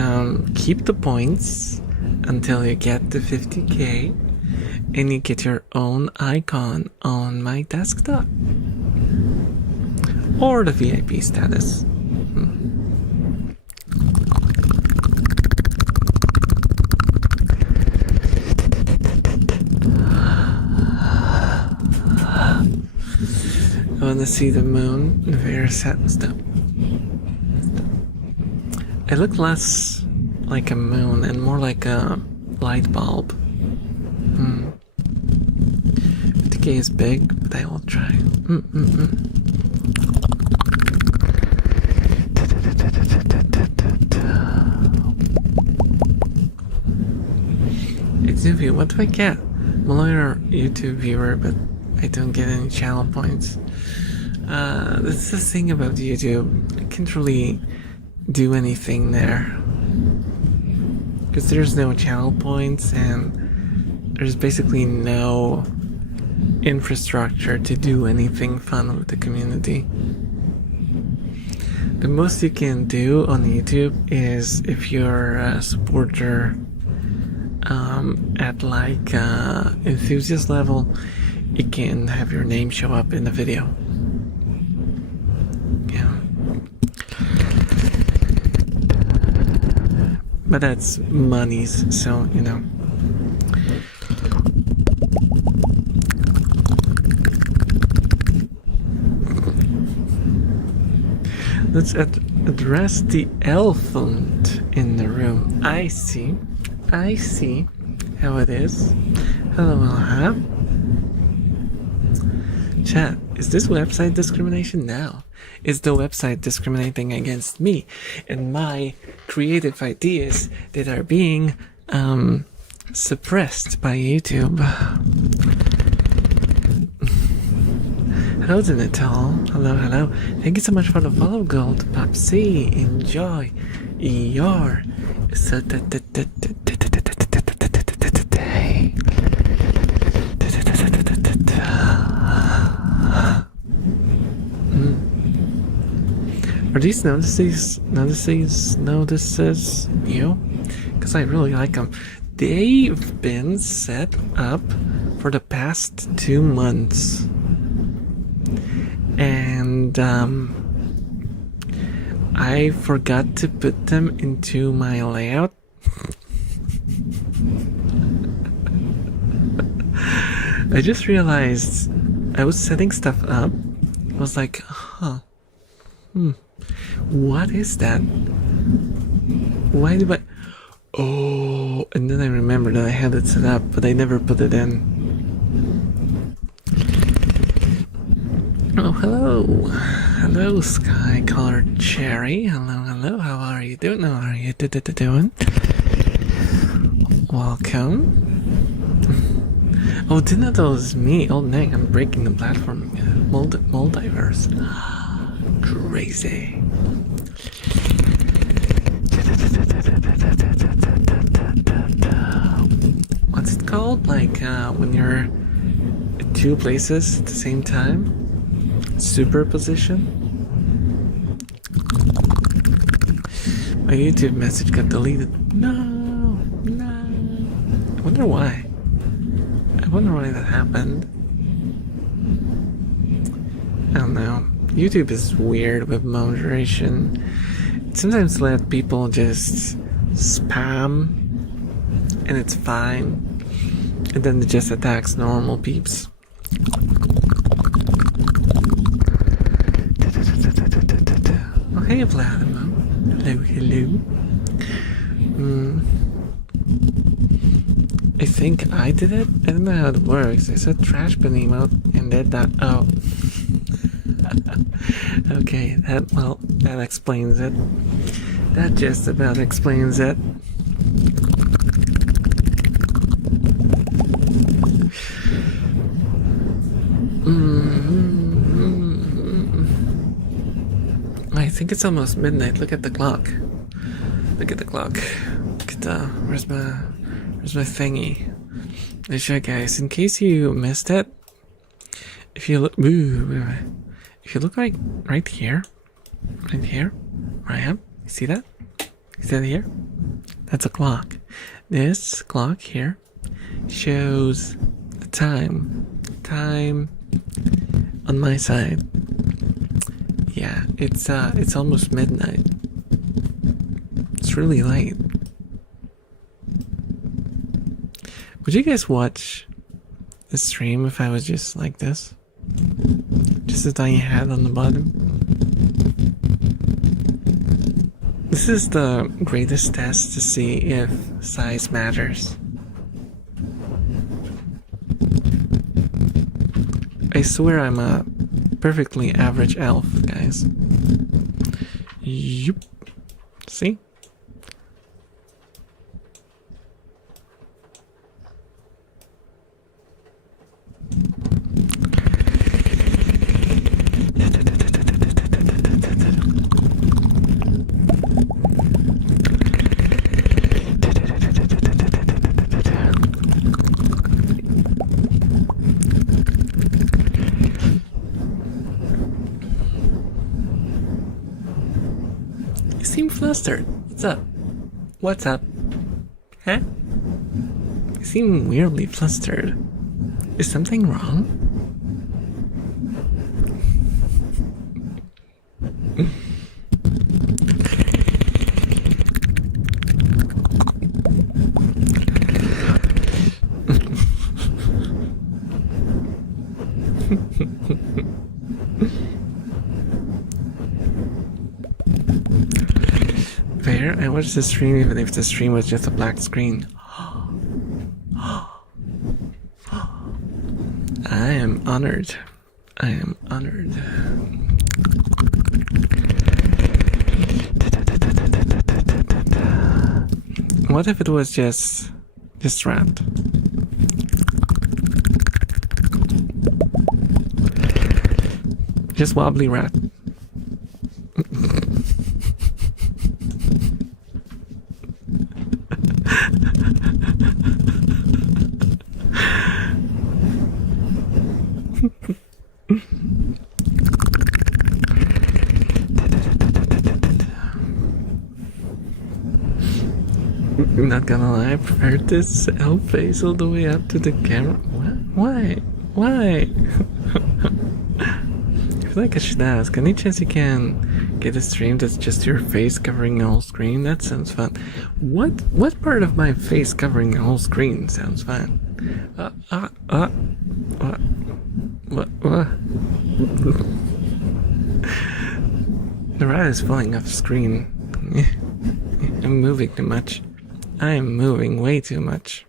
keep the points until you get to 50k and you get your own icon on my desktop. Or the VIP status. I want to see the moon. Very sad stuff. It looked less like a moon and more like a light bulb. 50k is big, but I will try. It's new. What do I get? I'm a lawyer YouTube viewer, but I don't get any channel points. That's the thing about YouTube. I can't really do anything there because there's no channel points and there's basically no infrastructure to do anything fun with the community. The most you can do on YouTube is if you're a supporter at like enthusiast level, you can have your name show up in the video. But that's monies, so, you know. Let's address the elephant in the room. I see how it is. Hello, Elhab. Chat, is this website discrimination? No. Is the website discriminating against me and my creative ideas that are being suppressed by YouTube? Hello, Dinatal. Hello, hello. Thank you so much for the follow, Gold. Popsy, enjoy your Are these notices new? Because I really like them. They've been set up for the past 2 months. And I forgot to put them into my layout. I just realized I was setting stuff up. I was like, what is that? Why do I... Oh, and then I remembered that I had it set up, but I never put it in. Oh, hello. Hello, Sky Colored Cherry. Hello, hello. How are you doing? How are you doing? Welcome. Oh, didn't that was me? Oh, dang, I'm breaking the platform. Multiverse. Crazy. What's it called? Like when you're at 2 places at the same time? Superposition? My YouTube message got deleted. No. I wonder why. I wonder why that happened. I don't know. YouTube is weird with moderation. It sometimes let people just spam and it's fine. And then it just attacks normal peeps. Oh, hey, Vladimir. Hello. I think I did it. I don't know how it works. I said trash bin emote and did that. Oh. Okay, that explains it. That just about explains it. I think it's almost midnight. Look at the clock. Look at the clock. Look at where's my thingy? I show guys, in case you missed it, if you look, if you look right here, where I am, you see that? You see that here? That's a clock. This clock here shows the time on my side. Yeah, it's almost midnight. It's really late. Would you guys watch the stream if I was just like this? Just a tiny hat on the bottom. This is the greatest test to see if size matters. I swear I'm a perfectly average elf, guys. Yup. See? You seem flustered. What's up? What's up? Huh? You seem weirdly flustered. Is something wrong? Fair, I watched the stream even if the stream was just a black screen. I am honored. I am honored. What if it was just rat? Just wobbly rat. Not gonna lie, I prefer this elf face all the way up to the camera. Why? Why? I feel like I should ask. Any chance you can get a stream that's just your face covering the whole screen? That sounds fun. What part of my face covering the whole screen sounds fun? What? The rat is falling off the screen. I'm moving too much. I'm moving way too much.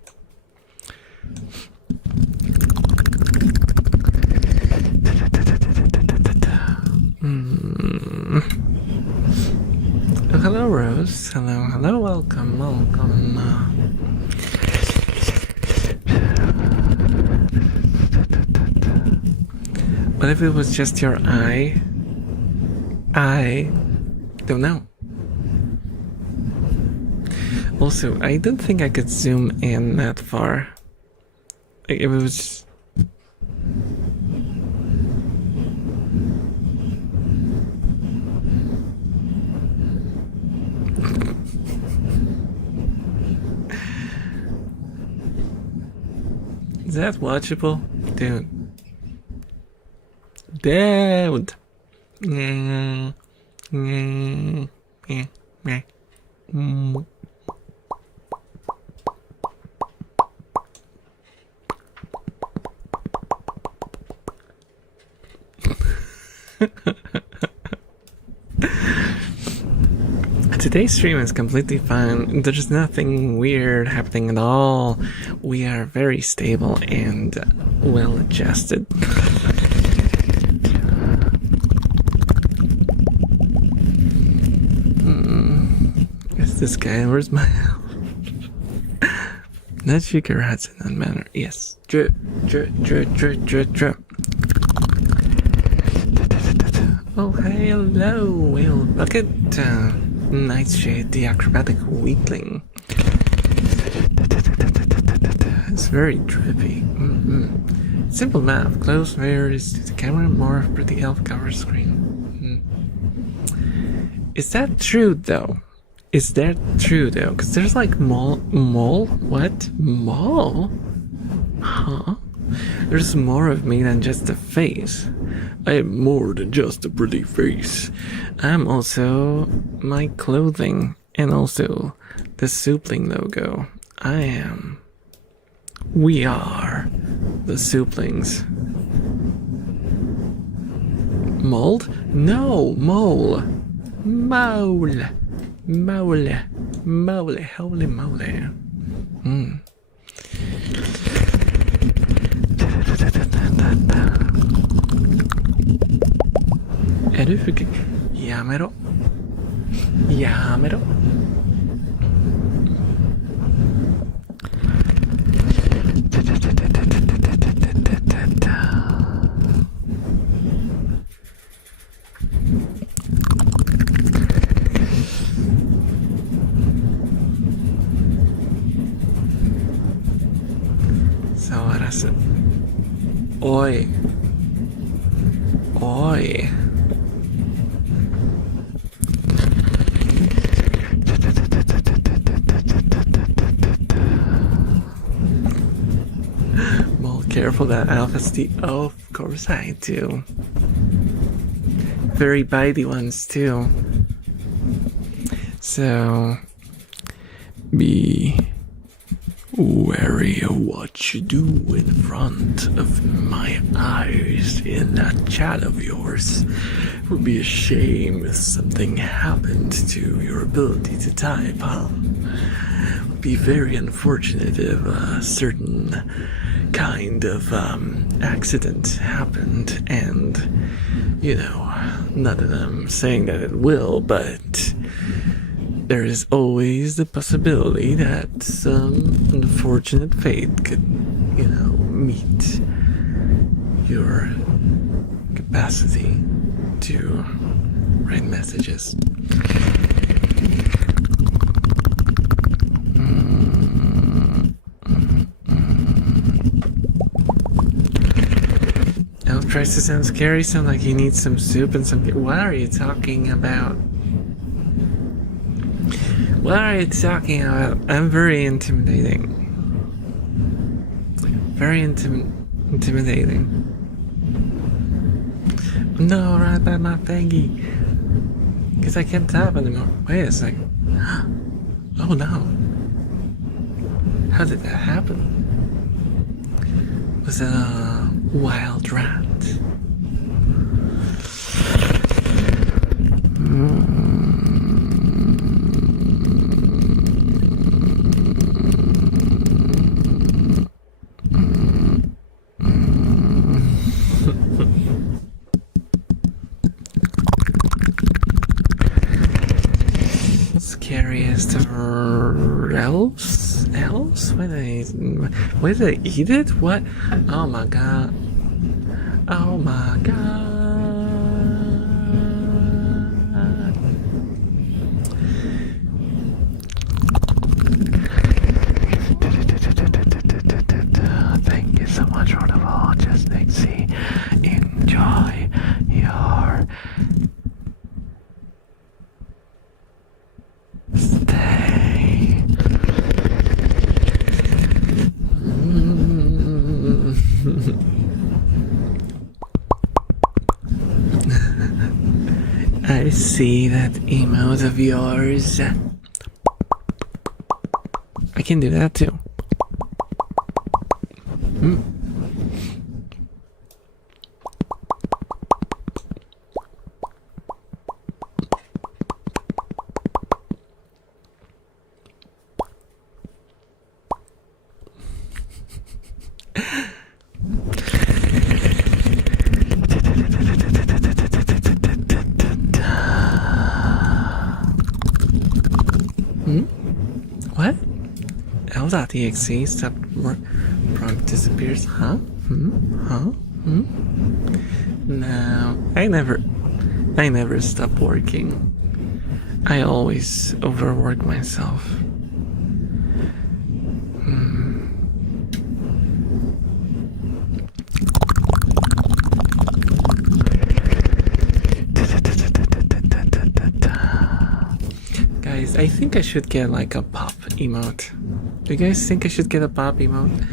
Oh, hello, Rose. Hello, welcome. What if it was just your eye? I don't know. Also, I don't think I could zoom in that far. If it was... Is that watchable? Dude. Today's stream is completely fine. There's nothing weird happening at all. We are very stable and well adjusted. Is this guy? Where's my health? Not sugar rats in that manner. Yes. Drip. Oh, hello, whale bucket. Nightshade, the acrobatic weakling. It's very drippy. Simple math. Close mirrors to the camera, more for the elf cover screen. Is that true though? Because there's like mole? What? Mole? Huh? There's more of me than just a face. I am more than just a pretty face. I'm also my clothing and also the Soupling logo. We are the Souplings. Mold? No, mole. Mole. Holy moly. Är du för... Yamero. Så alltså. Oj. Well, careful that Alpha's the... Oh, of course I do. Very bitey ones too. So be wary of what you do in front of my eyes in that chat of yours. It would be a shame if something happened to your ability to type, huh? It would be very unfortunate if a certain kind of accident happened, and not that I'm saying that it will, but there is always the possibility that some unfortunate fate could, meet your capacity to write messages. Elf tries to sound scary, sound like he needs some soup and some... What are you talking about? What are you talking about? I'm very intimidating. Very intimidating. No, right by my thingy. Because I can't tap anymore. Wait a second. Oh no. How did that happen? Was it a wild rat? Scariest of elves? Elves? Why did they eat it? What? Oh my god. Oh my god. Thank you so much for the follow, Just Nixie. Enjoy your stay. I see that emote of yours. I can do that too. What? L.exe stop prompt disappears. Huh? No, I never stop working. I always overwork myself. Guys, I think I should get like a pop emote. Do you guys think I should get a pop emote?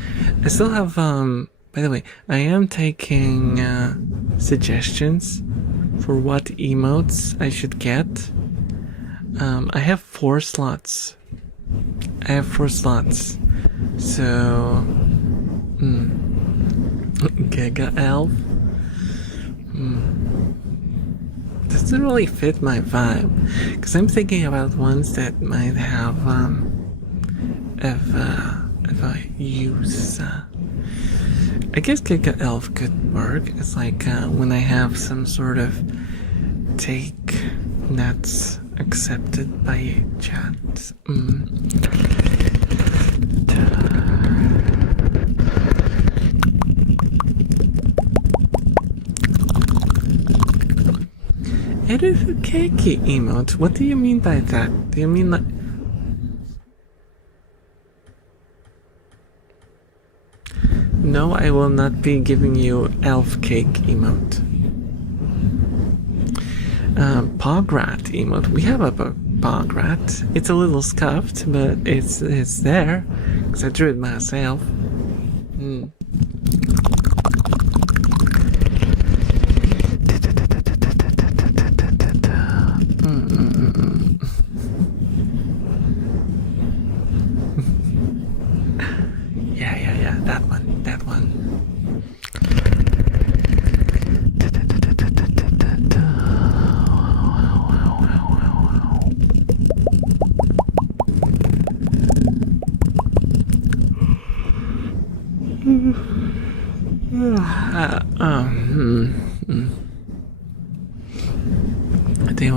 I still have, by the way, I am taking suggestions for what emotes I should get. I have 4 slots. So, Giga Elf. Doesn't really fit my vibe, because I'm thinking about ones that might have if I use I guess Giga Elf could work. It's like when I have some sort of take that's accepted by chat. Edufukeki emote? What do you mean by that? Do you mean like... No, I will not be giving you elf cake emote. Pograt emote. We have a Pograt. It's a little scuffed, but it's there because I drew it myself. Yeah, that one.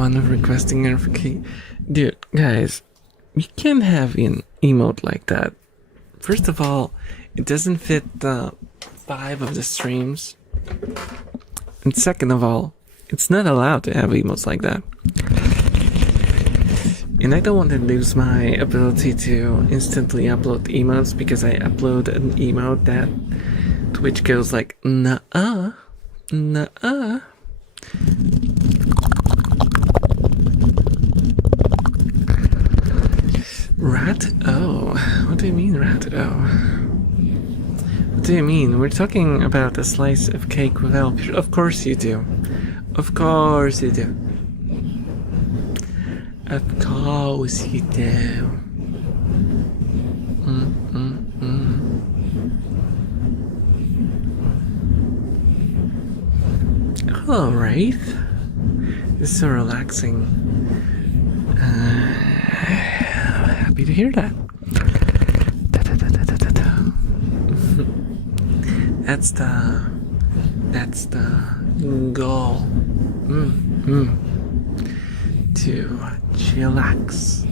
one of requesting RFK. Dude, guys, you can't have an emote like that. First of all, it doesn't fit the vibe of the streams. And second of all, it's not allowed to have emotes like that. And I don't want to lose my ability to instantly upload emotes because I upload an emote that Twitch goes like, nah-uh, nah-uh. Rat-o? What do you mean, rat-o? What do you mean? We're talking about a slice of cake with elf. Of course you do. Of course you do. Of course you do. Hello, Wraith. This is so relaxing. Happy to hear that. That's the goal. To chillax.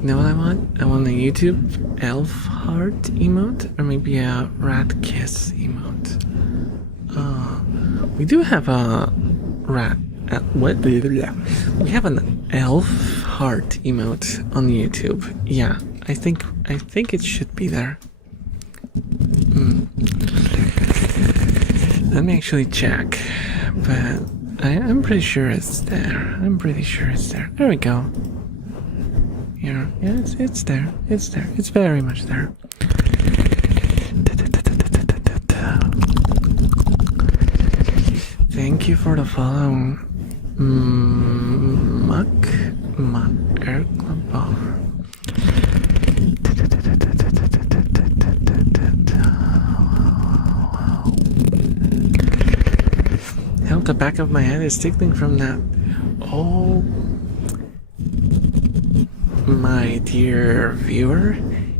You know what I want? I want a YouTube elf heart emote, or maybe a rat kiss emote. We do have a rat. What? We have an elf heart emote on YouTube. Yeah, I think it should be there. Let me actually check, but I'm pretty sure it's there. There we go. Yeah, it's there. It's there. It's very much there. Thank you for the follow. Help, the back of my head is tickling from that. Oh, my dear viewer,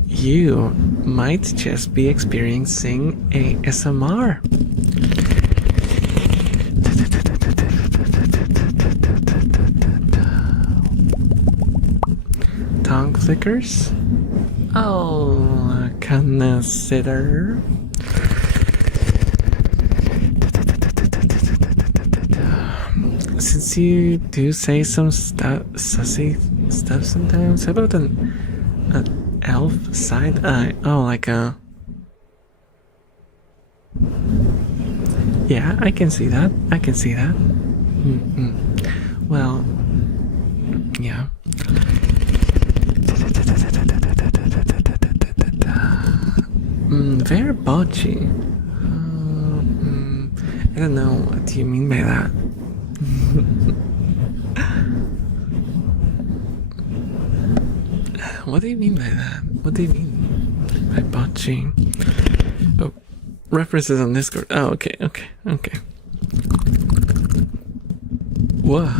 you might just be experiencing ASMR. Tongue flickers? I'll consider. Since you do say some sussy stuff sometimes, how about an elf side eye? Oh, like a... Yeah, I can see that. Well, yeah. Very botchy. I don't know. What do you mean by that? What do you mean by that? What do you mean by botching? Oh, references on Discord. Oh, okay. Whoa.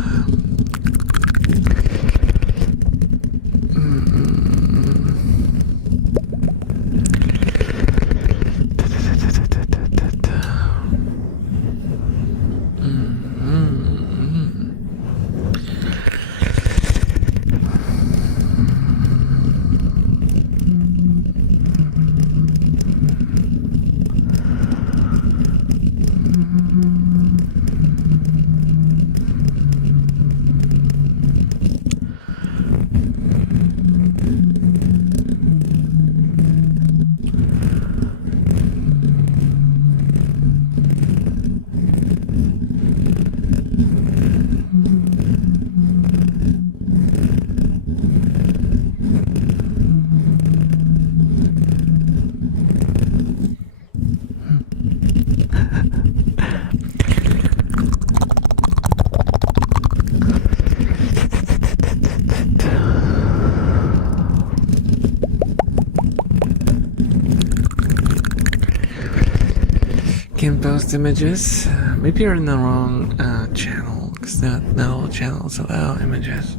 Can post images. Maybe you're in the wrong channel, because not all channels allow images.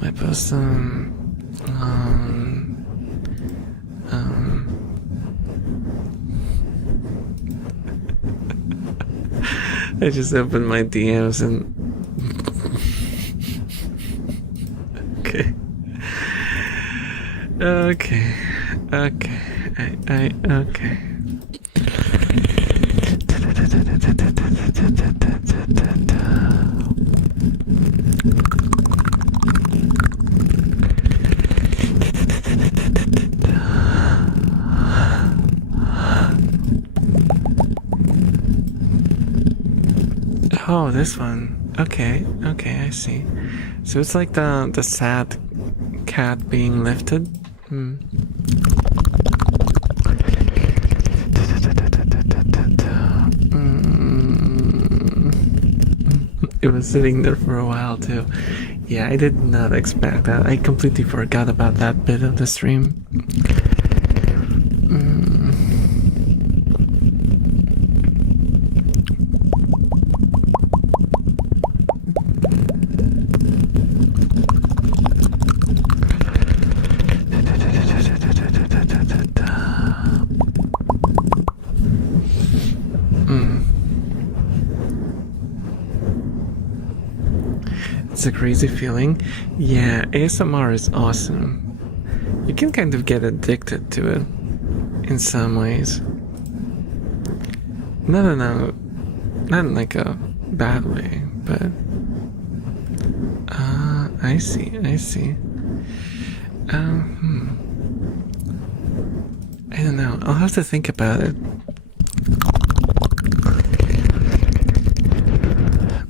Might post them I just opened my DMs and okay. Okay. Okay. Oh, this one. Okay, I see. So it's like the sad cat being lifted. It was sitting there for a while too. Yeah, I did not expect that. I completely forgot about that bit of the stream. It's a crazy feeling. Yeah, ASMR is awesome. You can kind of get addicted to it in some ways. Not in like a bad way, but I see. I don't know. I'll have to think about it.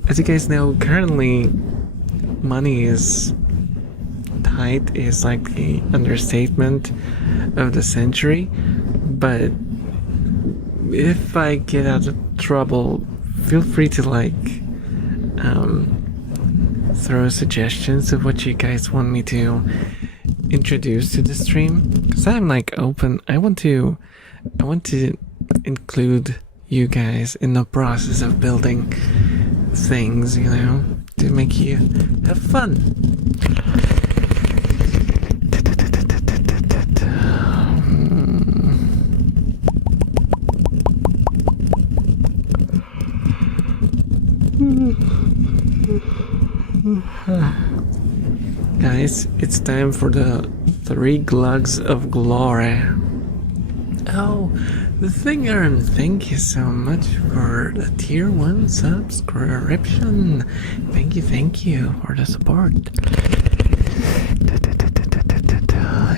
As you guys know, currently money is tight is like the understatement of the century, but if I get out of trouble, feel free to like throw suggestions of what you guys want me to introduce to the stream, because I'm like open. I want to include you guys in the process of building things, you know, to make you have fun. Guys, it's time for the 3 glugs of glory. Oh, the Thinger, thank you so much for the tier 1 subscription. Thank you for the support.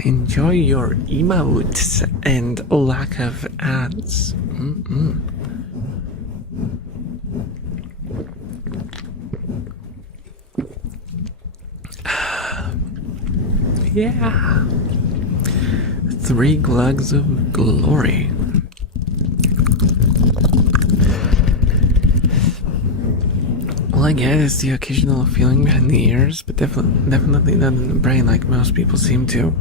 Enjoy your emotes and lack of ads. Yeah. 3 glugs of glory. All I get is the occasional feeling behind the ears, but definitely not in the brain like most people seem to.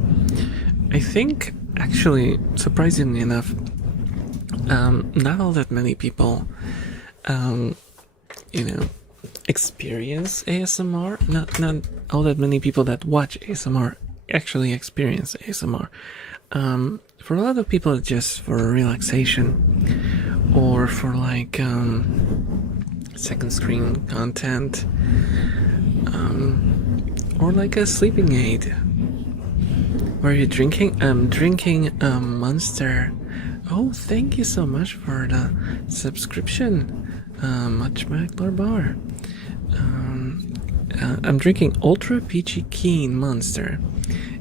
I think, actually, surprisingly enough, not all that many people, experience ASMR. Not all that many people that watch ASMR actually experience ASMR. For a lot of people, it's just for relaxation, or for like second screen content, or like a sleeping aid. What are you drinking? I'm drinking Monster. Oh, thank you so much for the subscription, Much Mackler Bar. I'm drinking Ultra Peachy Keen Monster.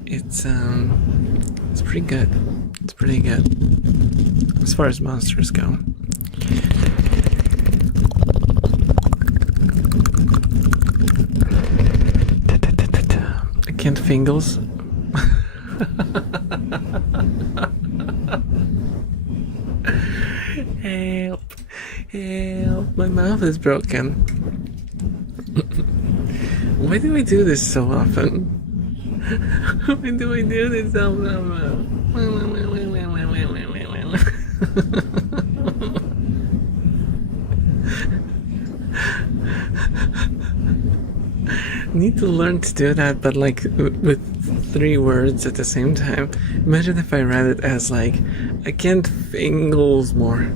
It's pretty good. It's pretty good as far as monsters go. I can't fingles. Help, my mouth is broken. Why do I do this so often? Why do I do this so often? Need to learn to do that, but like with 3 words at the same time. Imagine if I read it as like, I can't fingles more.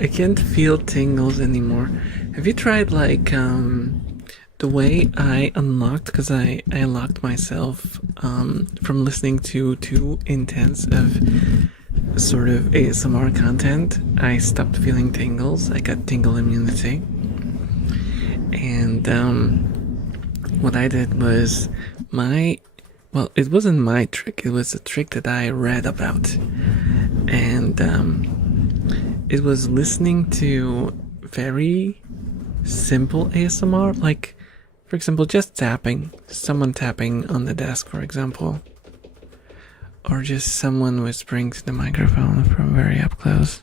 I can't feel tingles anymore. Have you tried like the way I unlocked, because I unlocked myself from listening to too intense of sort of ASMR content. I stopped feeling tingles. I got tingle immunity. And what I did was well, it wasn't my trick. It was a trick that I read about. And it was listening to very simple ASMR, like, for example, just tapping. Someone tapping on the desk, for example. Or just someone whispering to the microphone from very up close.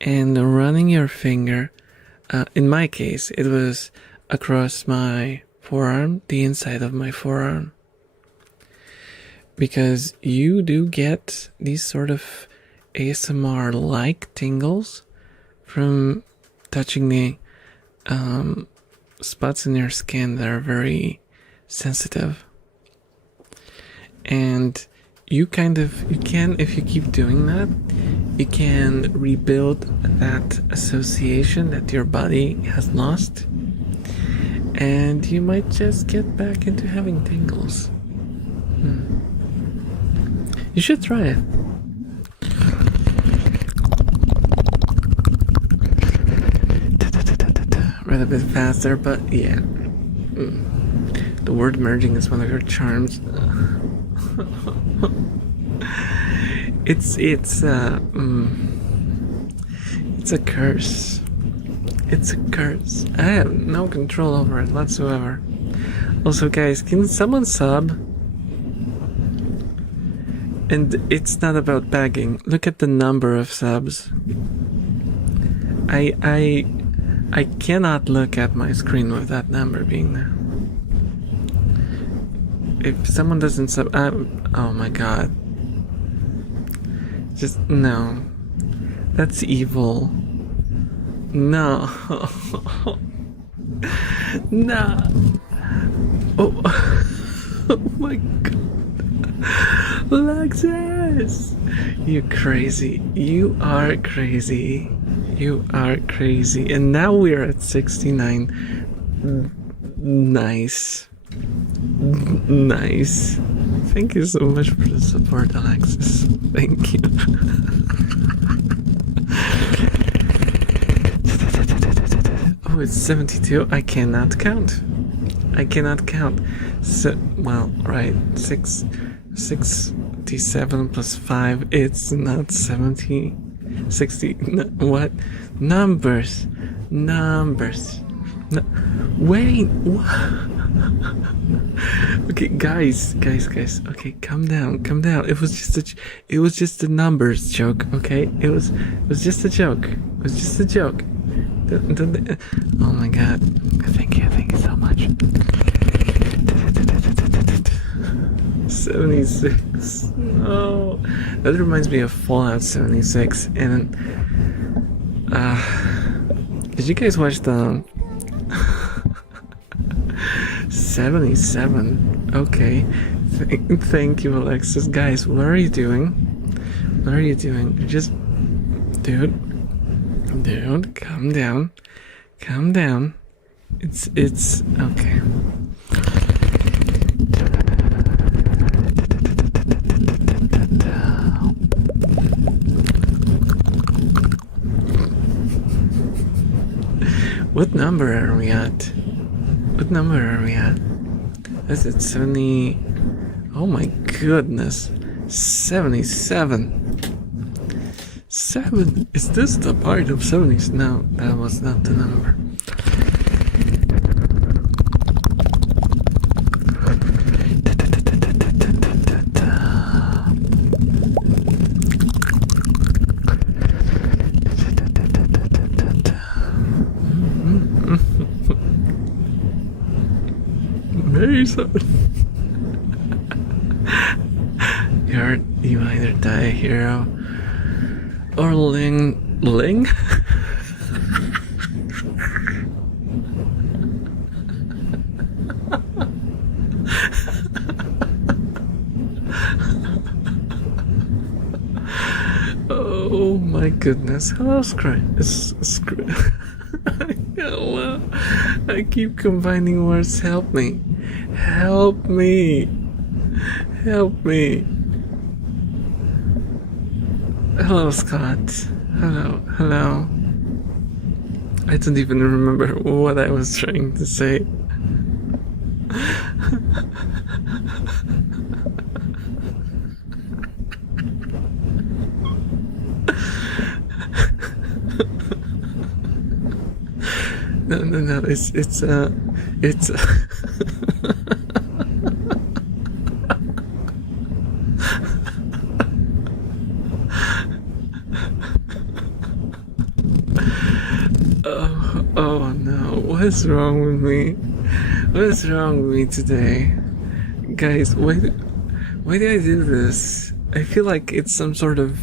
And running your finger, in my case, it was across my forearm, the inside of my forearm. Because you do get these sort of ASMR-like tingles from touching the spots in your skin that are very sensitive. And you can, if you keep doing that, you can rebuild that association that your body has lost. And you might just get back into having tingles. You should try it. Read a bit faster, but yeah. The word merging is one of your charms. It's a curse. It's a curse. I have no control over it whatsoever. Also, guys, can someone sub? And it's not about begging. Look at the number of subs. I cannot look at my screen with that number being there. If someone doesn't sub, oh my god. Just, no. That's evil. No. No. Oh. Oh my god. Alexis! You crazy. You are crazy. You are crazy. And now we're at 69. Nice. Nice. Thank you so much for the support, Alexis. Thank you. Oh, it's 72. I cannot count. I cannot count. So, well, right. 67 plus 5. It's not 70. 60. No, what? Numbers. Numbers. No, wait. What? Okay, guys. Okay, calm down. It was just a numbers joke. Okay, it was just a joke. It was just a joke. Oh my god! Thank you so much. 76. Oh, that reminds me of Fallout 76. And did you guys watch the 77? Okay. Thank you, Alexis. Guys, what are you doing? What are you doing? Just, dude, calm down. Calm down. It's okay. What number are we at? Is it 70? Oh my goodness. 77. 7. Is this the part of 70s? No, that was not the number. Mason. You either die a hero or Ling. Oh Oh my goodness. Hello, Hello. I keep combining words. Help me. Help me. Help me. Hello, Scott. Hello. I don't even remember what I was trying to say. No, it's oh no, what is wrong with me? What is wrong with me today? Guys, why do I do this? I feel like it's some sort of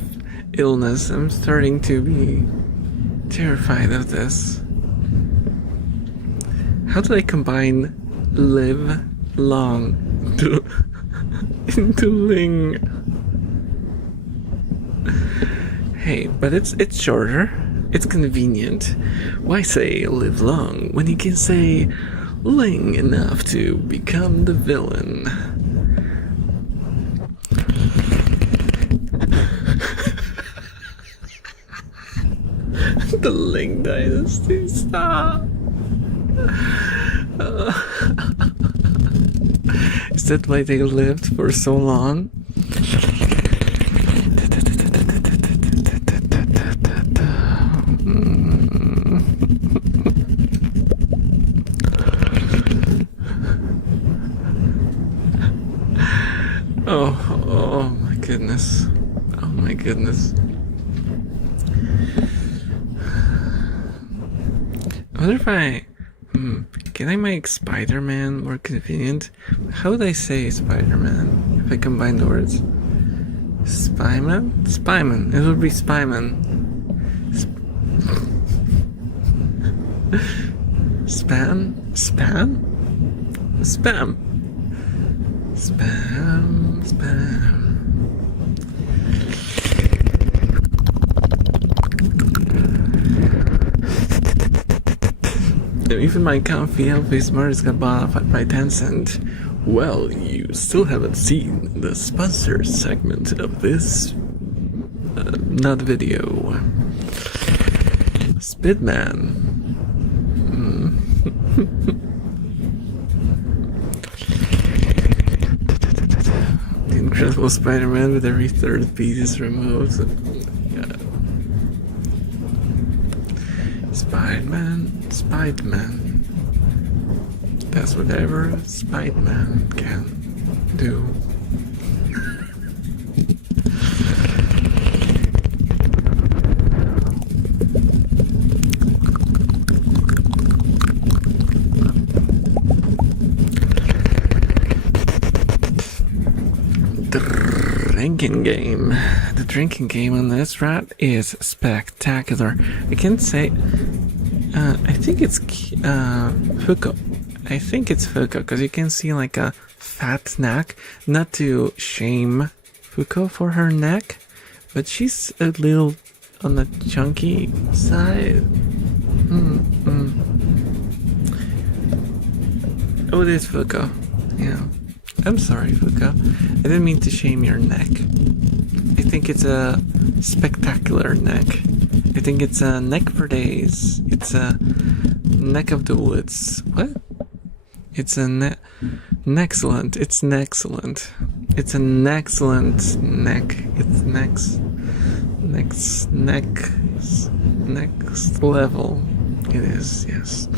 illness. I'm starting to be terrified of this. How do I combine live long into ling? Hey, but it's shorter. It's convenient. Why say live long when you can say ling enough to become the villain? The Ling Dynasty, stop! Is that why they lived for so long? Oh my goodness. Oh my goodness. I wonder if can I make Spider-Man more convenient? How would I say Spider-Man if I combine the words? Spyman? Spyman. It would be Spyman. Spam? Spam? Spam. Spam. Even my comfy ElfRave got bought out by Tencent. Well, you still haven't seen the sponsor segment of this not video. Spidman. The Incredible Spider-Man with every third beat is removed. Spider-Man. That's whatever Spider-Man can do. Drinking game. The drinking game on this rat is spectacular. I can't say. I think it's Fuko. I think it's Fuko because you can see like a fat neck. Not to shame Fuko for her neck, but she's a little on the chunky side. Oh, it is Fuko. Yeah. I'm sorry, Fuko. I didn't mean to shame your neck. I think it's a spectacular neck. I think it's a neck for days. It's a neck of the woods. What? It's a excellent. It's an excellent. It's an excellent neck. It's next level. It is, yes.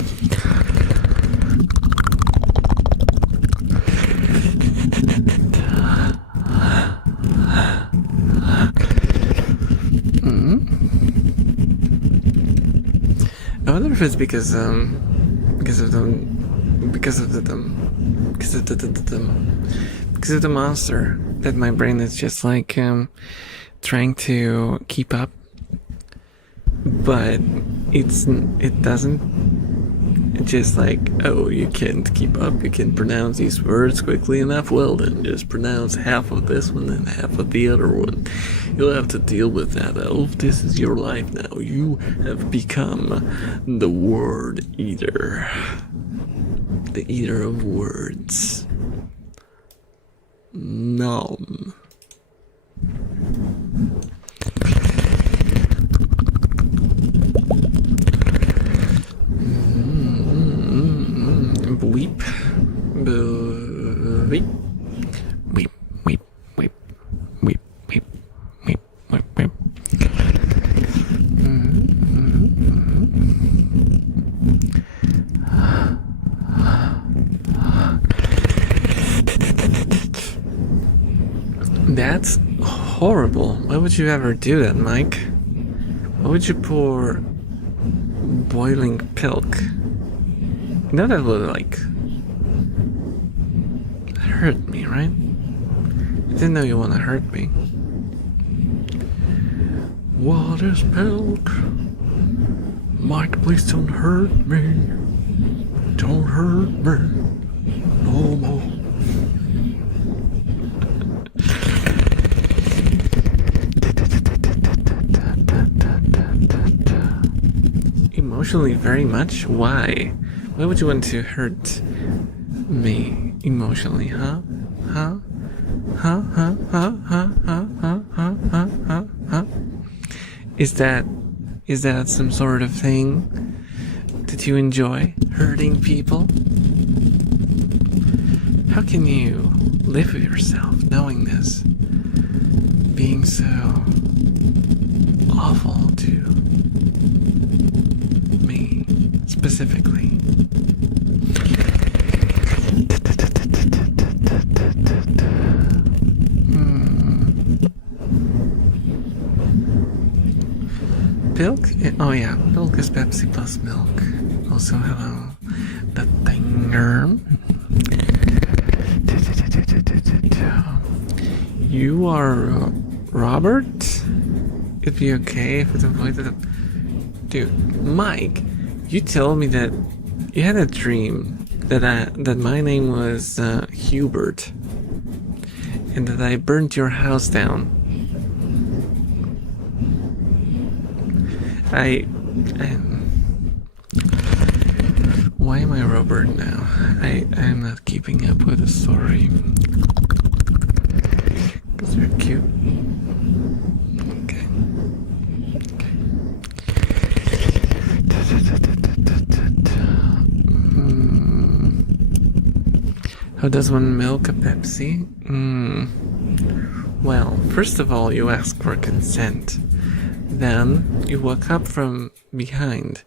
I wonder if it's because of the monster that my brain is just like trying to keep up, but it doesn't just like, oh, you can't keep up, you can't pronounce these words quickly enough, well then just pronounce half of this one and half of the other one. You'll have to deal with that, Elf. This is your life now. You have become the word eater. The eater of words. Nom. Weep. Weep. Weep. Weep. Weep. Weep. Weep. Weep. Weep. Weep. That's horrible. Why would you ever do that, Mike? Why would you pour boiling milk? You know that would, like, hurt me, right? I didn't know you want to hurt me. What is milk? Mike, please don't hurt me. Don't hurt me no more. Emotionally very much? Why? Why would you want to hurt me emotionally, huh? Huh? Huh? Huh? Huh? Huh? Huh? Huh? Huh? Huh? Huh? Huh? Is that some sort of thing that you enjoy? Hurting people? How can you live with yourself knowing this? Being so awful to me specifically. Milk? Oh yeah, milk is Pepsi plus milk. Also, hello, the thinger. You are Robert? It'd be okay if it's avoided. Dude, Mike, you told me that you had a dream that my name was Hubert, and that I burnt your house down. Why am I Robert now? I'm not keeping up with the story. Because you're cute. Okay. How does one milk a Pepsi? Well, first of all, you ask for consent. Then you walk up from behind.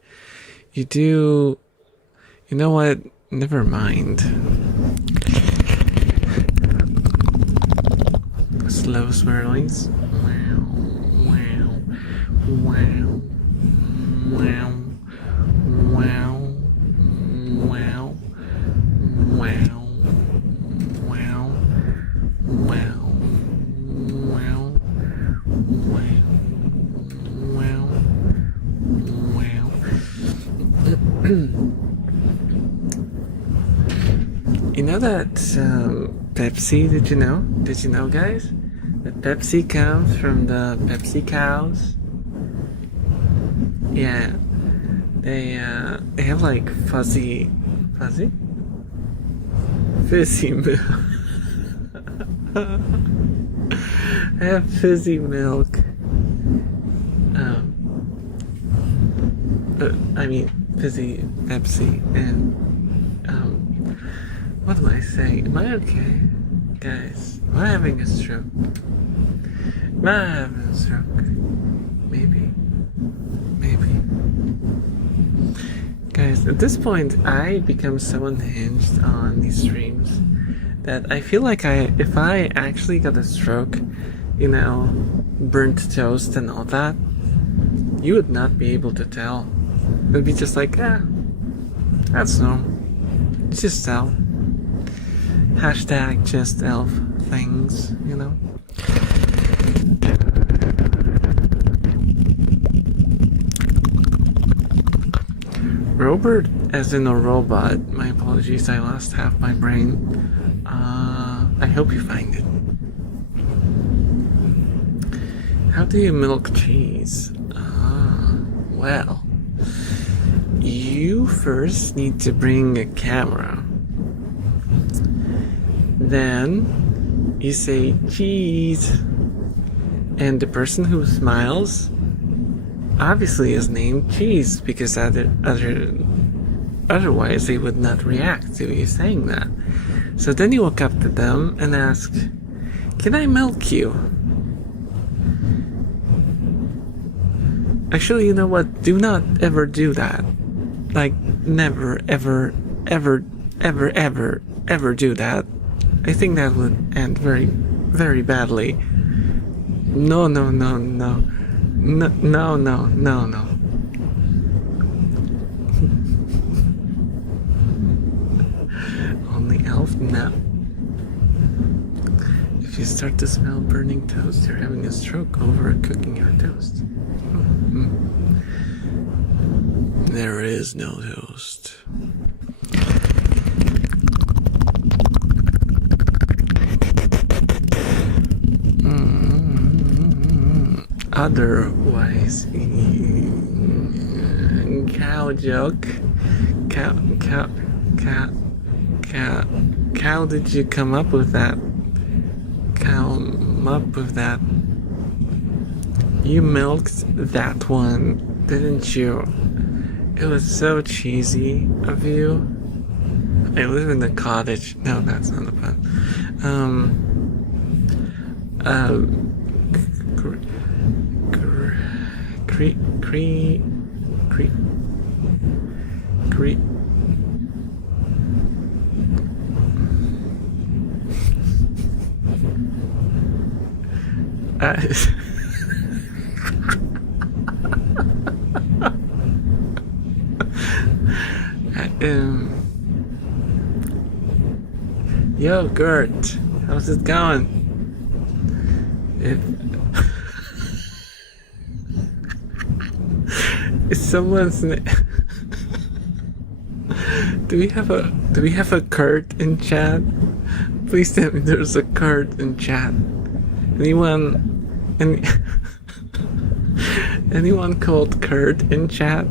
You do... You know what? Never mind. Slow swirlies. Wow. Wow. Wow. Wow. Wow. Wow. Wow. Wow. Wow. Wow. Wow. You know that Pepsi, did you know? Did you know, guys? That Pepsi comes from the Pepsi cows? Yeah. They have like fizzy milk. They have fizzy milk. I mean, fizzy Pepsi, and what am I saying? Am I okay? Guys, am I having a stroke? Am I having a stroke? Maybe. Guys, at this point, I become so unhinged on these streams that I feel like if I actually got a stroke, you know, burnt toast and all that, you would not be able to tell. It would be just like, that's no. Just tell. Hashtag just elf things, you know. Robert, as in a robot. My apologies, I lost half my brain. I hope you find it. How do you milk cheese? Well, you first need to bring a camera. Then you say cheese, and the person who smiles obviously is named Cheese, because otherwise they would not react to you saying that. So then you walk up to them and ask, "Can I milk you?" Actually, you know what? Do not ever do that. Like, never, ever, ever, ever, ever, ever do that. I think that would end very, very badly. No, no, no, no. No, no, no, no, no. Only elf? No. If you start to smell burning toast, you're having a stroke over cooking your toast. There is no toast. Otherwise, cow joke. How did you come up with that? Come up with that? You milked that one, didn't you? It was so cheesy of you. I live in the cottage. No, that's not a pun. Yo, Gert, how's it going? Is someone's name? Do we have a Kurt in chat? Please tell me there's a Kurt in chat. Anyone called Kurt in chat?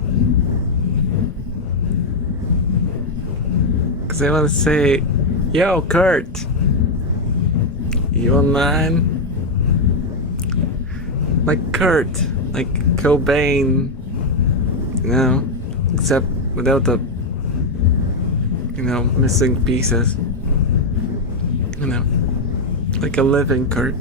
Cause I want to say, yo, Kurt, you online? Like Kurt, like Cobain, you know, except without the, missing pieces, like a living Kurt.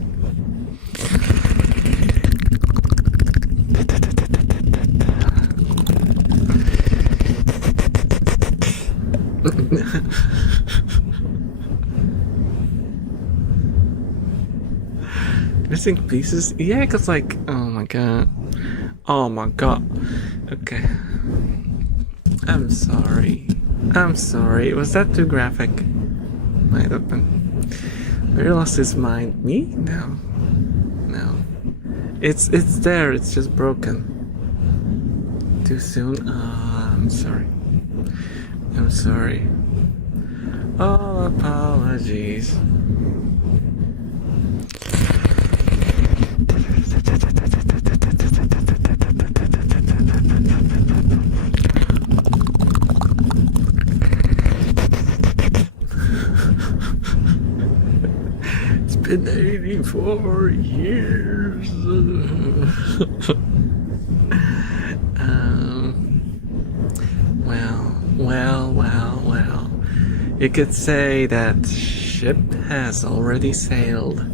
Missing pieces? Yeah, cause like, oh my god. Okay. I'm sorry. Was that too graphic? Might have been. Where lost his mind? Me? No. It's there. It's just broken. Too soon? I'm sorry. All apologies. It's been 84 years. Well. You could say that ship has already sailed,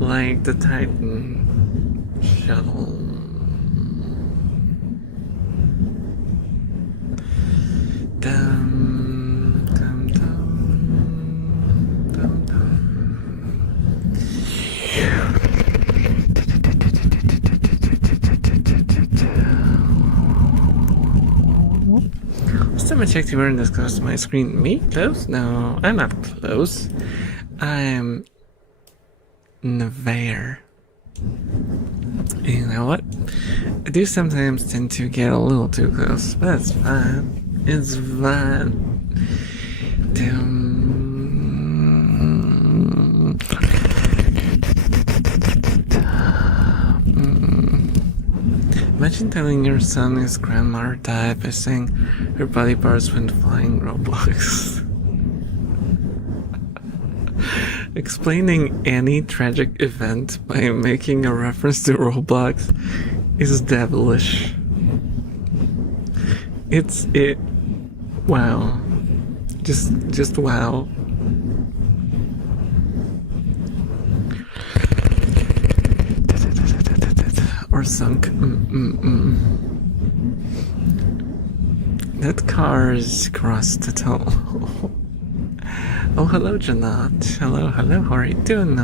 like the Titan shuttle. Dum, dum, dum, dum, dum. Last time I checked, you weren't this close to my screen. Me? Close? No, I'm not close. I'm there. You know what? I do sometimes tend to get a little too close, but that's fine. It's fun. Imagine telling your son his grandmother died by saying her body parts went flying Roblox. Explaining any tragic event by making a reference to Roblox is devilish. Wow. Just wow. Or sunk. That car's crossed the tunnel. Oh, hello, Janat. Hello. How are you doing?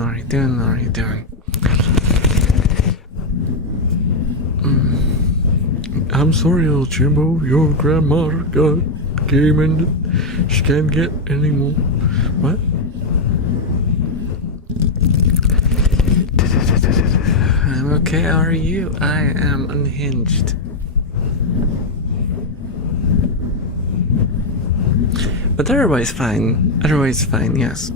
I'm sorry, El Jimbo. Your grandmother got game ended. She can't get any more. What? I'm okay. How are you? I am unhinged. But otherwise fine. Yes.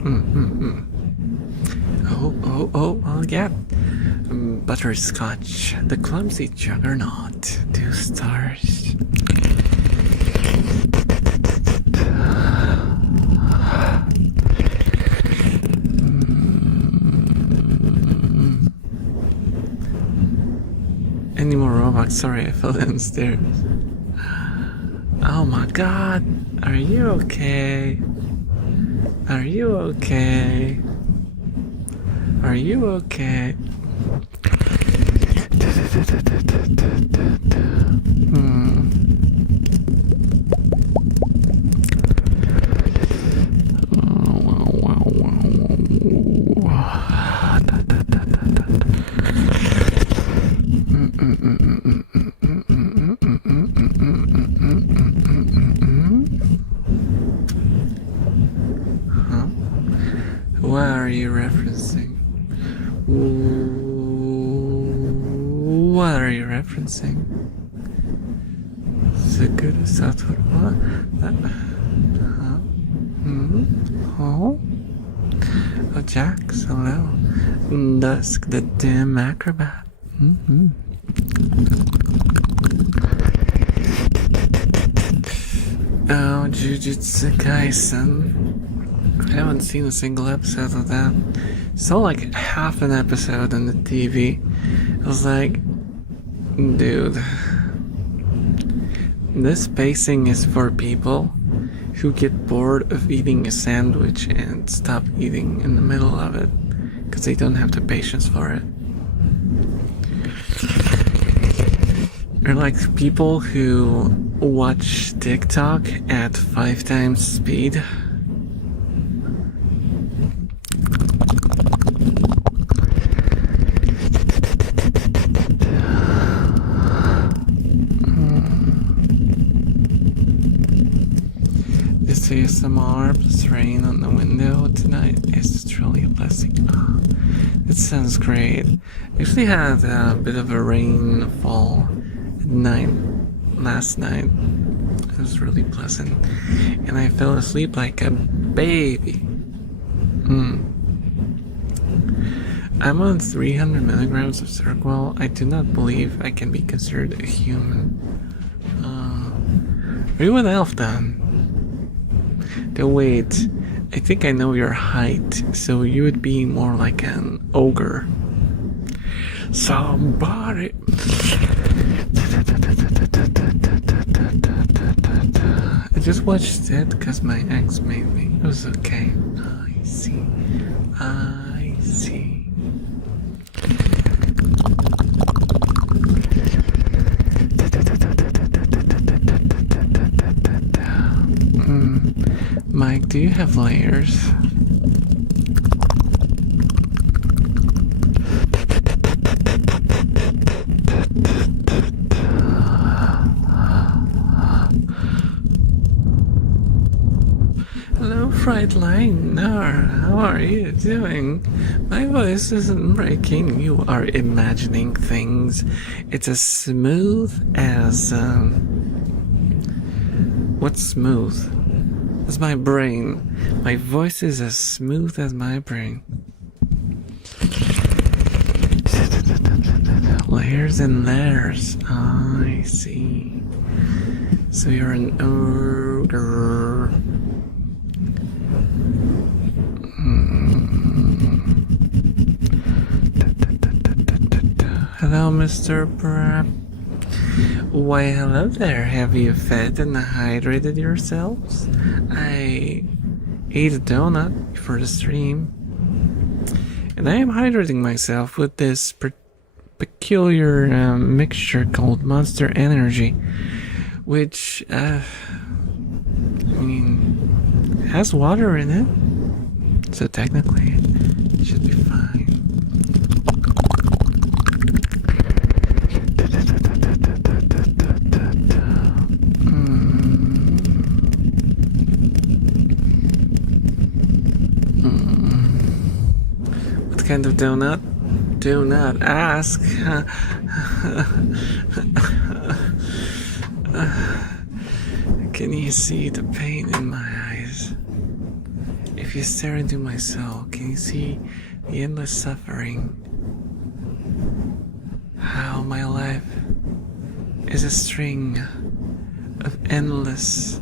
Oh, yeah. Butterscotch, the clumsy juggernaut. 2 stars. Any more Robux? Sorry, I fell downstairs. Oh my god. Are you okay? What are you referencing? Sakura Satoru. Oh, Jax, hello. Dusk, the dim acrobat. Oh, Jujutsu Kaisen. I haven't seen a single episode of that. Saw like half an episode on the TV. I was like, dude, this pacing is for people who get bored of eating a sandwich and stop eating in the middle of it because they don't have the patience for it. They're like people who watch TikTok at 5 times speed. This ASMR plus rain on the window tonight is truly a blessing. Oh, it sounds great. I actually had a bit of a rainfall at night last night. It was really pleasant, and I fell asleep like a baby. I'm on 300 milligrams of Zergwell. I do not believe I can be considered a human. Are you an elf then? Wait, I think I know your height, so you would be more like an ogre. Somebody. I just watched it because my ex made me. It was okay. I see. Mike, do you have layers? Hello, Frightliner. How are you doing? My voice isn't breaking. You are imagining things. It's as smooth as What's smooth? That's my brain. My voice is as smooth as my brain. Layers and layers. I see. So you're an ogre. Hello, Mr. Prep. Why, hello there. Have you fed and hydrated yourselves? I ate a donut before the stream, and I am hydrating myself with this peculiar mixture called Monster Energy, which, has water in it, so technically it should be fine. What kind of donut? Do not ask. Can you see the pain in my eyes? If you stare into my soul, can you see the endless suffering? How my life is a string of endless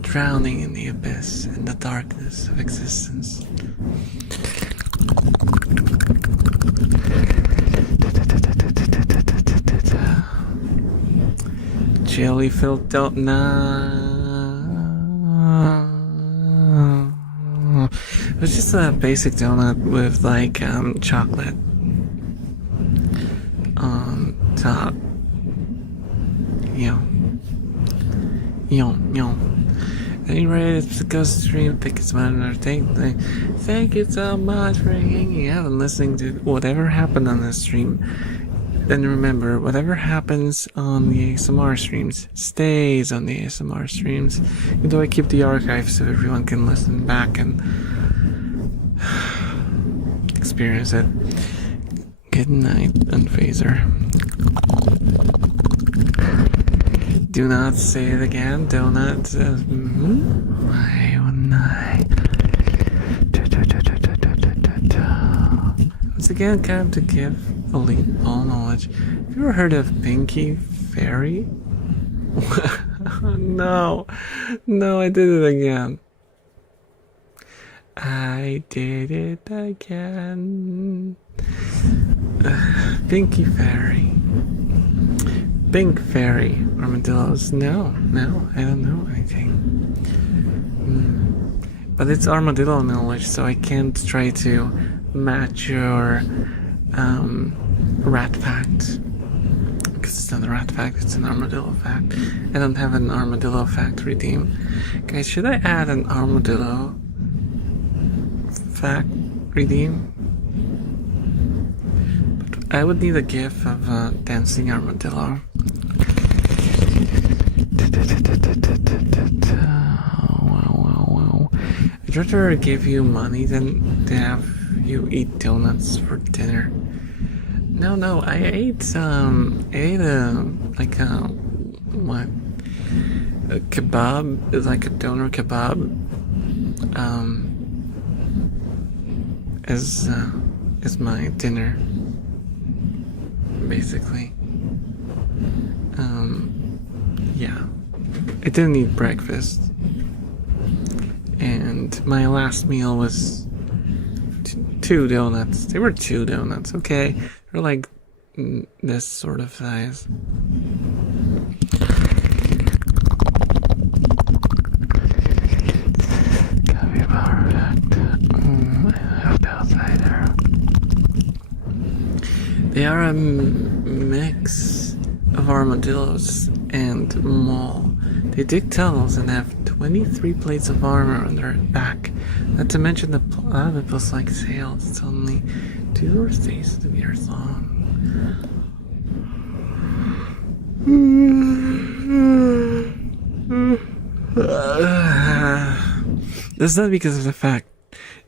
drowning in the abyss and the darkness of existence. Jelly-filled donut. It was just a basic donut with like chocolate on top. Anyway, it's a ghost stream. Think it's about another thing. Thank you so much for hanging out and listening to whatever happened on this stream. Then remember, whatever happens on the ASMR streams stays on the ASMR streams. Even though I keep the archive so everyone can listen back and experience it. Good night, Unphaser. Do not say it again. Donut says, why wouldn't I? Once again, kind to give elite all knowledge. Have you ever heard of Pinky Fairy? No, I did it again. I did it again. Pinky Fairy. Pink Fairy. Armadillos. No, I don't know anything. But it's armadillo knowledge, so I can't try to match your rat fact. Because it's not a rat fact, it's an armadillo fact. I don't have an armadillo fact redeem. Guys, should I add an armadillo fact redeem? But I would need a gif of a dancing armadillo. Wow. I'd rather give you money than to have you eat donuts for dinner. No, I ate a kebab. It's like a doner kebab. As my dinner, basically. Yeah. I didn't eat breakfast. And my last meal was two donuts. They were 2 donuts, okay? They're like this sort of size. They are a mix of armadillos and mole. They dig tunnels and have 23 plates of armor on their back. Not to mention the platypus like sails. It's only 2 or 3 centimeters long. That's not because of the fact.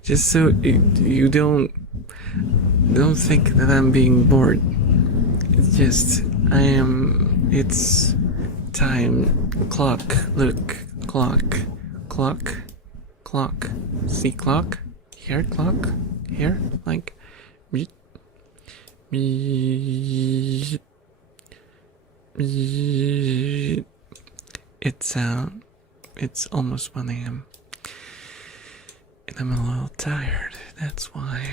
Just so you don't think that I'm being bored. It's just it's time clock. Look, clock, clock, clock. See clock? Here, clock? Here? Like, me. It's almost 1 a.m. and I'm a little tired. That's why.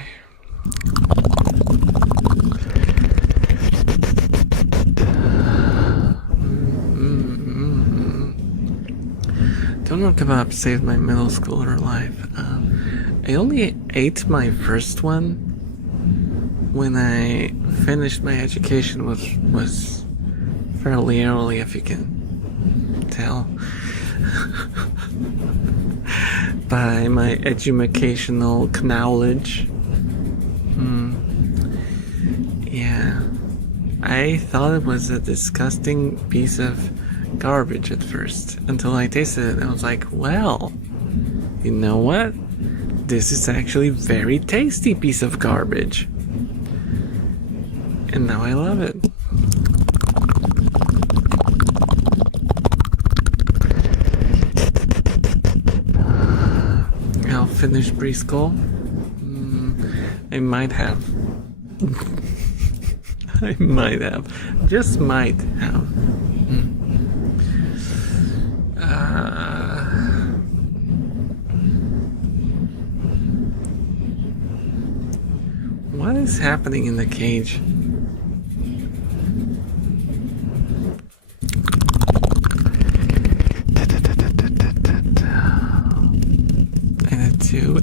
Donut kebab saved my middle schooler life. I only ate my first one when I finished my education, which was fairly early, if you can tell. By my educational knowledge. Yeah. I thought it was a disgusting piece of garbage at first, until I tasted it and I was like, well, you know what? This is actually a very tasty piece of garbage. And now I love it. I'll finish preschool. I might have. I might have. Just might have. What is happening in the cage?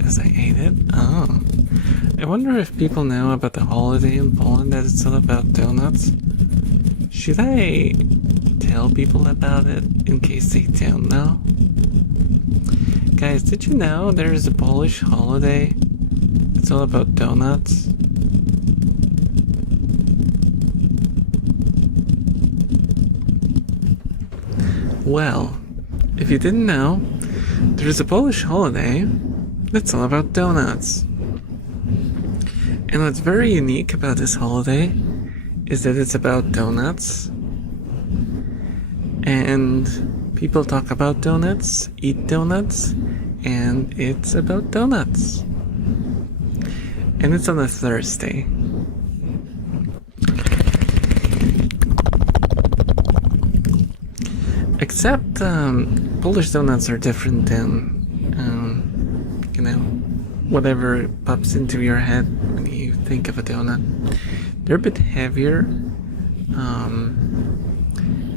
As I ate it. Oh. I wonder if people know about the holiday in Poland that it's all about donuts. Should I tell people about it in case they don't know? Guys, did you know there is a Polish holiday? It's all about donuts. Well, if you didn't know, there's a Polish holiday that's all about donuts. And what's very unique about this holiday is that it's about donuts. And people talk about donuts, eat donuts, and it's about donuts. And it's on a Thursday. Except Polish donuts are different than whatever pops into your head when you think of a donut. They're a bit heavier.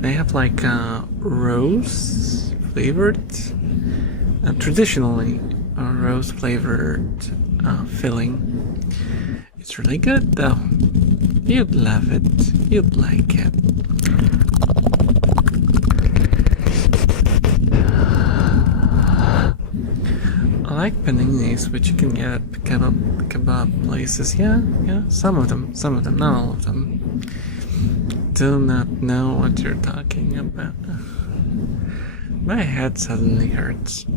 They have like rose flavored, traditionally rose flavored filling. It's really good though. You'd love it. You'd like it. I like paninis, which you can get at kebab places. Yeah, some of them, not all of them. Do not know what you're talking about. My head suddenly hurts.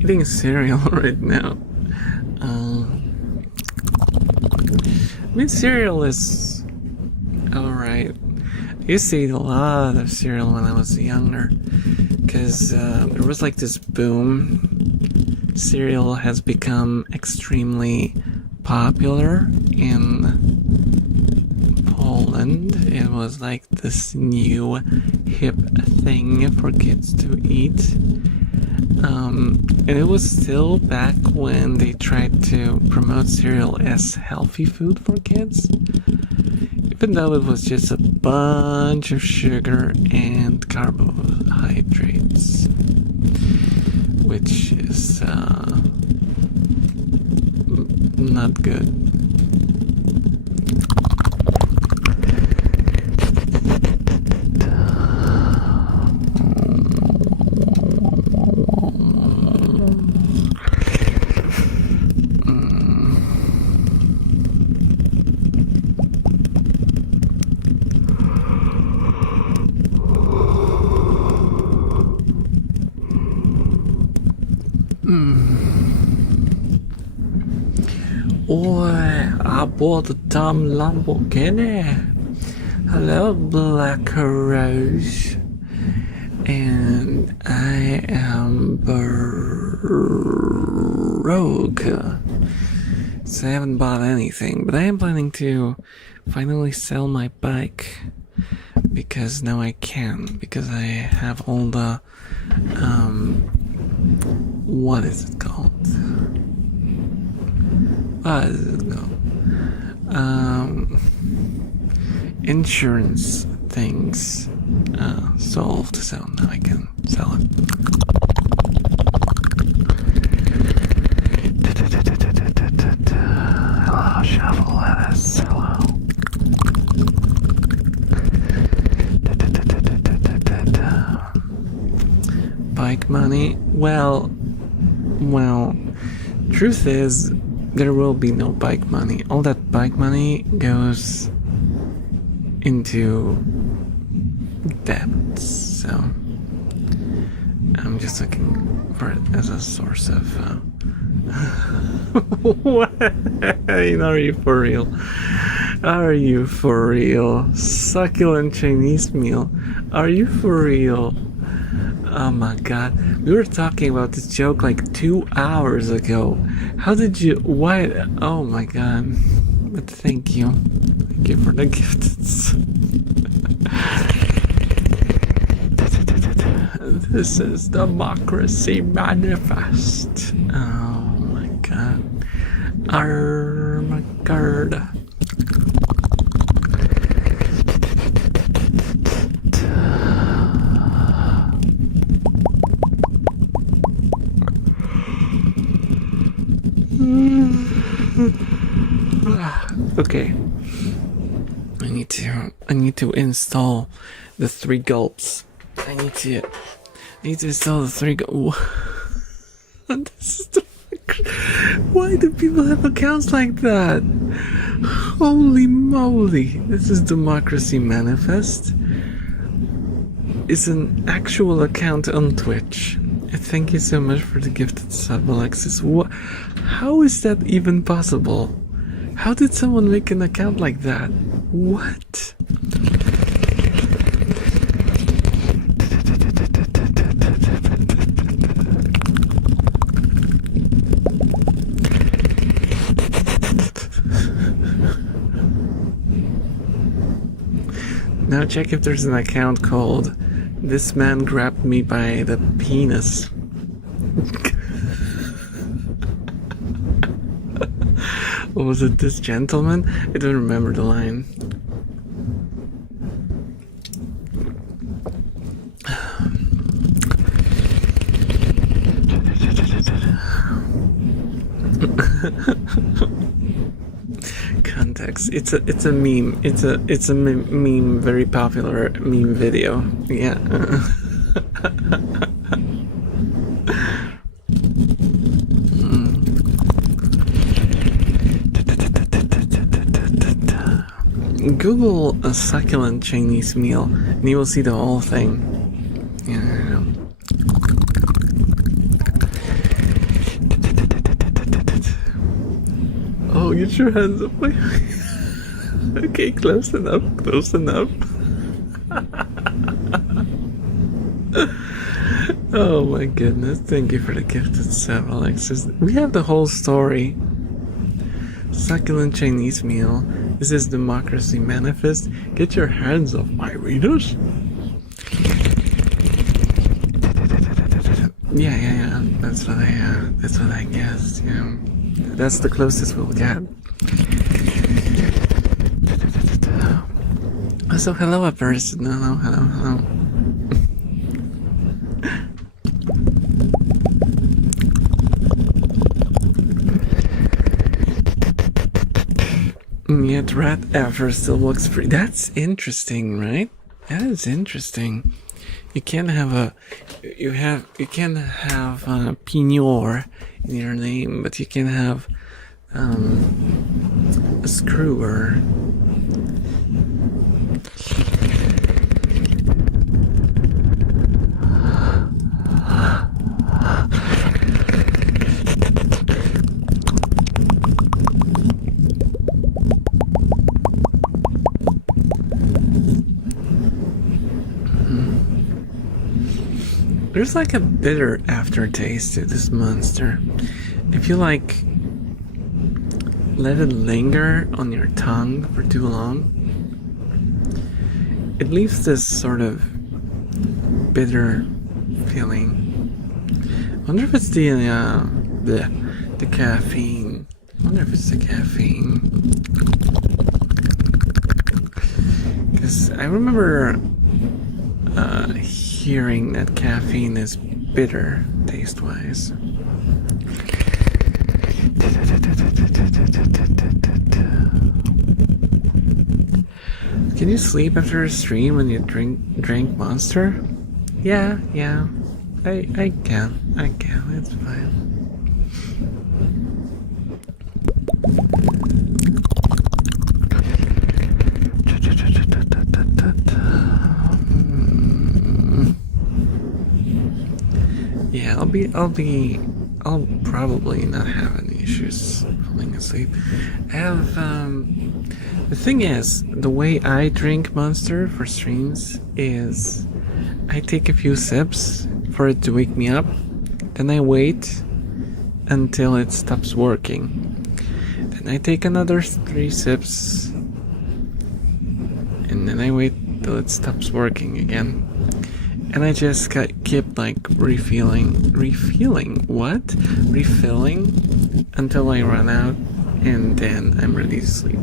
Eating cereal right now. I mean, cereal is alright. I used to eat a lot of cereal when I was younger, because there was like this boom. Cereal has become extremely popular in Poland. It was like this new hip thing for kids to eat. And it was still back when they tried to promote cereal as healthy food for kids. Even though it was just a bunch of sugar and carbohydrates. Which is not good. Oj, I bought a dumb Lamborghini. Hello, Black Rose. And I am broke. So I haven't bought anything, but I am planning to finally sell my bike. Because now I can. Because I have all the, what is it called? What is it called? Insurance things solved, so now I can sell it. Hello, shovel lettuce. Hello. Bike money? Well, truth is, there will be no bike money. All that bike money goes into debts, so I'm just looking for it as a source of what? Are you for real? Are you for real? Succulent Chinese meal. Are you for real? Oh my god. We were talking about this joke like 2 hours ago. How did you... Why... Oh my god. But thank you. Thank you for the gifts. This is Democracy Manifest. Oh my god. Armageddon. Okay. I need to install the 3 gulps. I need to install the 3 gulps. This is the... Why do people have accounts like that? Holy moly. This is Democracy Manifest. It's an actual account on Twitch. Thank you so much for the gifted sub, Alexis. How is that even possible? How did someone make an account like that? What? Now check if there's an account called "This Man Grabbed Me by the Penis." What was it? This gentleman? I don't remember the line. Context. It's a meme. It's a meme. Very popular meme video. Yeah. Google a succulent Chinese meal and you will see the whole thing. Yeah. Oh, get your hands up. Okay, close enough, close enough. Oh my goodness, thank you for the gifted sub, Alexis. We have the whole story. Succulent Chinese meal. This is Democracy Manifest. Get your hands off my readers. Yeah. That's what I guess. Yeah, that's the closest we'll get. So hello, a person. Hello. Yet rat ever still walks free. That's interesting, right? That is interesting. You can't have a Pinor in your name, but you can have a screwer. There's like a bitter aftertaste to this monster. If you like let it linger on your tongue for too long, it leaves this sort of bitter feeling. I wonder if it's the caffeine. I wonder if it's the caffeine. Because I remember hearing that caffeine is bitter taste-wise. Can you sleep after a stream when you drink Monster? Yeah, I can, it's fine. Yeah, I'll probably not have any issues falling asleep. I have, the thing is, the way I drink Monster for streams is I take a few sips for it to wake me up, then I wait until it stops working. Then I take another 3 sips, and then I wait till it stops working again. And I just keep like refilling until I run out, and then I'm ready to sleep.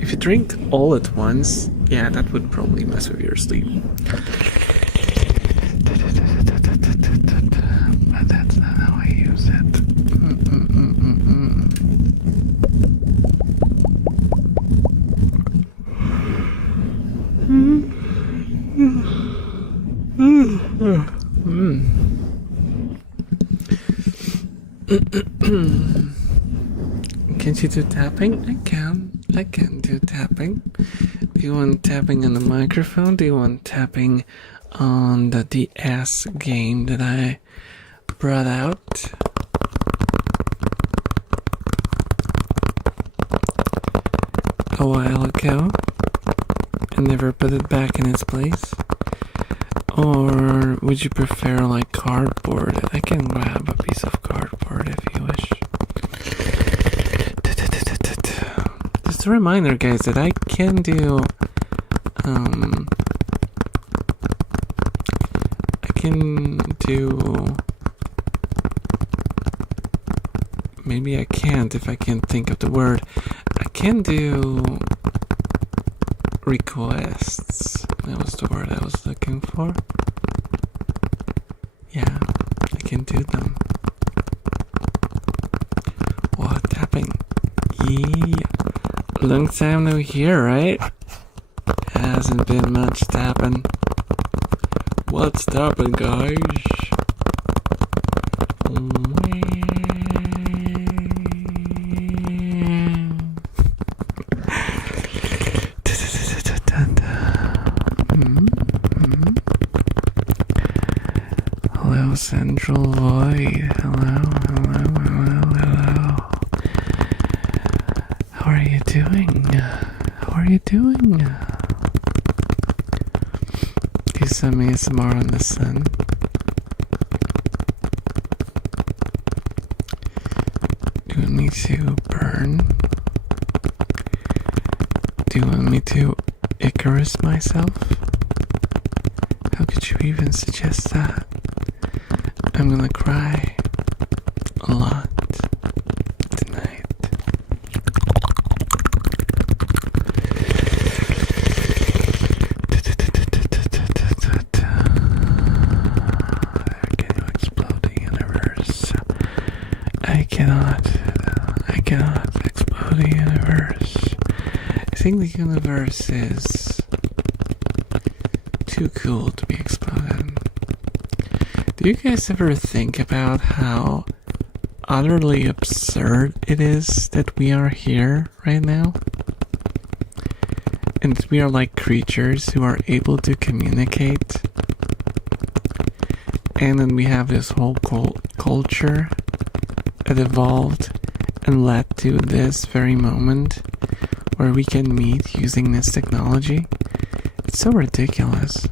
If you drink all at once, yeah, that would probably mess with your sleep. But that's not how I use it. Can't you do tapping? I can do tapping. Do you want tapping on the microphone? Do you want tapping on the DS game that I brought out? A while ago and never put it back in its place? Or would you prefer like cardboard? I can grab a piece of cardboard if you wish. Just a reminder, guys, that I can do maybe I can't if I can't think of the word. I can do requests. That was the word I was looking for. Yeah, I can do them. What, tapping? Yeah. Long time no here, right? Hasn't been much tapping. What's tapping, guys? Hello, Central Void. Hello. How are you doing? Do some ASMR on the sun? Do you want me to burn? Do you want me to Icarus myself? How could you even suggest that? I'm gonna cry a lot tonight. They're going to explode the universe. I cannot explode the universe. I think the universe is too cool to be exploded. Do you guys ever think about how utterly absurd it is that we are here right now? And that we are like creatures who are able to communicate? And then we have this whole culture that evolved and led to this very moment where we can meet using this technology. It's so ridiculous.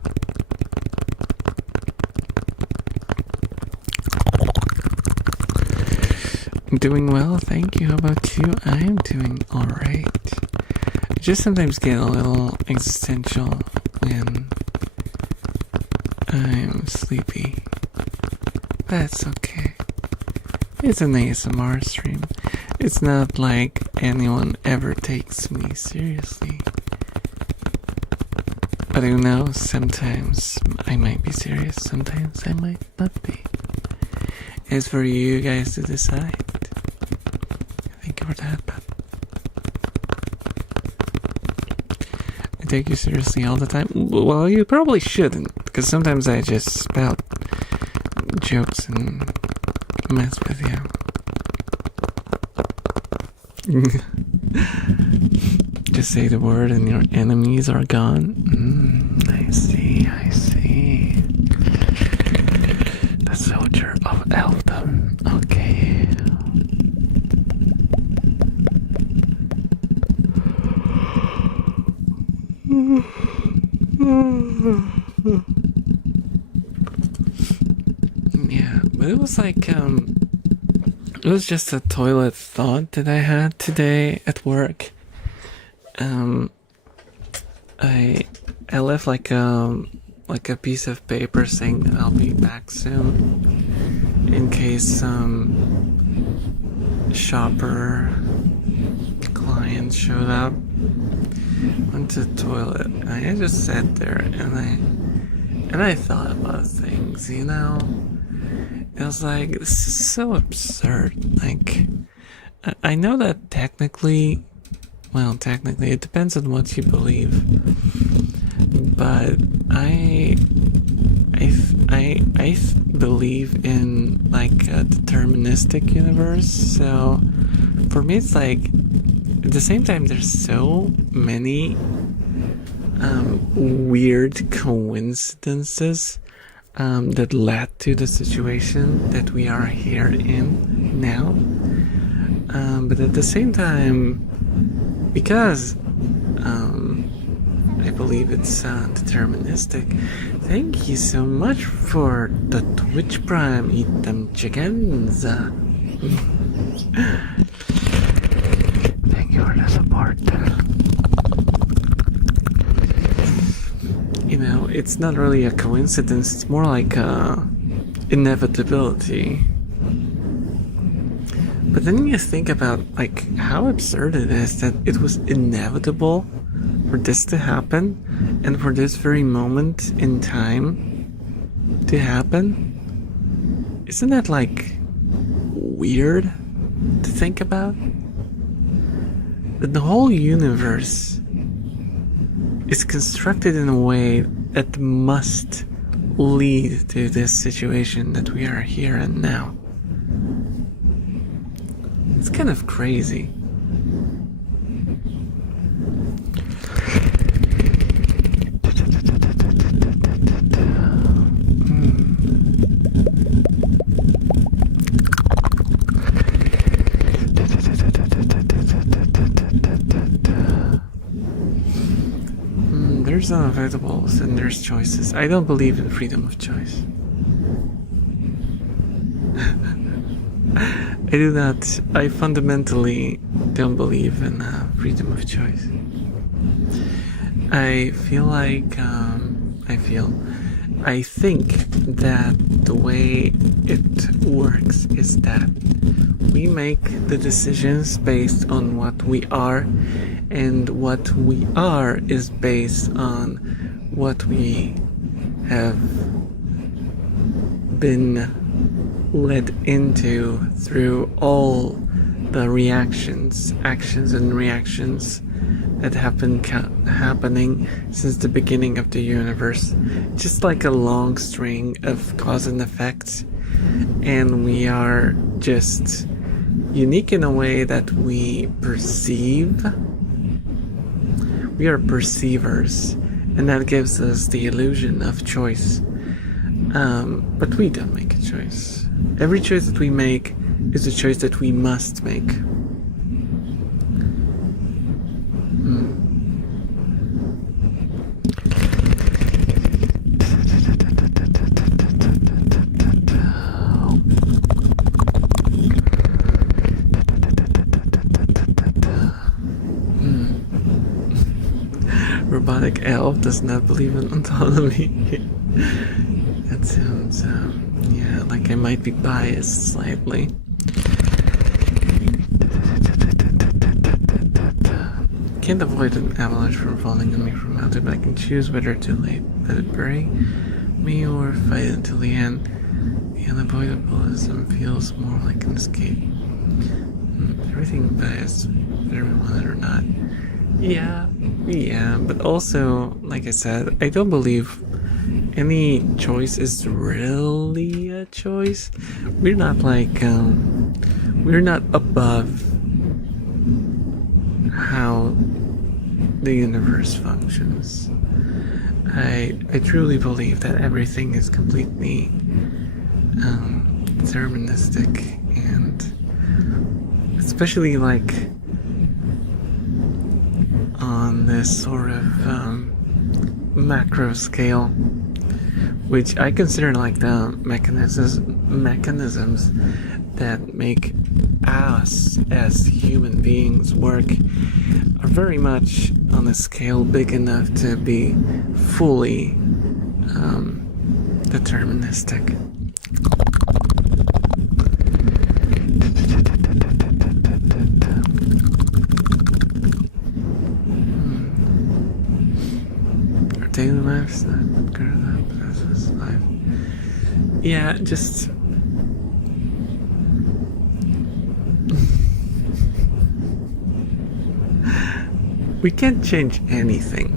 I'm doing well, thank you. How about you? I'm doing alright. I just sometimes get a little existential when I'm sleepy. That's okay. It's an ASMR stream. It's not like anyone ever takes me seriously. But who knows, sometimes I might be serious, sometimes I might not be. It's for you guys to decide. Thank you for that, but I take you seriously all the time. Well, you probably shouldn't, because sometimes I just spout jokes and mess with you. Just say the word and your enemies are gone. I see, I see. The soldier of Elfdom. Okay. Yeah, but it was like, it was just a toilet thought that I had today at work. I left like a piece of paper saying that I'll be back soon in case some shopper client showed up. Went to the toilet and I just sat there and I thought about things, you know. It was like, this is so absurd. Like, I know that technically it depends on what you believe, but I believe in like a deterministic universe. So for me, it's like at the same time there's so many weird coincidences that led to the situation that we are here in now. But at the same time, because I believe it's deterministic. Thank you so much for the Twitch Prime. Eat them chickens. Thank you for the support. You know, it's not really a coincidence. It's more like a inevitability. But then you think about like how absurd it is that it was inevitable for this to happen and for this very moment in time to happen. Isn't that like weird to think about? That the whole universe is constructed in a way that must lead to this situation that we are here and now. It's kind of crazy. There's unavoidables and there's choices. I don't believe in freedom of choice. I fundamentally don't believe in freedom of choice. I think that the way it works is that we make the decisions based on what we are, and what we are is based on what we have been led into through all the actions and reactions that have been happening since the beginning of the universe. Just like a long string of cause and effects, and we are just unique in a way that we perceive. We are perceivers, and that gives us the illusion of choice. But we don't make a choice. Every choice that we make is a choice that we must make. robotic elf does not believe in autonomy. That sounds, yeah, like I might be biased slightly. Can't avoid an avalanche from falling on me from mountain, but I can choose whether to let it bury me or fight until the end. The unavoidableism feels more like an escape. Everything biased, whether we want it or not. Yeah, but also, like I said, I don't believe any choice is really a choice. We're not like, we're not above how the universe functions. I truly believe that everything is completely deterministic, and especially like on this sort of macro scale, which I consider like the mechanisms that make us as human beings work are very much on a scale big enough to be fully deterministic. Our daily lives that grows up as this life. Yeah, just we can't change anything,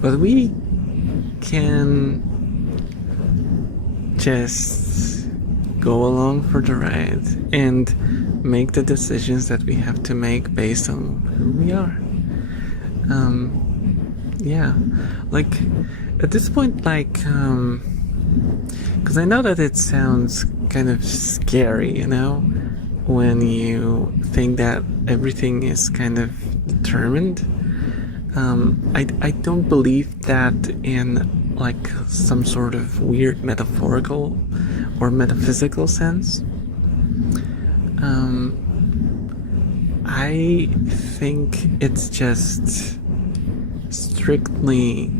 but we can just go along for the ride and make the decisions that we have to make based on who we are. Yeah, like at this point, like because I know that it sounds kind of scary, you know, when you think that everything is kind of determined. I don't believe that in like some sort of weird metaphorical or metaphysical sense. I think it's just strictly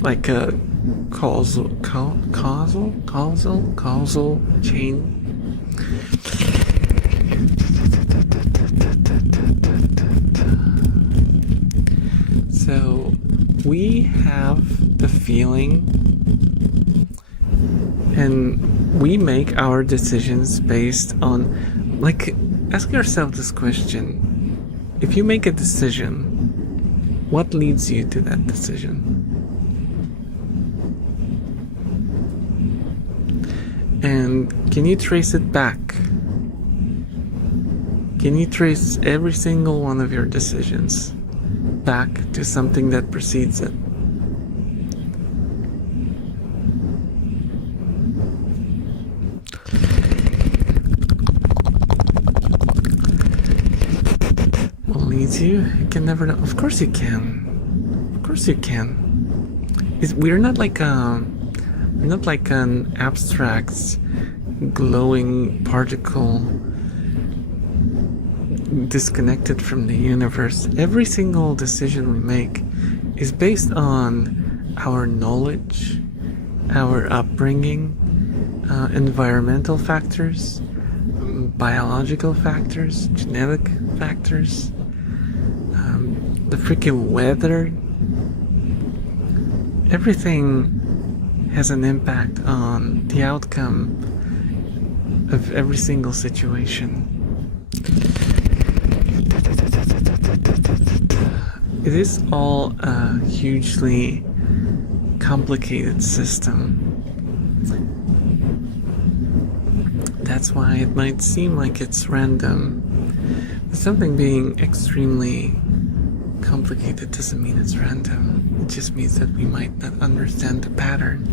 like a causal chain. So we have the feeling, and we make our decisions based on, like, ask yourself this question: if you make a decision, what leads you to that decision? And can you trace it back? Can you trace every single one of your decisions back to something that precedes it? What leads you? You can never know. Of course you can. Of course you can. We're not like an abstract glowing particle disconnected from the universe. Every single decision we make is based on our knowledge, our upbringing, environmental factors, biological factors, genetic factors, the freaking weather. Everything has an impact on the outcome of every single situation. It is all a hugely complicated system. That's why it might seem like it's random. But something being extremely complicated doesn't mean it's random. It just means that we might not understand the pattern.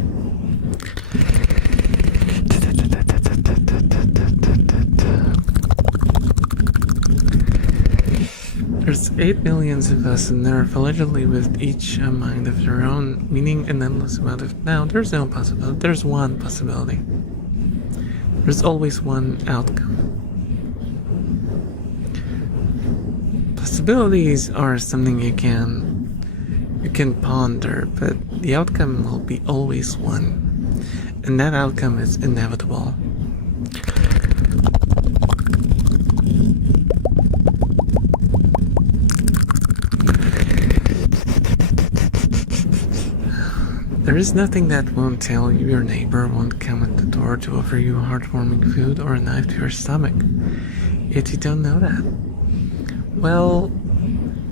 There's 8 million of us in Earth, allegedly with each a mind of their own, meaning an endless amount of... Now, there's no possibility. There's one possibility. There's always one outcome. Possibilities are something you can ponder, but the outcome will be always one, and that outcome is inevitable. There is nothing that won't tell you your neighbor won't come at the door to offer you heartwarming food or a knife to your stomach. Yet you don't know that. Well,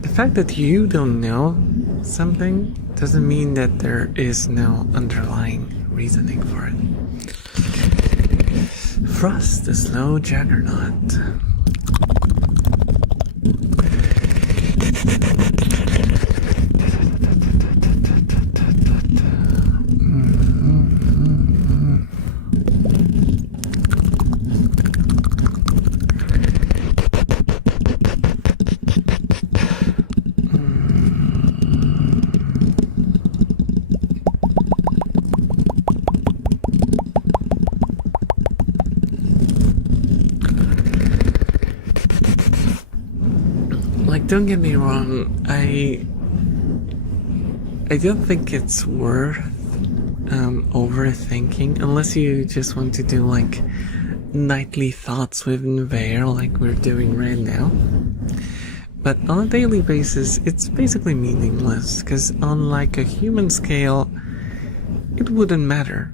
the fact that you don't know something doesn't mean that there is no underlying reasoning for it. Frost, the slow juggernaut. Like, don't get me wrong, I don't think it's worth overthinking unless you just want to do like nightly thoughts with Veil like we're doing right now. But on a daily basis, it's basically meaningless because on like a human scale, it wouldn't matter.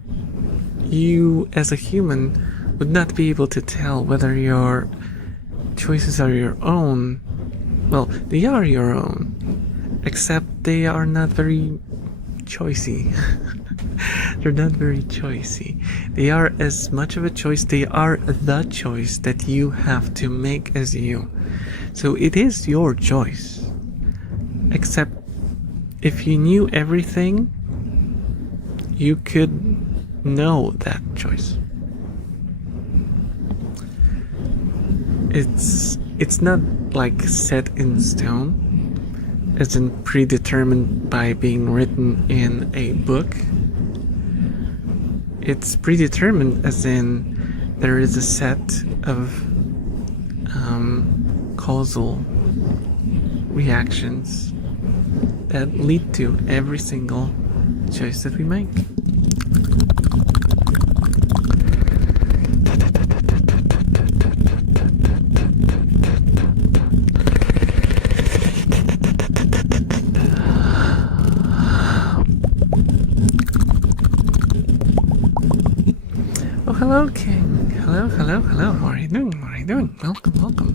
You as a human would not be able to tell whether your choices are your own. Well, they are your own, except they are not very choicey. They're not very choicey. They are as much of a choice, they are the choice that you have to make as you. So it is your choice. Except if you knew everything, you could know that choice. It's not like set in stone, as in predetermined by being written in a book. It's predetermined as in there is a set of causal reactions that lead to every single choice that we make. Oh, hello, King. Hello, hello, hello. How are you doing? How are you doing? Welcome, welcome.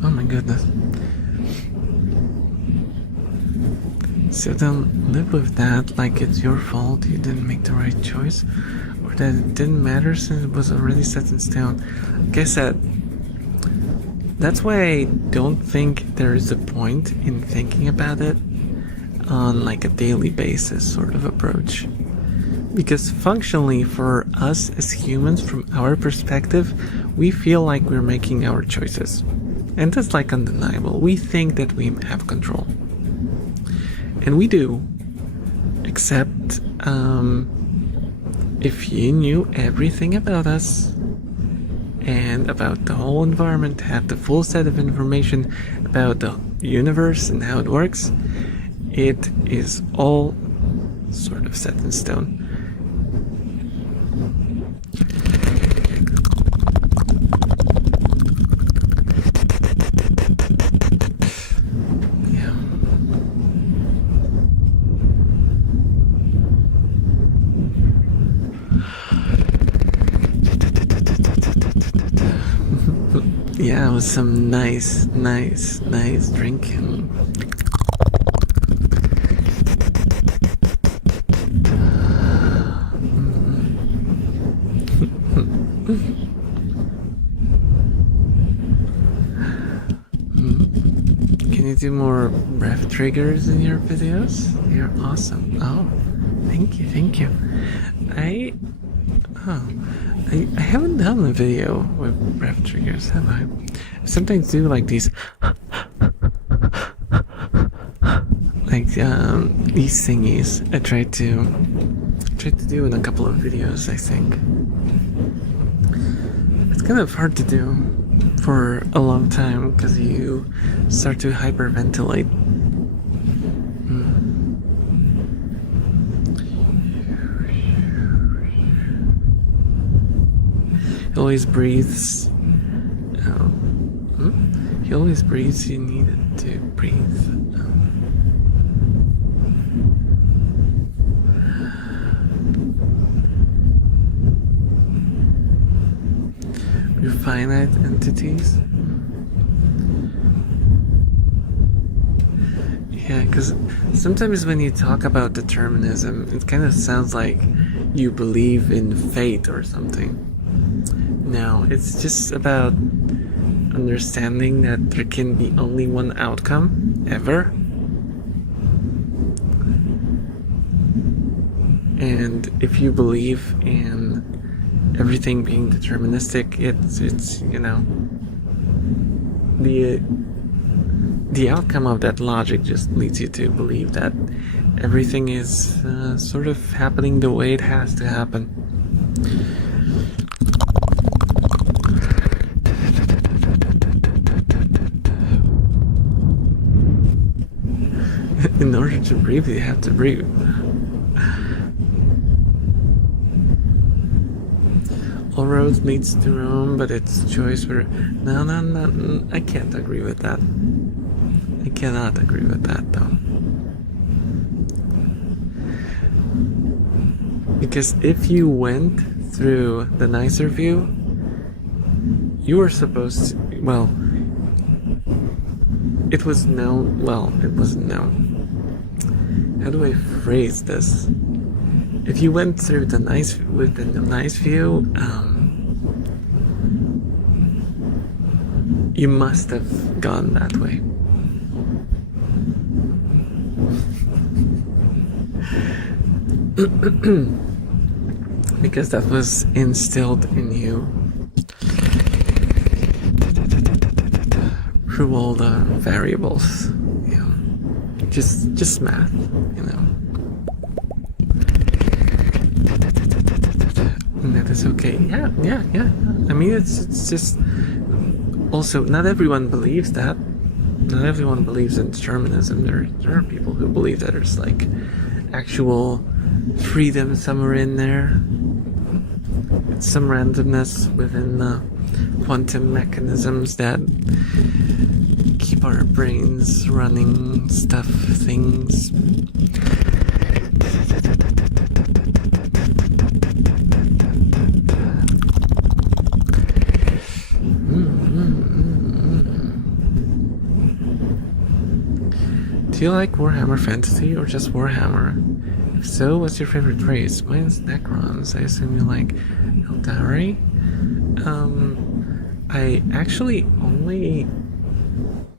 Oh my goodness. So don't live with that like it's your fault you didn't make the right choice, or that it didn't matter since it was already set in stone. Like I said, that's why I don't think there is a point in thinking about it on like a daily basis sort of approach. Because functionally for us as humans, from our perspective, we feel like we're making our choices. And that's like undeniable. We think that we have control. And we do. Except if you knew everything about us and about the whole environment, had the full set of information about the universe and how it works, it is all sort of set in stone. Yeah. Yeah, with some nice drinking. Can you do more breath triggers in your videos? You're awesome. Oh, thank you. I haven't done a video with breath triggers, have I? I sometimes do like these, like like these thingies. I tried to do in a couple of videos, I think. It's kind of hard to do for a long time because you start to hyperventilate. He always breathes. He always breathes. You needed to breathe. Your finite entities. Yeah, because sometimes when you talk about determinism, it kind of sounds like you believe in fate or something. No, it's just about understanding that there can be only one outcome, ever. And if you believe in everything being deterministic, it's you know, the outcome of that logic just leads you to believe that everything is sort of happening the way it has to happen. In order to breathe, you have to breathe. All roads leads to Rome, but it's choice for... No, I can't agree with that. I cannot agree with that, though. Because if you went through the nicer view, you were supposed to... Well, it was known... Well, it wasn't known. How do I phrase this? If you went through the nice within the nice view, you must have gone that way. Because that was instilled in you through all the variables, you know, just math, you know. And that is okay. Yeah. I mean, it's just also not everyone believes that. Not everyone believes in determinism. There are people who believe that there's like actual freedom somewhere in there. It's some randomness within the quantum mechanisms that keep our brains running things. Do you like Warhammer Fantasy or just Warhammer? If so, what's your favorite race? Mine's Necrons. I assume you like Eldari? I actually only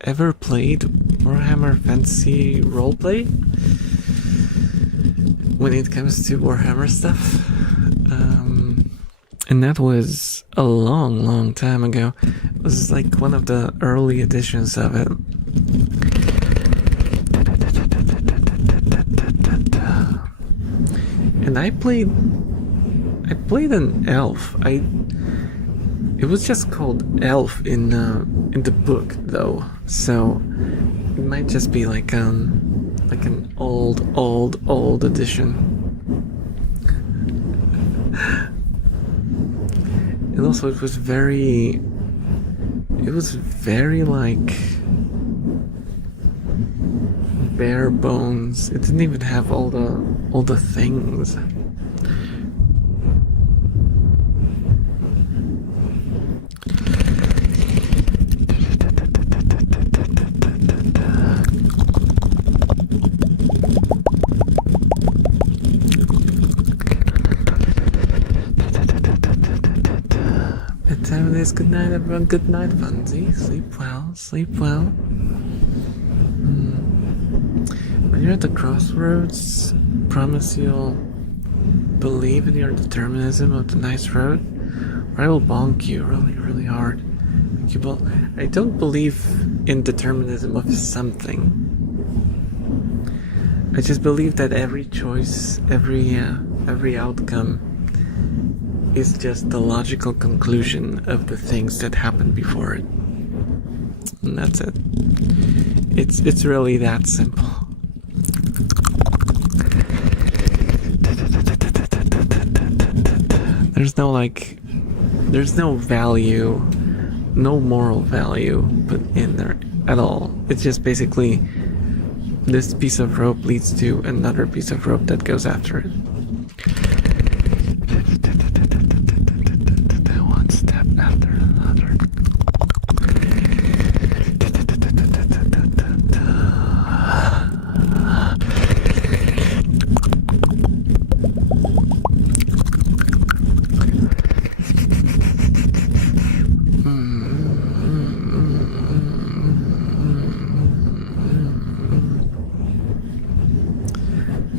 ever played Warhammer Fantasy roleplay when it comes to Warhammer stuff. And that was a long time ago. It was like one of the early editions of it. And I played an elf. It was just called elf in the book though, so it might just be like an old edition. And also it was very like bare bones. It didn't even have all the things. Bedtime it is. Good night, everyone. Good night, Funzy. Sleep well. Sleep well. When you're at the crossroads, promise you'll believe in your determinism of the nice road, or I will bonk you really hard. I don't believe in determinism of something. I just believe that every choice, every outcome is just the logical conclusion of the things that happened before it. And that's it. It's really that simple. There's no value, no moral value put in there at all. It's just basically this piece of rope leads to another piece of rope that goes after it. One step after another.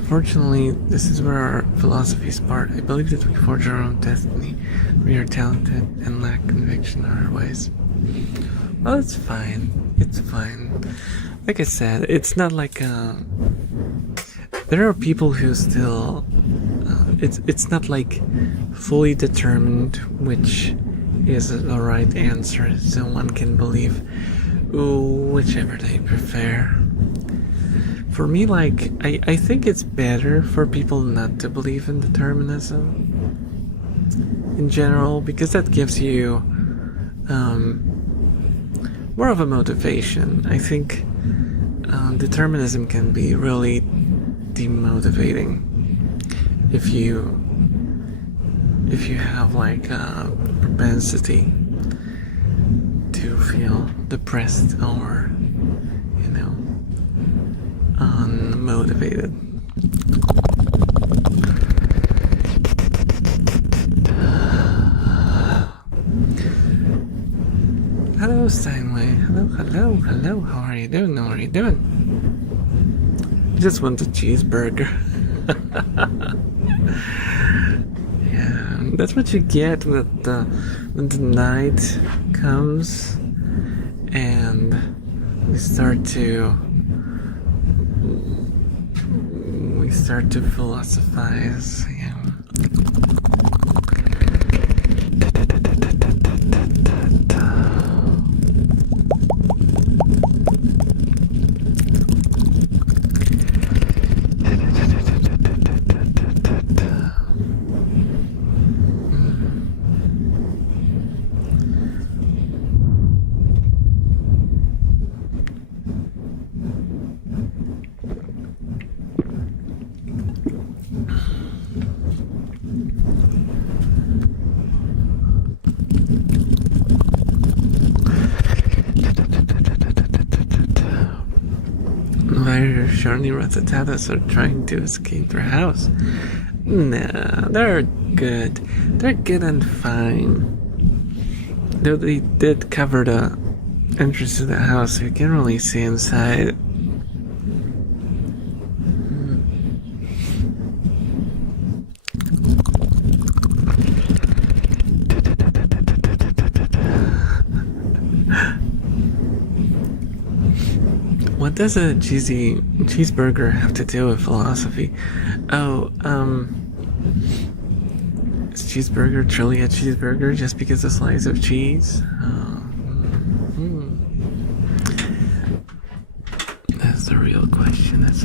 Fortunately, this is where our philosophies part. I believe that we forge our own destiny. We are talented and lack conviction in our ways. Well, it's fine. It's fine. Like I said, it's not like there are people who still. It's not like fully determined which is the right answer, so one can believe whichever they prefer. For me, like, I think it's better for people not to believe in determinism in general, because that gives you more of a motivation. I think determinism can be really demotivating if you have like a propensity to feel depressed or unmotivated. Hello, Steinway. Hello. How are you doing? Just want a cheeseburger. Yeah, that's what you get when the night comes and we start to philosophize. Yeah. Shiny Ratatatas are trying to escape their house. Nah, they're good. They're good and fine. Though they did cover the entrance to the house, so you can't really see inside. What does a cheeseburger have to do with philosophy? Oh, is cheeseburger truly a cheeseburger just because a slice of cheese? That's the real question. That's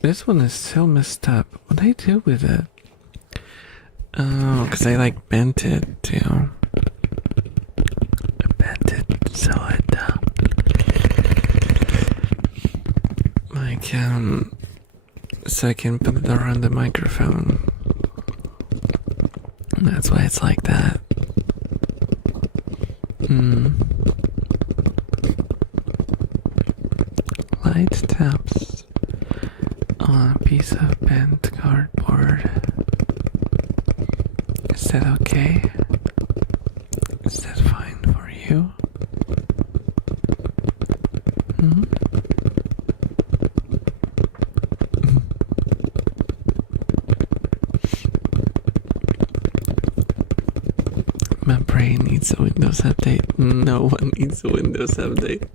this one is so messed up. What do I do with it? Oh, because I like bent it too. I bent it so I can put it around the microphone. And that's why it's like that. Light taps on a piece of bent cardboard. Is that okay? Is that fine for you? Hmm? My brain needs a Windows update. No one needs a Windows update.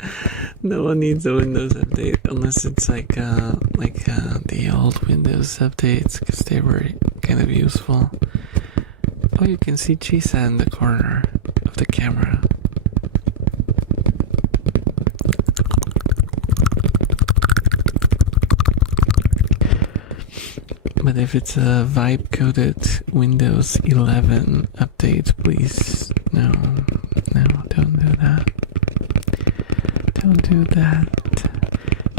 No one needs a Windows update unless it's like the old Windows updates, because they were kind of useful. Oh, you can see Chisa in the corner of the camera. But if it's a vibe-coded Windows 11 update, please, no, don't do that. Don't do that.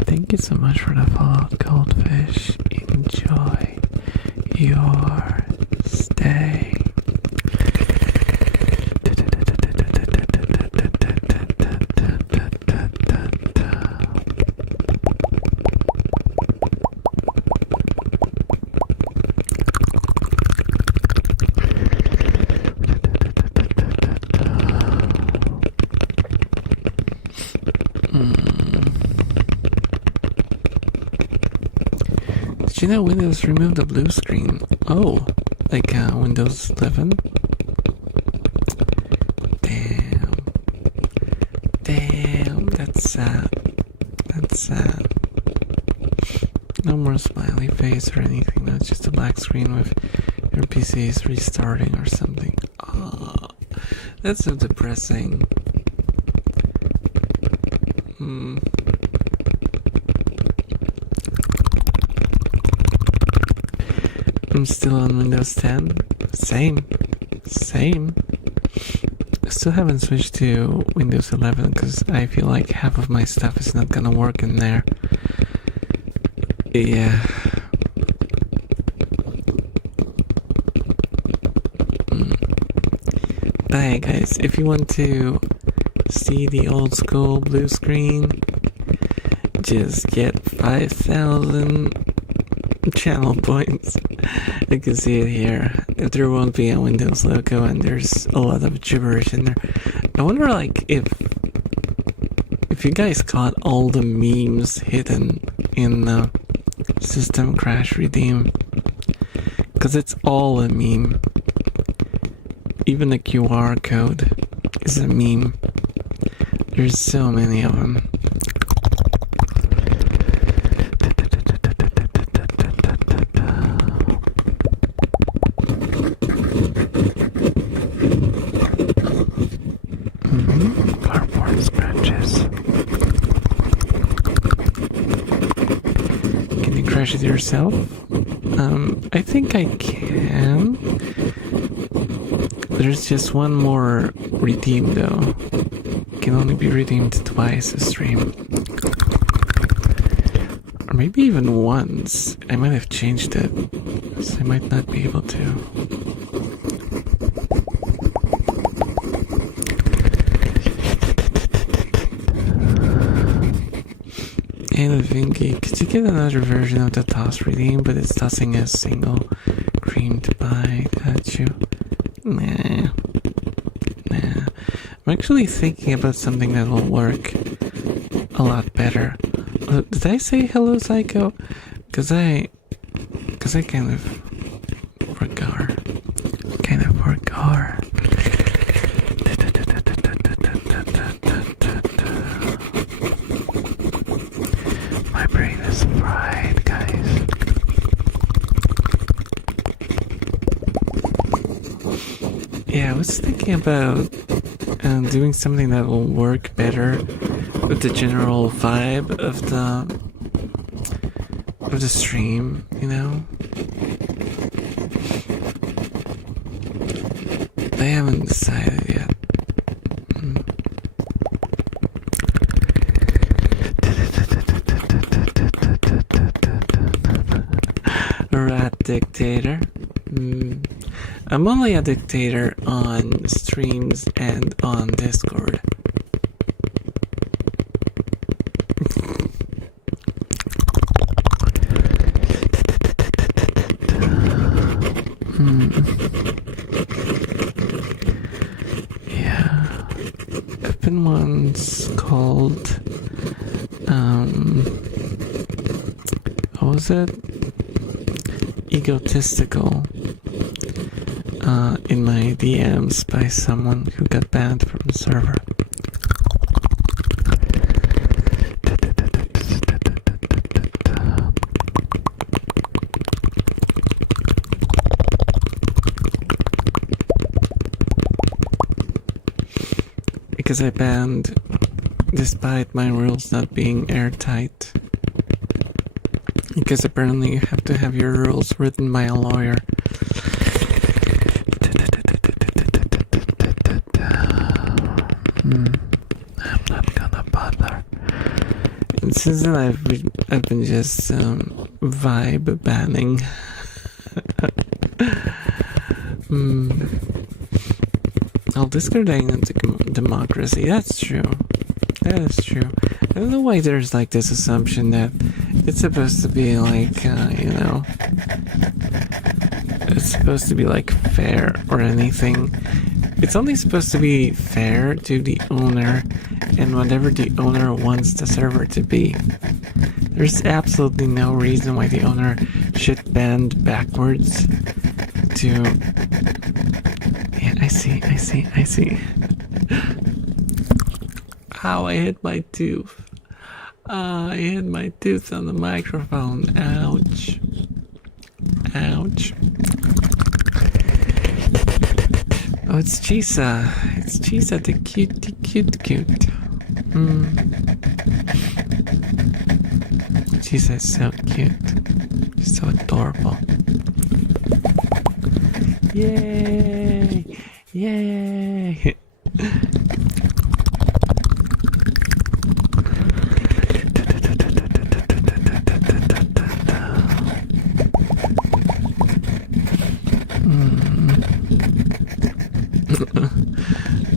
Thank you so much for the follow, Goldfish. Enjoy your stay. Did you know Windows removed the blue screen? Oh, like Windows 11? Damn, that's sad. That's sad. No more smiley face or anything, no, it's just a black screen with your PC is restarting or something. Oh, that's so depressing. I'm still on Windows 10. Same. I still haven't switched to Windows 11 because I feel like half of my stuff is not gonna work in there. Yeah. But hey guys, if you want to see the old school blue screen, just get 5,000 channel points. You can see it here. If there won't be a Windows logo and there's a lot of gibberish in there. I wonder like if you guys caught all the memes hidden in the system crash redeem, because it's all a meme. Even the QR code is a meme. There's so many of them. Cardboard scratches. Can you crash it yourself? I think I can. There's just one more redeem though. It can only be redeemed twice a stream. Or maybe even once. I might have changed it, so I might not be able to. And Vinky, could you get another version of the toss redeem, but it's tossing a single creamed pie at you? Nah. I'm actually thinking about something that will work a lot better. Did I say hello, Psycho? Cause I kind of forgot. My brain is fried, guys. Yeah, I was thinking about doing something that will work better with the general vibe of the stream, you know? I haven't decided yet. Rat dictator. I'm only a dictator on streams and on Discord. Yeah. open ones called what was it? Egotistical in my DMs by someone who got banned from the server. Because I banned despite my rules not being airtight. Because apparently you have to have your rules written by a lawyer. I'm not gonna bother. And since then I've been just vibe banning. I'll discard into democracy. That's true. That is true. I don't know why there's like this assumption that it's supposed to be like, it's supposed to be like fair or anything. It's only supposed to be fair to the owner and whatever the owner wants the server to be. There's absolutely no reason why the owner should bend backwards to... Yeah, I see. Ow, I hit my tooth. I hit my tooth on the microphone. Ouch. Ouch. Oh, it's Chisa. It's Chisa, the cute. Chisa is so cute. She's so adorable. Yay! Yay!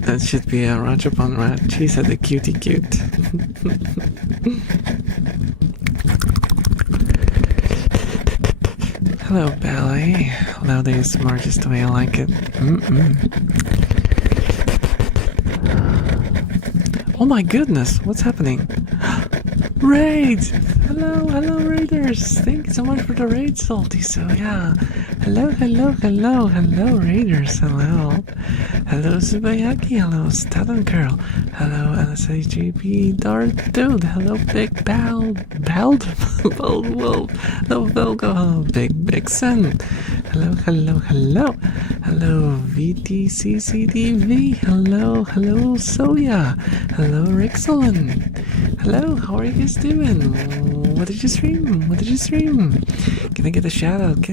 That should be a Roger upon rat. She's at the cutie cute. Hello, Ballet. Hello, ASMR, just the way I like it. Oh my goodness, what's happening? Raids! Hello, raiders! Thank you so much for the raid, Salty. So yeah, hello, raiders. Hello Subayaki. Hello Stalin Curl. Hello LSAJP Dart Dude. Hello Big Bald Wolf. Hello Velgo. Hello Big Vixen. Hello VTCCDV. Hello Soya. Hello Rixolin. Hello, how are you guys doing? What did you stream? Can I get a shout out?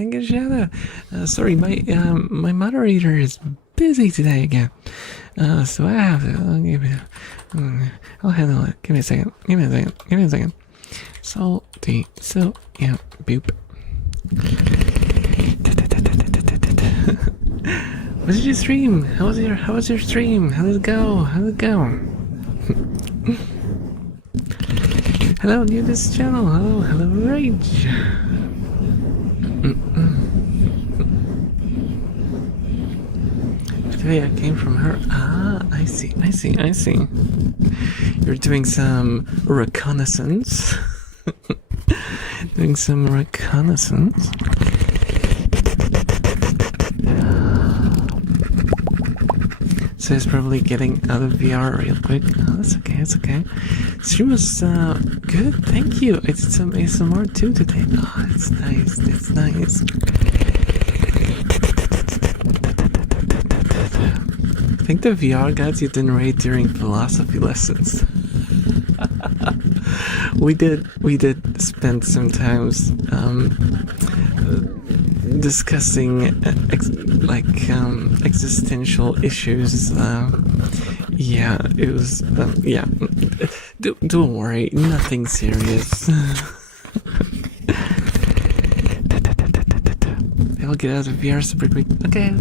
Sorry, my moderator is busy today again. So I have to. I'll handle it. Give me a second. So yeah, boop. What did you stream? How was your stream? How did it go? Hello, new to this channel. Hello, Rage. Today I came from her. Ah, I see. You're doing some reconnaissance. So he's probably getting out of VR real quick. Oh, that's okay. She was good, thank you. I did some ASMR too today. Oh, it's nice. I think the VR guys you didn't raid during philosophy lessons. we did spend some times discussing existential issues. Yeah, it was yeah. Don't worry, nothing serious. I'll get out of VR super quick. Okay.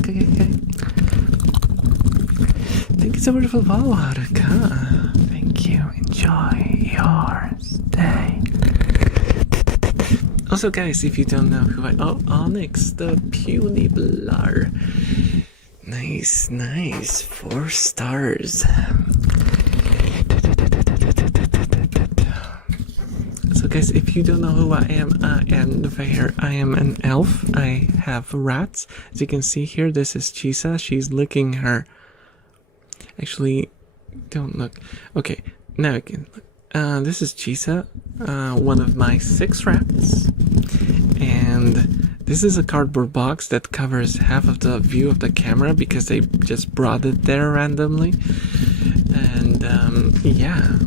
Thank you so much for the follow, Haruka. Thank you. Enjoy your stay. Also, guys, if you don't know who Onyx, the puny blur. Nice. 4 stars. So guys, if you don't know who I am and there, I am an elf. I have rats. As you can see here, this is Chisa. She's licking her... Actually, don't look. Okay, now I can look. This is Chisa, one of my 6 rats. And this is a cardboard box that covers half of the view of the camera because they just brought it there randomly. And yeah,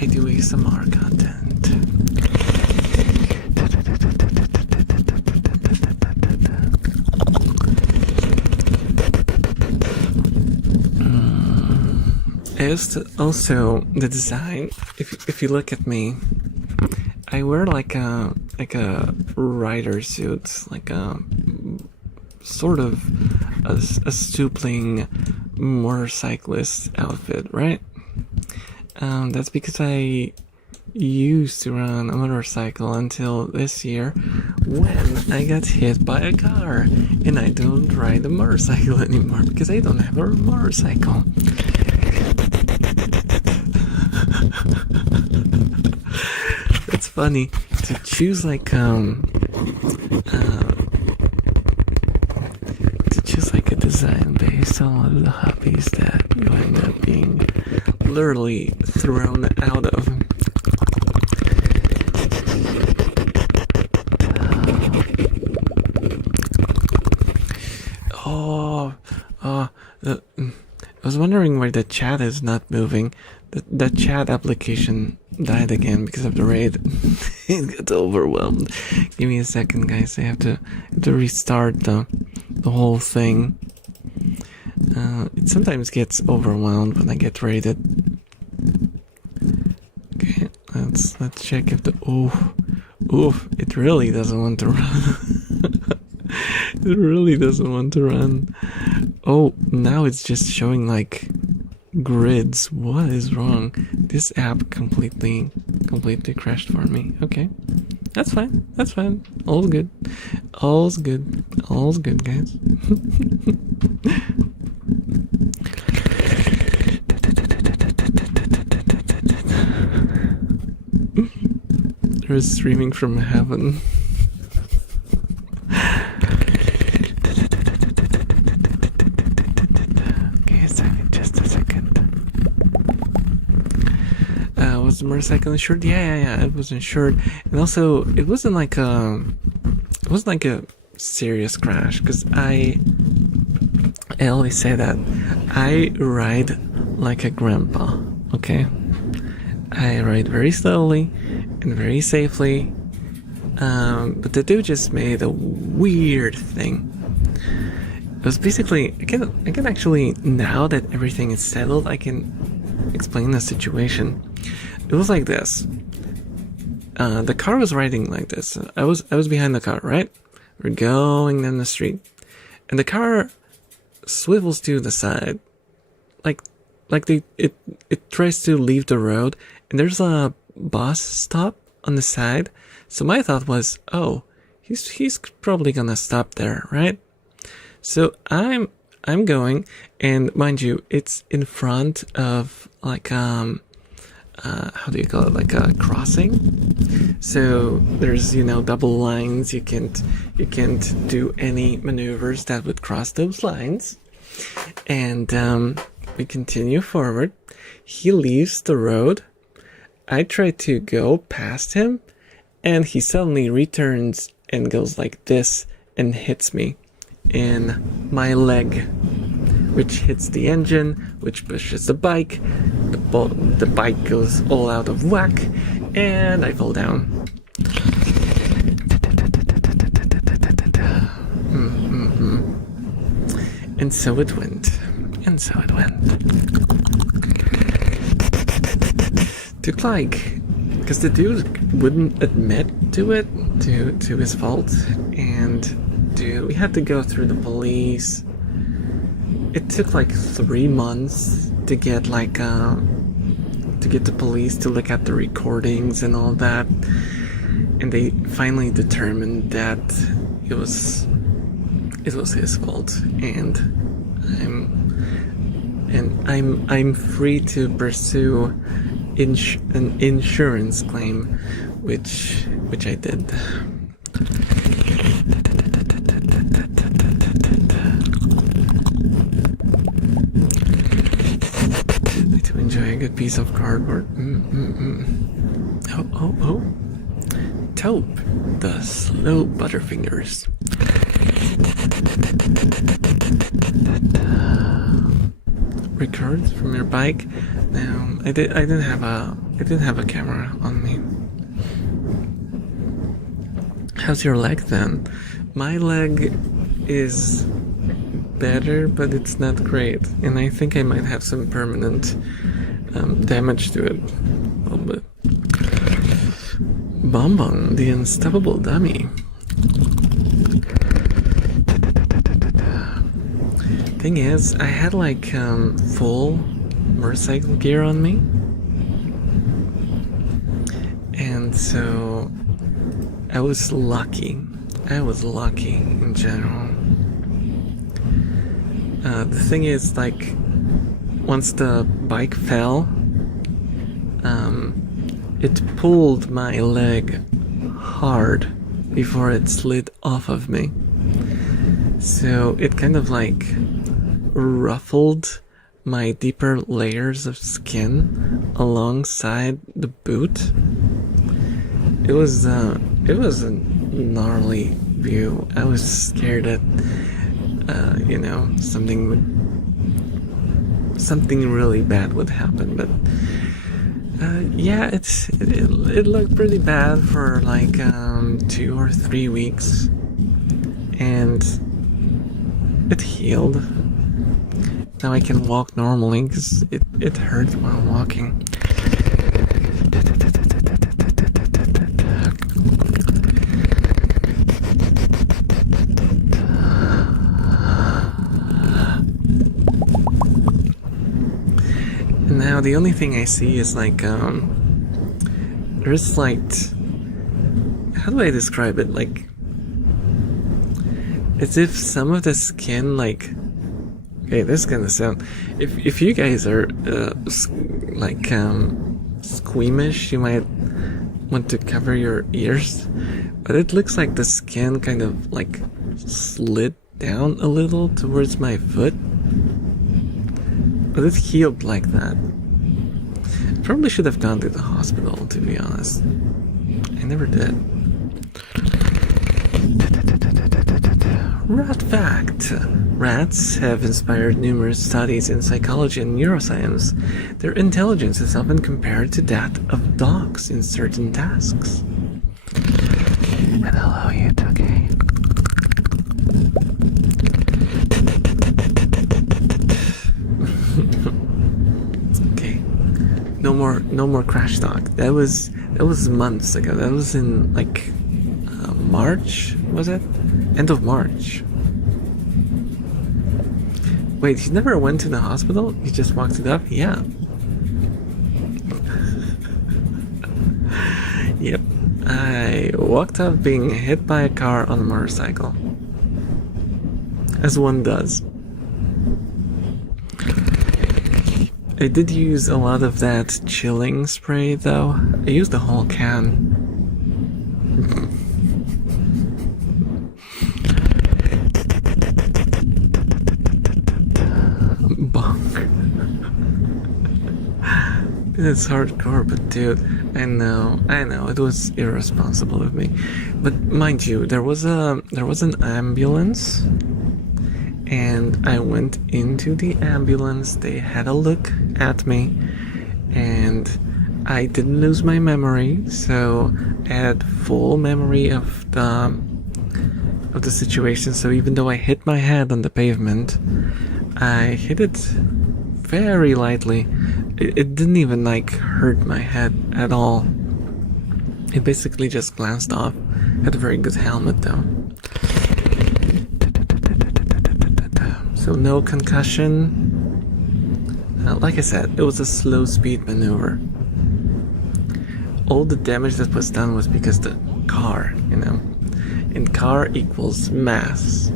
I do ASMR content. Also the design. If you look at me, I wear like a rider suit, like a sort of a stoopling motorcyclist outfit, right? That's because I used to run a motorcycle until this year when I got hit by a car, and I don't ride a motorcycle anymore because I don't have a motorcycle. It's funny to choose like a design based on one of the hobbies that you end up being literally thrown out of. I was wondering why the chat is not moving. The chat application died again because of the raid. It got overwhelmed. Give me a second, guys. I have to restart the whole thing. It sometimes gets overwhelmed when I get raided. Okay, let's check if the oof, it really doesn't want to run. It really doesn't want to run. Oh, now it's just showing like grids. What is wrong? This app completely crashed for me. Okay, that's fine. All's good. All's good, guys. There's streaming from heaven. Was the motorcycle insured? Yeah, it was insured. And also, it wasn't like a serious crash, because I always say that I ride like a grandpa, okay? I ride very slowly and very safely, but the dude just made a weird thing. It was basically, I can actually, now that everything is settled, I can explain the situation. It was like this. The car was riding like this. I was behind the car, right? We're going down the street, and the car swivels to the side, like it tries to leave the road, and there's a bus stop on the side. So my thought was, oh, he's probably gonna stop there, right? So I'm going, and mind you, it's in front of like how do you call it, like a crossing. So there's, double lines. You can't do any maneuvers that would cross those lines. And we continue forward. He leaves the road. I try to go past him, and he suddenly returns and goes like this and hits me in my leg, which hits the engine, which pushes the bike. The bike goes all out of whack, and I fall down. And so it went. Took because the dude wouldn't admit to it, to his fault, and we had to go through the police. It took like 3 months to get the police to look at the recordings and all that, and they finally determined that it was his fault, and I'm free to pursue an insurance claim which I did. To enjoy a good piece of cardboard. Oh. Taupe, the slow butterfingers. Records from your bike. Now, I didn't have a camera on me. How's your leg then? My leg is better, but it's not great, and I think I might have some permanent damage to it. A little bit. Bonbon, the unstoppable dummy. Thing is, I had like full motorcycle gear on me, and so I was lucky. I was lucky in general. The thing is, like, once the bike fell, it pulled my leg hard before it slid off of me. So it kind of like ruffled my deeper layers of skin alongside the boot. It was a gnarly view. I was scared that something really bad would happen, but yeah, it looked pretty bad for like 2 or 3 weeks, and it healed. Now I can walk normally because it hurts while walking. Now the only thing I see is like there's like, how do I describe it? Like, as if some of the skin, like, okay, this is gonna sound, if you guys are like squeamish, you might want to cover your ears, but it looks like the skin kind of like slid down a little towards my foot, but it healed like that. Probably should have gone to the hospital, to be honest. I never did. Rat fact. Rats have inspired numerous studies in psychology and neuroscience. Their intelligence is often compared to that of dogs in certain tasks. And hello, you okay? Okay. No more crash talk. That was months ago. That was in like March, was it? End of March. Wait, he never went to the hospital? He just walked it up? Yeah. Yep. I walked up being hit by a car on a motorcycle. As one does. I did use a lot of that chilling spray though. I used the whole can. Bonk. It's hardcore, but dude, I know, it was irresponsible of me. But mind you, there was an ambulance, and I went into the ambulance. They had a look at me, and I didn't lose my memory, so I had full memory of the situation. So even though I hit my head on the pavement, I hit it very lightly. It didn't even like hurt my head at all. It basically just glanced off. Had a very good helmet though. So no concussion. Like I said, it was a slow speed maneuver. All the damage that was done was because the car, and car equals mass.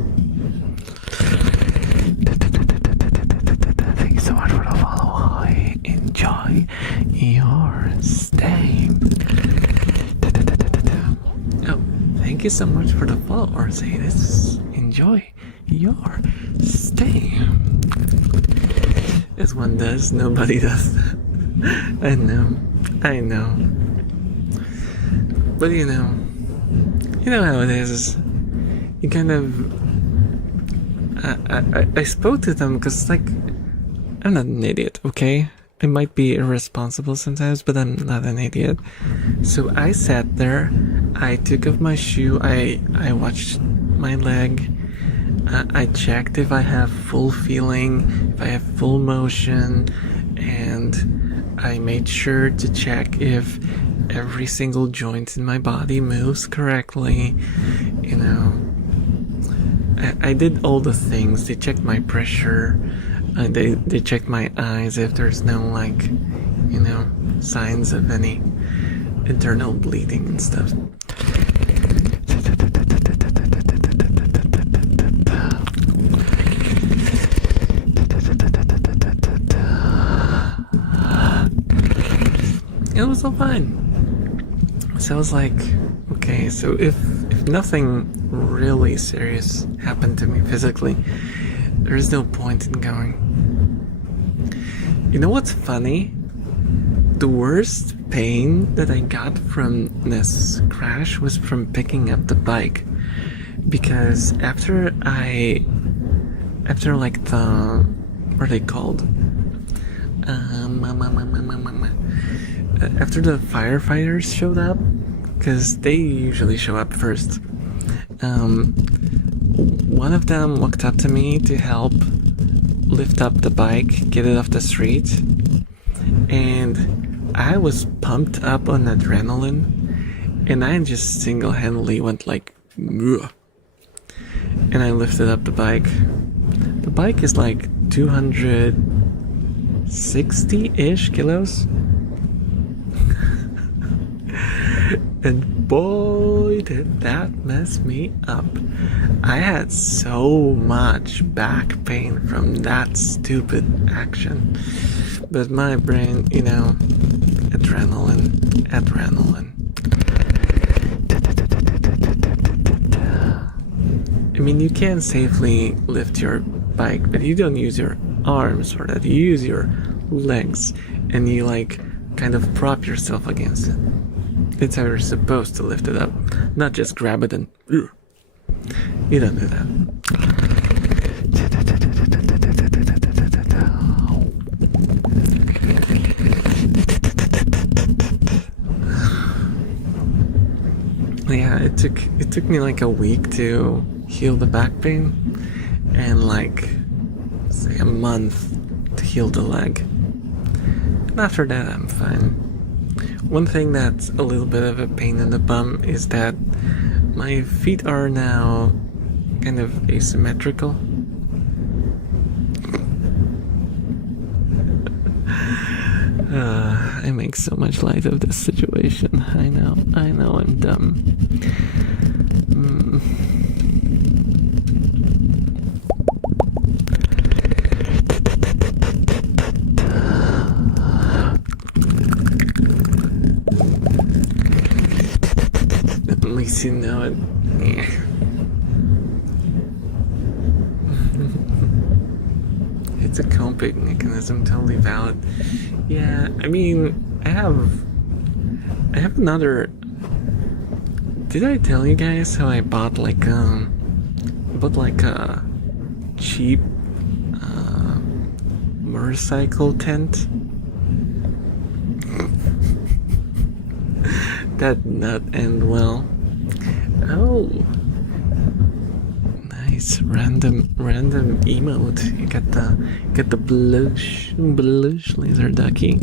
Thank you so much for the follow. Enjoy your stay. thank you so much for the followers. Hey, enjoy your stay. As one does, nobody does that. I know. But you know how it is. You kind of, I spoke to them because, like, I'm not an idiot, okay? I might be irresponsible sometimes, but I'm not an idiot. So I sat there, I took off my shoe, I watched my leg, I checked if I have full feeling, if I have full motion, and I made sure to check if every single joint in my body moves correctly. You know, I did all the things. They checked my pressure. They checked my eyes if there's no, like, signs of any internal bleeding and stuff. It was all fine. So I was like, okay, so if nothing really serious happened to me physically, there is no point in going. You know what's funny? The worst pain that I got from this crash was from picking up the bike. Because after like what are they called? After the firefighters showed up, because they usually show up first, one of them walked up to me to help lift up the bike, get it off the street, and I was pumped up on adrenaline, and I just single-handedly went like, ugh, and I lifted up the bike. The bike is like 260-ish kilos. And boy, did that mess me up. I had so much back pain from that stupid action. But my brain, adrenaline. I mean, you can safely lift your bike, but you don't use your arms for that. You use your legs, and you, like, kind of prop yourself against it. It's how you're supposed to lift it up, not just grab it and... Ugh. You don't do that. Yeah, it took me like a week to heal the back pain, and like, say, a month to heal the leg. And after that, I'm fine. One thing that's a little bit of a pain in the bum is that my feet are now kind of asymmetrical. I make so much light of this situation. I know, I'm dumb. At least you know it. It's a coping mechanism, totally valid. Yeah, I mean, I have another... Did I tell you guys how I bought like a cheap motorcycle tent? That did not end well. Oh, nice random emote. You got the blush laser ducky.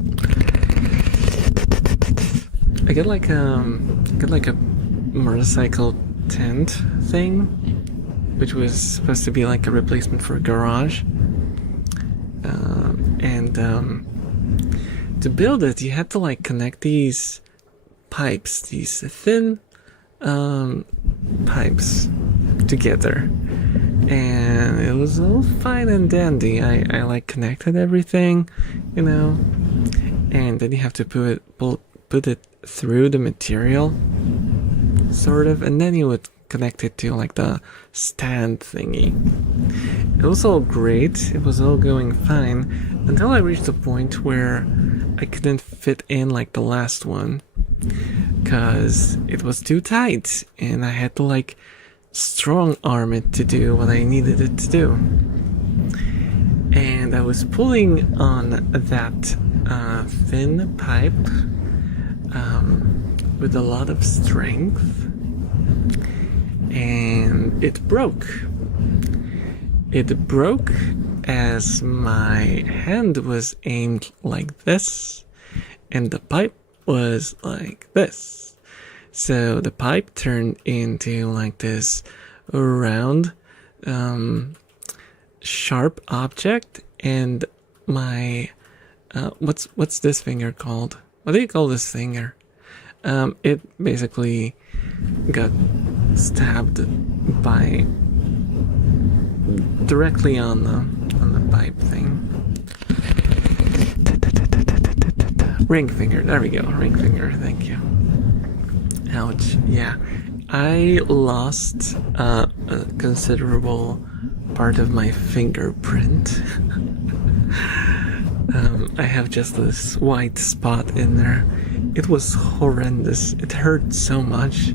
I got like a motorcycle tent thing, which was supposed to be like a replacement for a garage. To build it, you had to like connect these pipes, these thin pipes together, and it was all fine and dandy. I like connected everything, and then you have to put it through the material, sort of, and then you would connect it to like the stand thingy. It was all great, it was all going fine, until I reached a point where I couldn't fit in like the last one, because it was too tight, and I had to like strong arm it to do what I needed it to do. And I was pulling on that thin pipe with a lot of strength, and it broke. It broke as my hand was aimed like this, and the pipe was like this. So the pipe turned into like this round, sharp object, and my what's this finger called? What do you call this finger? It basically got stabbed by directly on the pipe thing. Ring finger. There we go. Ring finger. Thank you. Ouch. Yeah, I lost a considerable part of my fingerprint. I have just this white spot in there. It was horrendous. It hurt so much.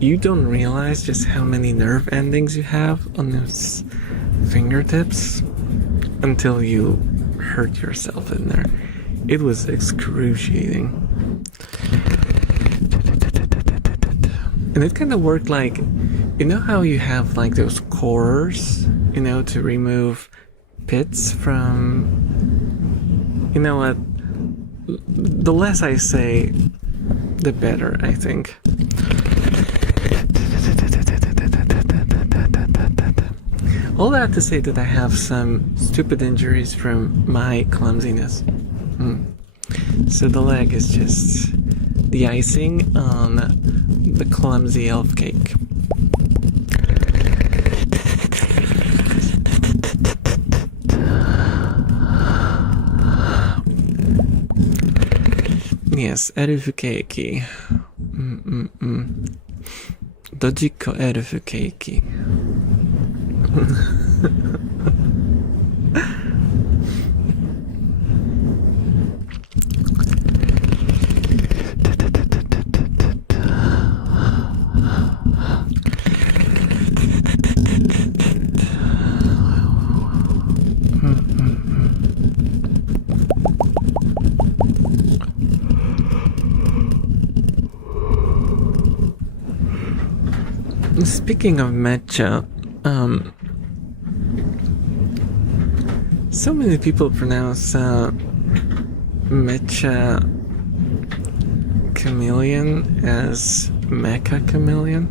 You don't realize just how many nerve endings you have on those fingertips until you hurt yourself in there. It was excruciating. And it kind of worked like, you know how you have like those cores, you know, to remove pits from, you know what, the less I say, the better, I think. All that to say that I have some stupid injuries from my clumsiness. So the leg is just the icing on the clumsy elf cake. Yes, elf cakey. Dojiko elf cakey. Speaking of matcha, so many people pronounce matcha chameleon as mecha chameleon.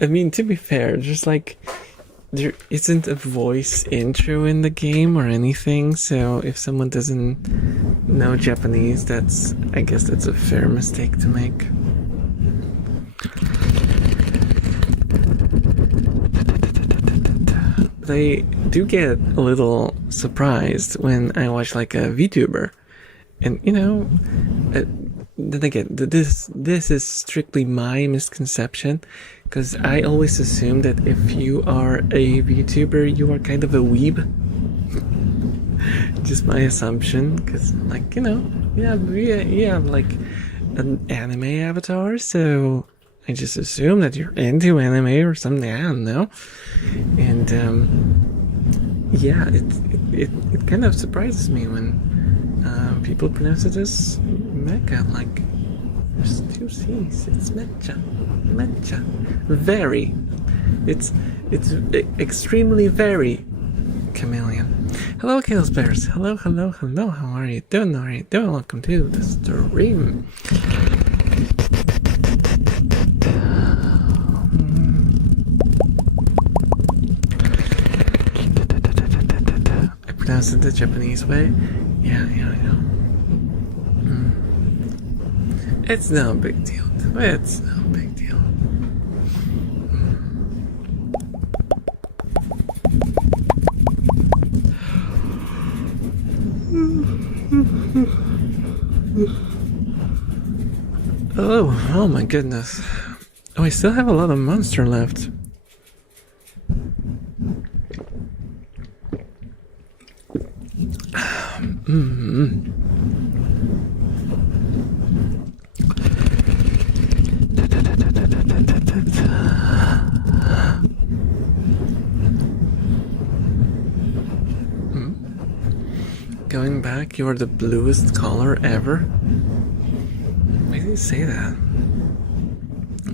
I mean, to be fair, just like there isn't a voice intro in the game or anything, so if someone doesn't know Japanese, I guess that's a fair mistake to make. But I do get a little surprised when I watch like a VTuber, and you know, then again, this is strictly my misconception, because I always assume that if you are a VTuber, you are kind of a weeb. Just my assumption, because like, you know, yeah, I'm like an anime avatar, so I just assume that you're into anime or something. I don't know. And yeah, it kind of surprises me when people pronounce it as mecha. Like, there's two C's. It's mecha. Very. It's extremely very chameleon. Hello, Chaos Bears. Hello. How are you doing? Welcome to the stream. I pronounced it the Japanese way. Yeah, I know. It's no big deal. It's no big deal. Oh my goodness. Oh, I still have a lot of monster left. Going back, you're the bluest color ever? Why do you say that?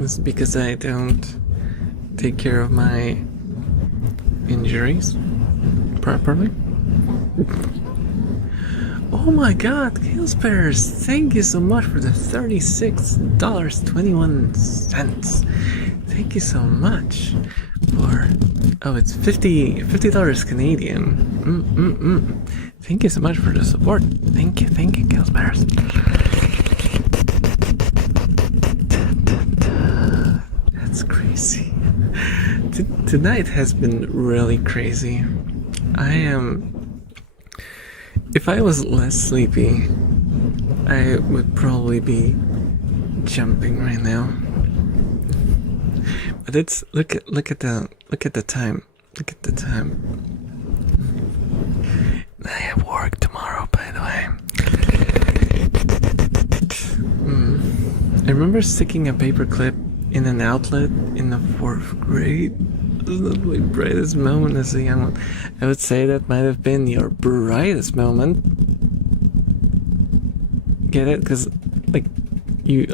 It's because I don't take care of my injuries properly. Oh my god, Chaos Bears, thank you so much for the $36.21. Thank you so much for, oh, it's $50 Canadian. Thank you so much for the support. Thank you, Chaos Bears. That's crazy. Tonight has been really crazy. If I was less sleepy, I would probably be jumping right now. But it's look at the time. Look at the time. I have work tomorrow, by the way. I remember sticking a paperclip in an outlet in the 4th grade. It's not my brightest moment as a young one. I would say that might have been your brightest moment. Get it? Because, like, you,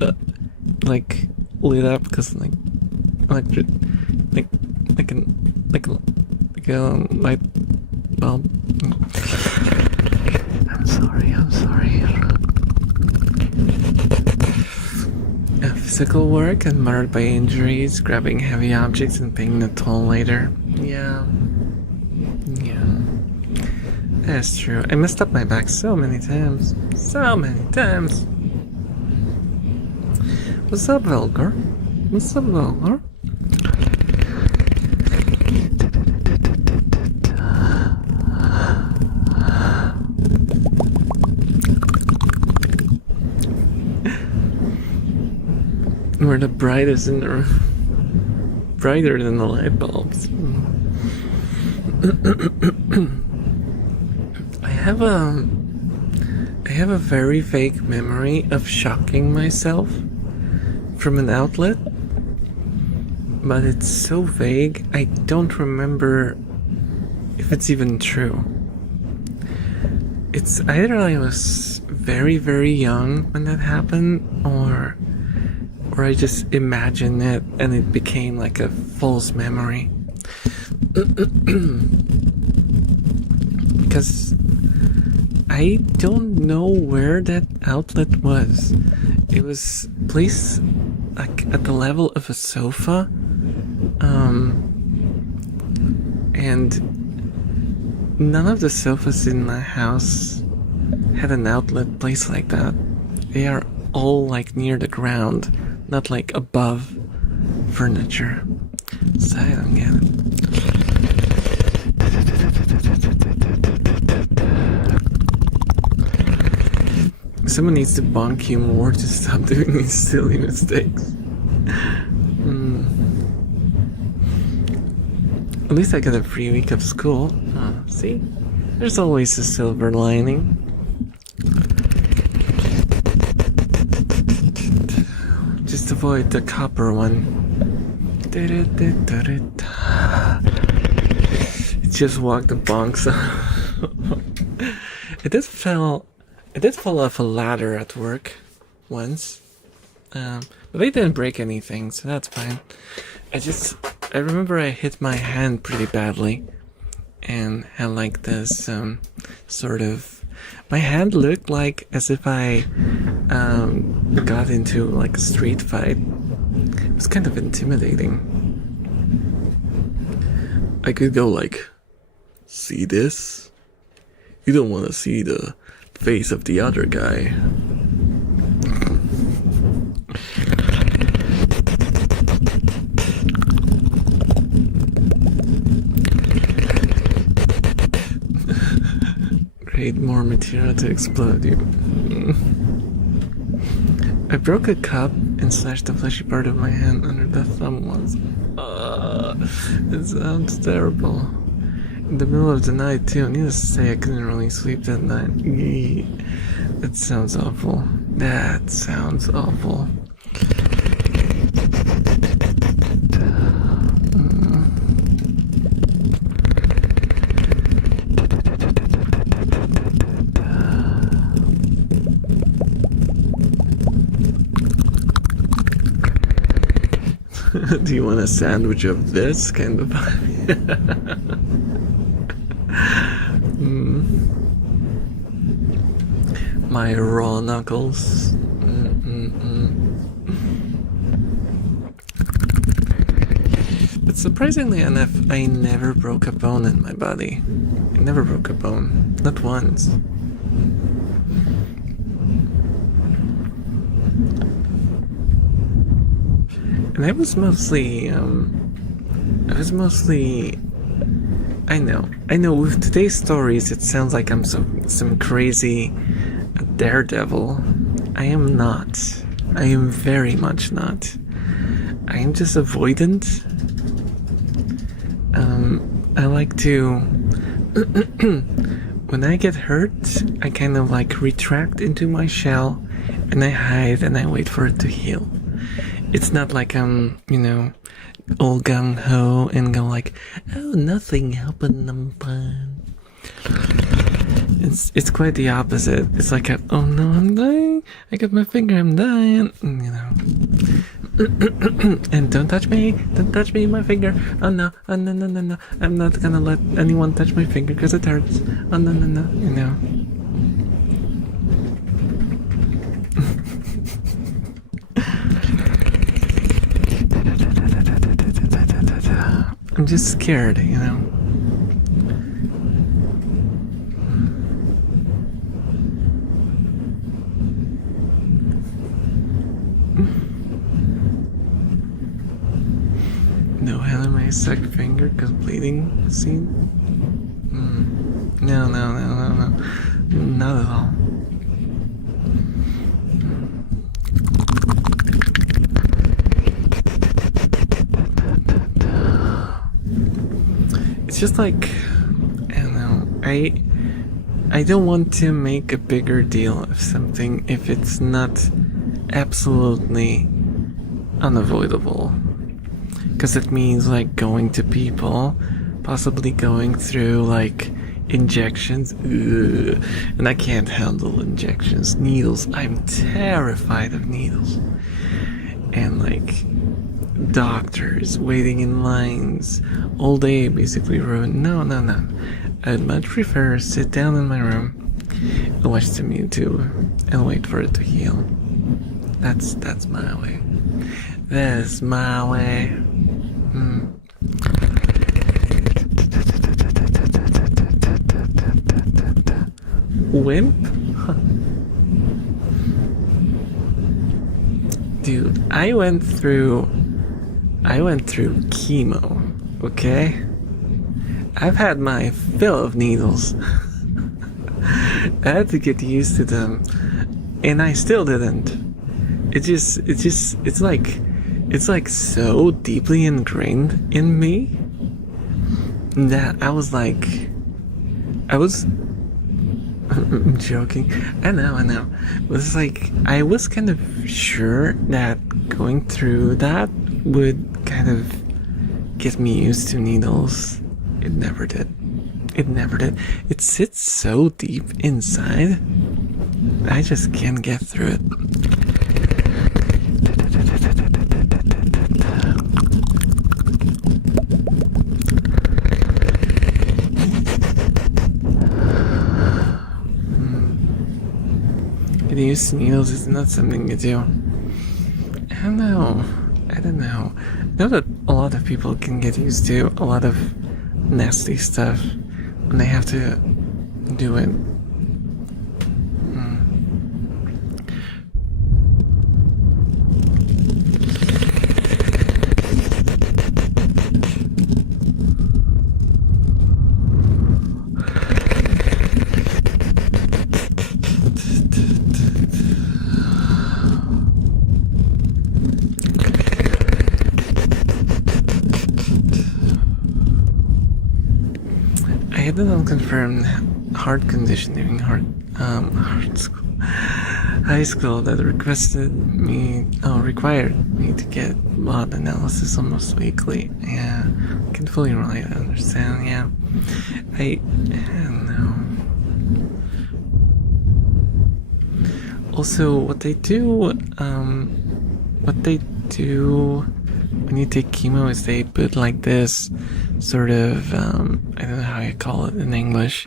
like, lit up because, like, electric, like a light bulb. I'm sorry. Physical work and marred by injuries, grabbing heavy objects and paying the toll later. Yeah. That's true. I messed up my back so many times. What's up, Velgar? We're the brightest in the room. Brighter than the light bulbs. I have a very vague memory of shocking myself from an outlet, but it's so vague I don't remember if it's even true. It's either I was very, very young when that happened, or I just imagined it and it became like a false memory. Because I don't know where that outlet was. It was placed like at the level of a sofa, and none of the sofas in my house had an outlet placed like that. They are all like near the ground, not like above furniture. So I don't get it. Someone needs to bonk you more to stop doing these silly mistakes. At least I got a free week of school. See? There's always a silver lining. Just avoid the copper one. It just walked the bonks off. It did fall off a ladder at work once. But they didn't break anything, so that's fine. I remember I hit my hand pretty badly and had like this sort of, my hand looked like as if I got into like a street fight. It was kind of intimidating. I could go like, see this? You don't want to see the face of the other guy. Create more material to explode you. I broke a cup and slashed the fleshy part of my hand under the thumb once. It sounds terrible. In the middle of the night, too. Needless to say, I couldn't really sleep that night. That sounds awful. That sounds awful. Do you want a sandwich of this kind of? My raw knuckles. But surprisingly enough, I never broke a bone in my body. I never broke a bone. Not once. And I was mostly, I know, with today's stories, it sounds like I'm some crazy daredevil. I am not. I am very much not. I am just avoidant. I like to, when I get hurt, I kind of like retract into my shell, and I hide and I wait for it to heal. It's not like I'm, all gung-ho and go like, oh, nothing happened, I'm fine. It's quite the opposite. It's like, oh no, I'm dying. I got my finger, I'm dying. And don't touch me, my finger. Oh no, no. I'm not gonna let anyone touch my finger because it hurts. Oh no. I'm just scared, No hand on my sucked finger because bleeding scene? No. Not at all. It's just like, I don't know, I don't want to make a bigger deal of something if it's not absolutely unavoidable. Because it means like going to people, possibly going through like injections, and I can't handle injections, needles, I'm terrified of needles, and like doctors waiting in lines all day, basically ruined. No. I'd much prefer sit down in my room and watch some YouTube and wait for it to heal. That's my way. That's my way. Wimp? Dude, I went through chemo, okay? I've had my fill of needles. I had to get used to them, and I still didn't. It's like so deeply ingrained in me that I was I'm joking. I know. But it's like, I was kind of sure that going through that would kind of get me used to needles. It never did. It sits so deep inside, I just can't get through it. Getting used to needles is not something you do. I don't know. I know that a lot of people can get used to a lot of nasty stuff when they have to do it. had an unconfirmed heart condition during high school that required me to get blood analysis almost weekly. Yeah, I can fully relate. I understand. Yeah, I don't know. Also, what they do when you take chemo is they put like this sort of I don't know how you call it in English.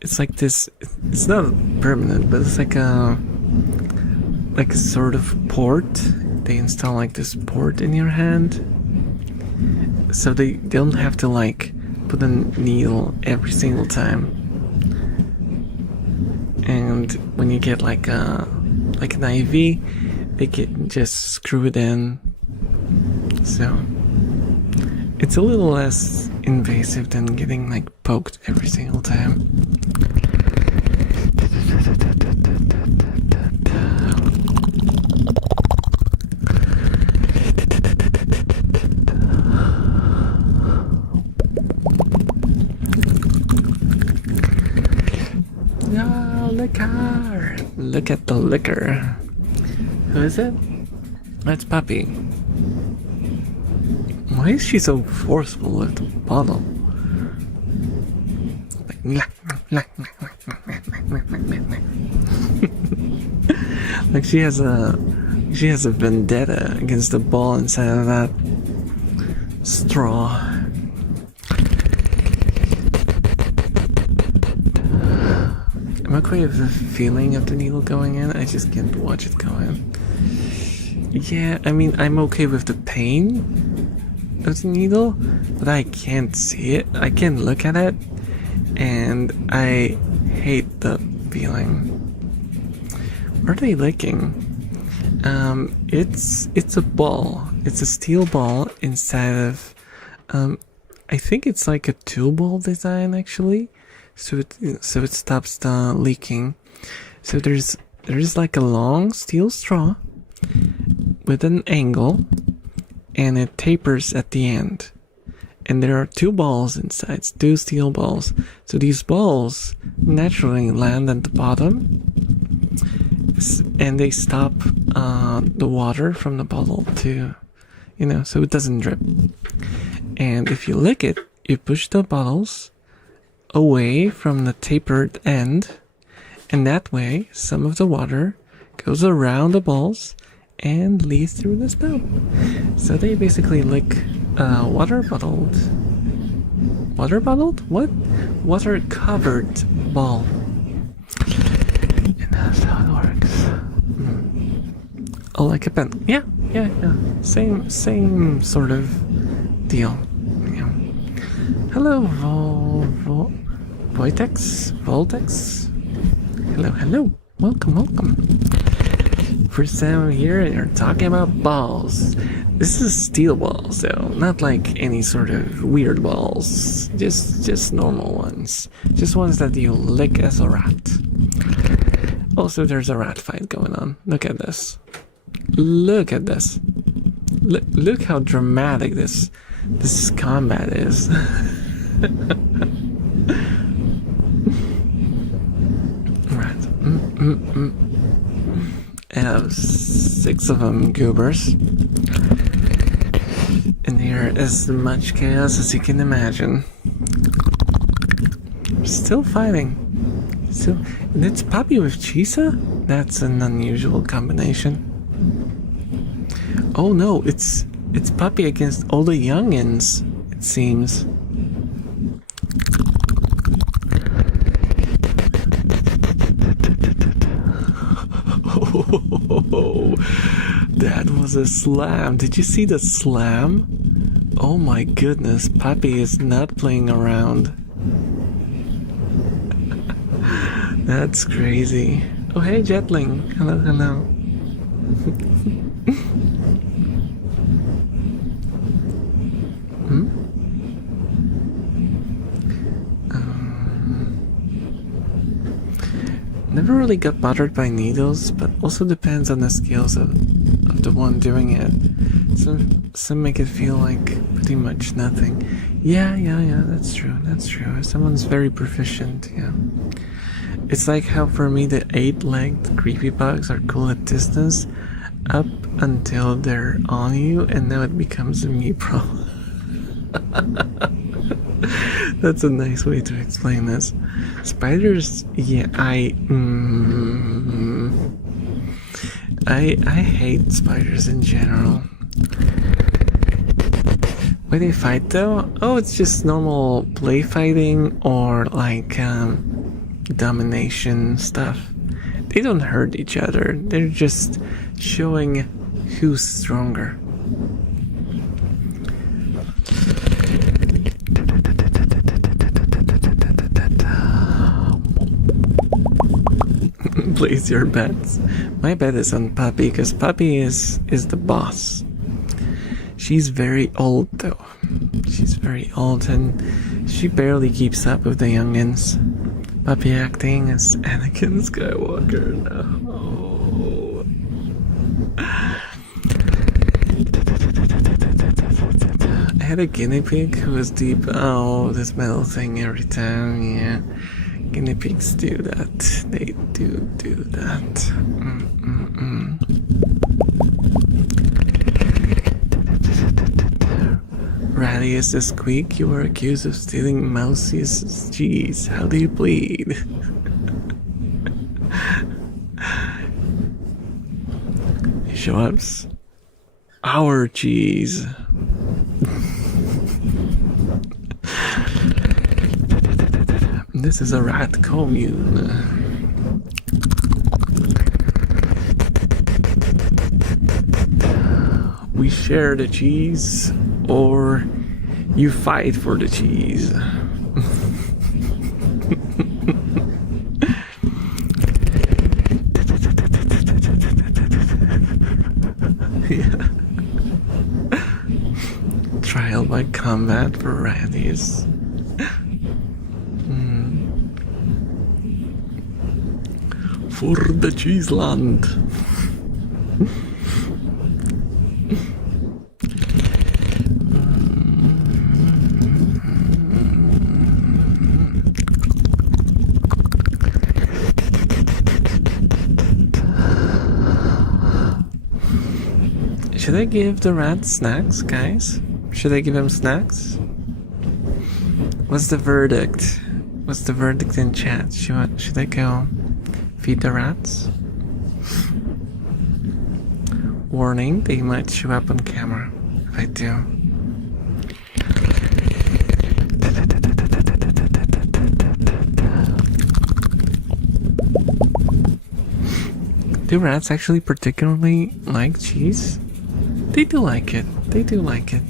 It's like this. It's not permanent, but it's like a sort of port. They install like this port in your hand, so they don't have to like put a needle every single time. And when you get like an IV, they can just screw it in. So it's a little less invasive than getting like poked every single time. No, liquor! Look at the liquor. Who is it? That's Puppy. Why is she so forceful with the bottle? Like she has a vendetta against the ball inside of that straw. I'm okay with the feeling of the needle going in. I just can't watch it go in. Yeah, I mean, I'm okay with the pain of the needle, but I can't see it. I can look at it, and I hate the feeling. What are they licking? It's a ball. It's a steel ball inside of, I think it's like a 2-ball design actually. So it stops the leaking. So there's like a long steel straw with an angle, and it tapers at the end. And there are 2 balls inside, 2 steel balls. So these balls naturally land at the bottom, and they stop the water from the bottle to, so it doesn't drip. And if you lick it, you push the bottles away from the tapered end, and that way some of the water goes around the balls and leads through the spout. So they basically lick water bottled? What? Water covered ball. And that's how it works. Oh, like a pen. Yeah. Same sort of deal. Yeah. Hello, Voltex. Hello. Welcome. First time here, and you're talking about balls. This is steel balls, though, not like any sort of weird balls. Just normal ones. Just ones that you lick as a rat. Also, there's a rat fight going on. Look at this. Look how dramatic this combat is. Right. I have 6 of them goobers. And here is as much chaos as you can imagine. Still fighting. And it's Puppy with Chisa? That's an unusual combination. Oh no, it's Puppy against all the youngins, it seems. Oh, that was a slam. Did you see the slam? Oh my goodness, Puppy is not playing around. That's crazy. Oh hey, Jetling. Hello. Never really got bothered by needles, but also depends on the skills of the one doing it. Some make it feel like pretty much nothing. Yeah, that's true. If someone's very proficient, yeah. It's like how for me the 8-legged creepy bugs are cool at distance up until they're on you, and now it becomes a me problem. That's a nice way to explain this. Spiders, yeah, I hate spiders in general. Why they fight though? Oh, it's just normal play fighting or like domination stuff. They don't hurt each other. They're just showing who's stronger. Place your bets. My bet is on Puppy because Puppy is the boss. She's very old though. She's very old and she barely keeps up with the youngins. Puppy acting as Anakin Skywalker now. I had a guinea pig who was deep. Oh, this metal thing every time, yeah. Guinea pigs do that. They do that. Ratty is the squeak. You were accused of stealing Mousie's cheese. How do you plead? Show ups. Our cheese. This is a rat commune. We share the cheese, or you fight for the cheese. Yeah. Trial by combat for ratties. For the cheese land. Should I give the rat snacks, guys? Should I give him snacks? What's the verdict? What's the verdict in chat? Should I go feed the rats? Warning, they might show up on camera if I do. Do rats actually particularly like cheese? They do like it. They do like it.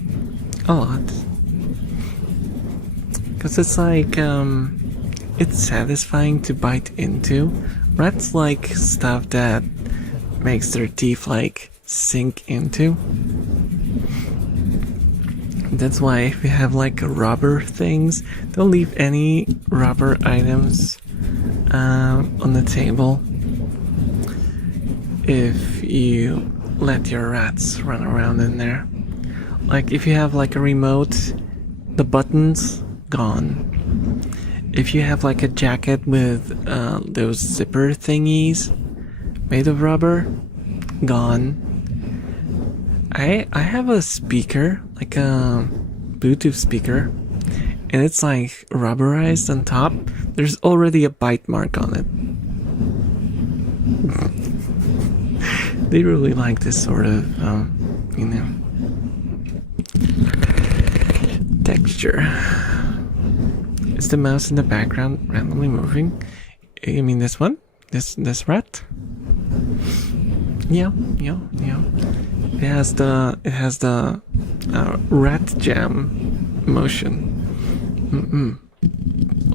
A lot. Because it's like, it's satisfying to bite into. Rats like stuff that makes their teeth like sink into. That's why if you have like rubber things, don't leave any rubber items on the table if you let your rats run around in there. Like if you have like a remote, the buttons gone. If you have like a jacket with those zipper thingies made of rubber, gone. I have a speaker, like a Bluetooth speaker, and it's like rubberized on top. There's already a bite mark on it. They really like this sort of, you know, texture. Is the mouse in the background randomly moving? You mean this one? This rat? Yeah. It has the rat jam motion.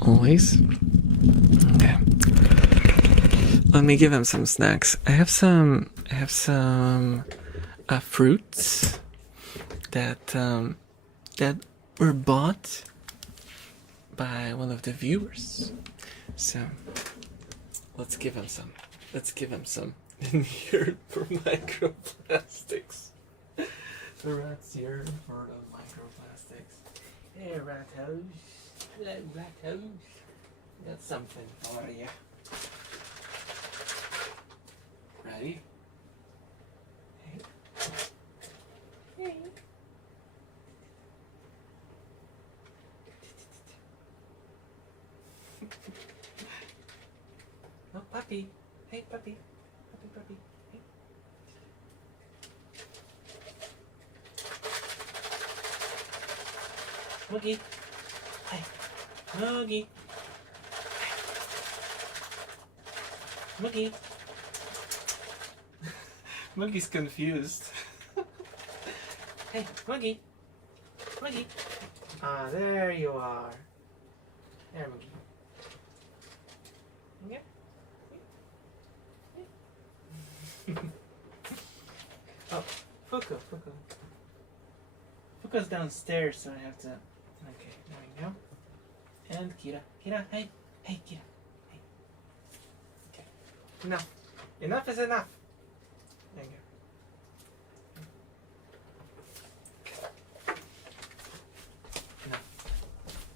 Always. Okay. Let me give him some snacks. I have some fruits that were bought by one of the viewers. So let's give him some. Let's give him some in here for microplastics. The rat's here for the microplastics. Hey, rat house. Hello, rat house. Got something for you. Ready? Hey. Hey. Oh, puppy. Hey, puppy. Puppy, puppy. Hey. Moogie. Hey. Moogie. Moogie. Moogie's confused. Hey, Moogie. Moogie. Ah, there you are. There, Moogie. Okay. Oh, Fuku. Fuku's downstairs, so I have to. Okay, there we go. And Kira. Kira, hey. Hey, Kira. Hey. Okay. Enough. Enough is enough. There you go.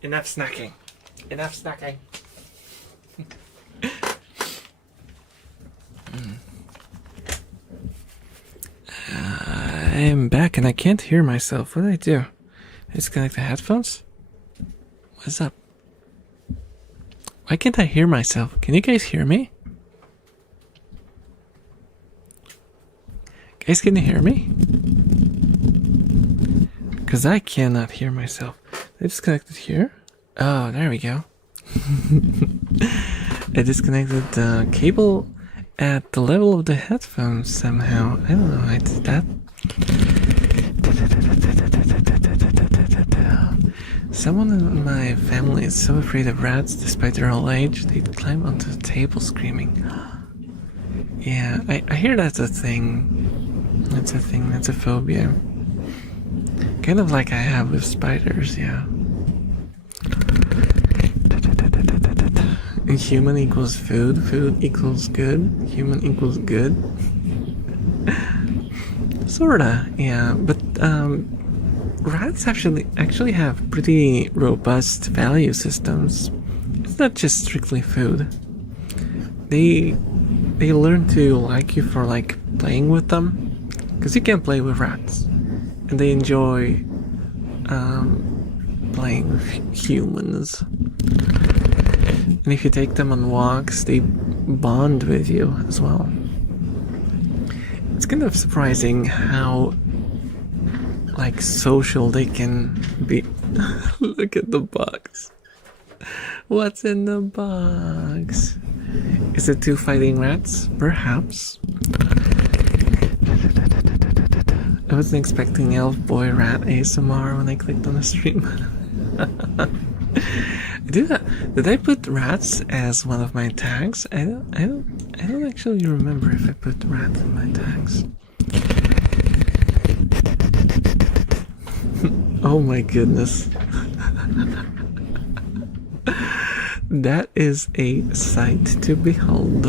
Enough snacking. Enough snacking. I'm back and I can't hear myself. What did I do? Disconnect the headphones? What's up? Why can't I hear myself? Can you guys hear me? Guys, can you hear me? Because I cannot hear myself. I disconnected here. Oh, there we go. I disconnected the cable at the level of the headphones somehow. I don't know how I did that. Someone in my family is so afraid of rats despite their old age, they'd climb onto the table screaming. Yeah, I hear that's a thing. That's a thing, that's a phobia. Kind of like I have with spiders, yeah. Human equals food, food equals good, human equals good. Sorta, yeah, but rats actually have pretty robust value systems. It's not just strictly food. They learn to like you for like playing with them, because you can't play with rats, and they enjoy playing with humans. And if you take them on walks, they bond with you as well. It's kind of surprising how like social they can be. Look at the box. What's in the box? Is it two fighting rats? Perhaps. I wasn't expecting Elf Boy Rat ASMR when I clicked on the stream. Did I put rats as one of my tags? I don't actually remember if I put rats in my tags. Oh my goodness. That is a sight to behold.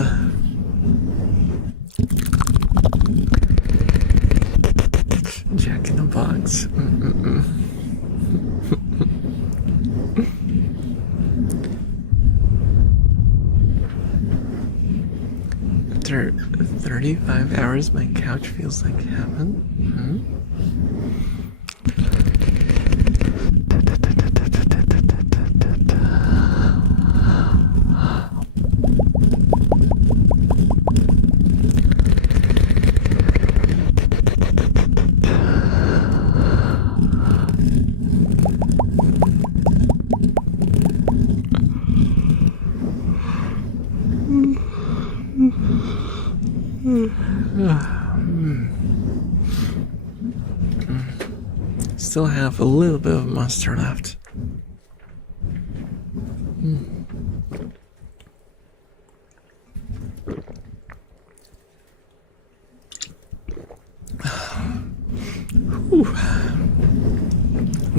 Jack in the box. 35 hours, my couch feels like heaven. Still have a little bit of mustard left.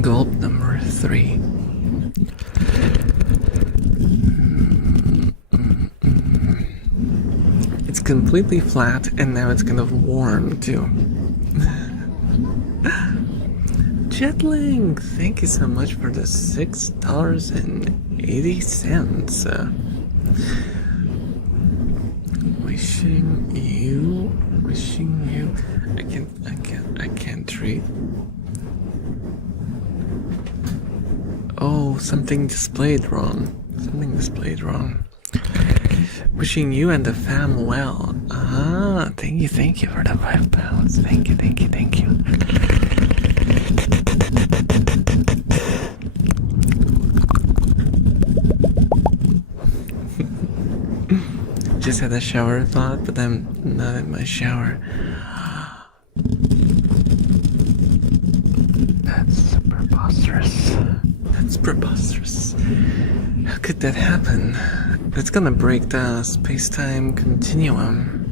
Gulp number 3. It's completely flat and now it's kind of warm too. Jetling, thank you so much for the $6.80. Wishing you. I can't read. Oh, something displayed wrong. Wishing you and the fam well. Ah, thank you for the £5. Thank you. Just had a shower thought, but I'm not in my shower. That's preposterous. How could that happen? That's gonna break the space-time continuum.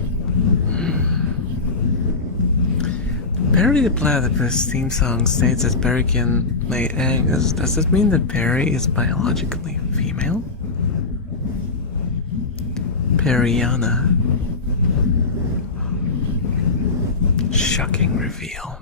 Perry the Platypus theme song states that Perry can lay eggs. Does this mean that Perry is biologically female? Periana. Shocking reveal.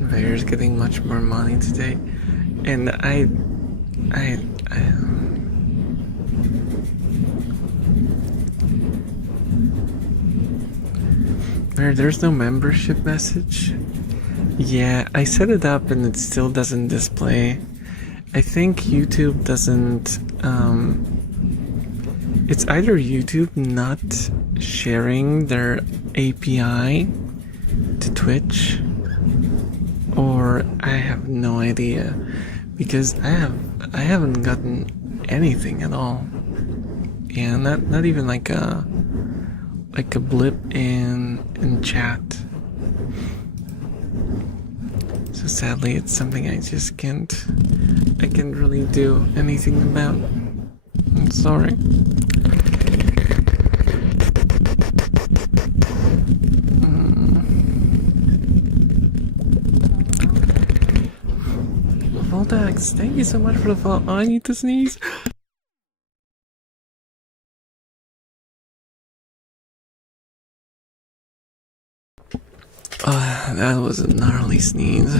Vader's getting much more money today, and there's no membership message. Yeah, I set it up and it still doesn't display. I think YouTube doesn't, it's either YouTube not sharing their API to Twitch, or I have no idea, because I haven't gotten anything at all. Yeah, not even like a blip in chat. So sadly, it's something I just can't really do anything about. I'm sorry. Voldax, thank you so much for the follow. Oh, I need to sneeze. Oh, that was a gnarly sneeze.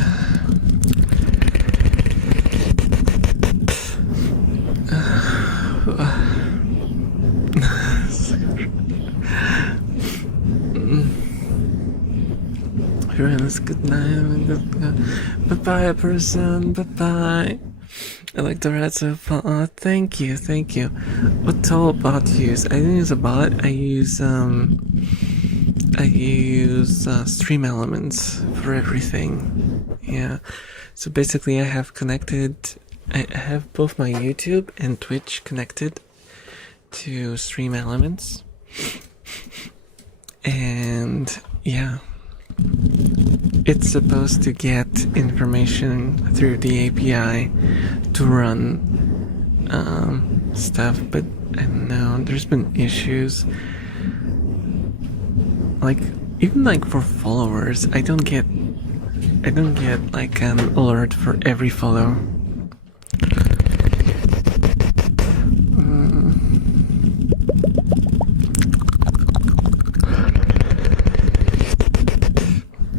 Friends, good night. Bye-bye, person. Bye-bye. I like the red so far. Oh, thank you. What tool bot do you use? I didn't use a bot. I use Stream Elements for everything. Yeah. So basically, I have both my YouTube and Twitch connected to Stream Elements, and yeah, it's supposed to get information through the API to run stuff, but I don't know, there's been issues. Like, even like for followers, I don't get like an alert for every follow.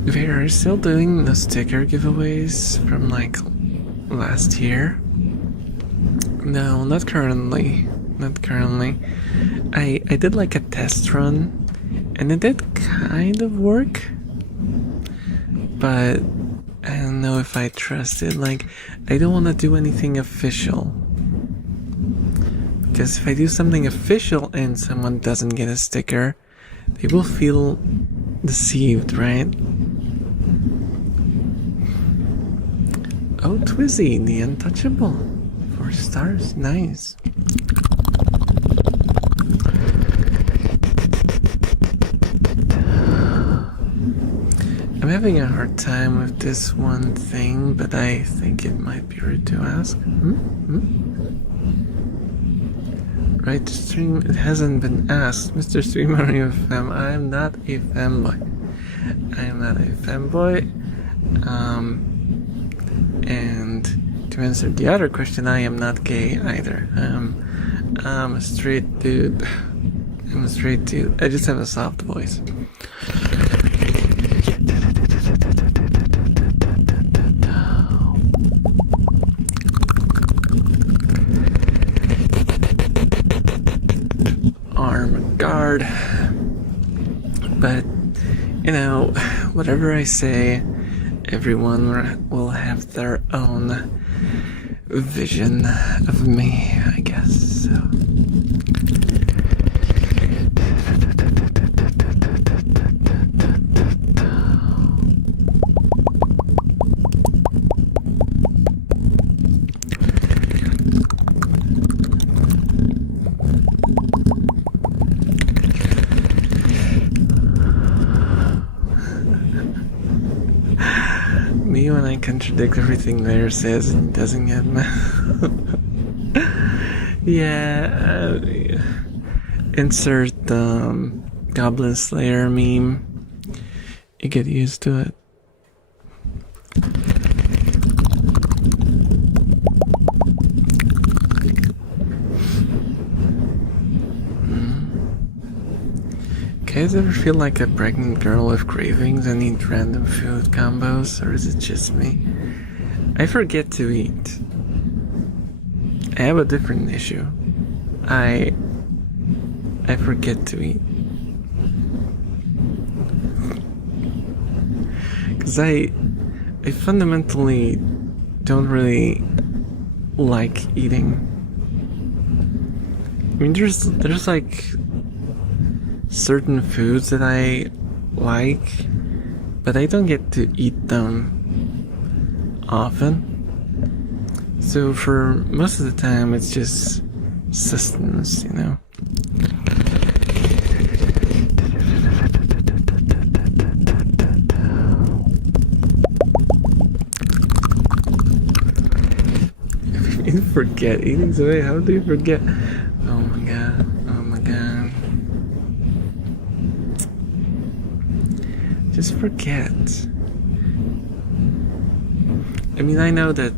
We're still doing the sticker giveaways from like last year. No, not currently. I did like a test run, and it did kind of work, but I don't know if I trust it. Like, I don't want to do anything official, because if I do something official and someone doesn't get a sticker, they will feel deceived, right? Oh, Twizzy, the Untouchable. 4 stars, nice. I'm having a hard time with this one thing, but I think it might be rude to ask. Right to stream, it hasn't been asked. Mr. Streamer, are you a fem? I am not a femboy. And to answer the other question, I am not gay either. I'm a straight dude. I'm a straight dude. I just have a soft voice. Arm guard. But, you know, whatever I say, everyone will have their own vision of me, I guess. So. Me when I contradict everything there says and doesn't get mad. Yeah, insert Goblin Slayer meme. You get used to it. Guys ever feel like a pregnant girl with cravings and eat random food combos, or is it just me? I forget to eat. I have a different issue. I forget to eat. Cause I fundamentally don't really like eating. I mean, there's like certain foods that I like, but I don't get to eat them often. So for most of the time, it's just sustenance, you know. You forget eating, so wait, how do you forget? Oh my god. Just forget. I mean, I know that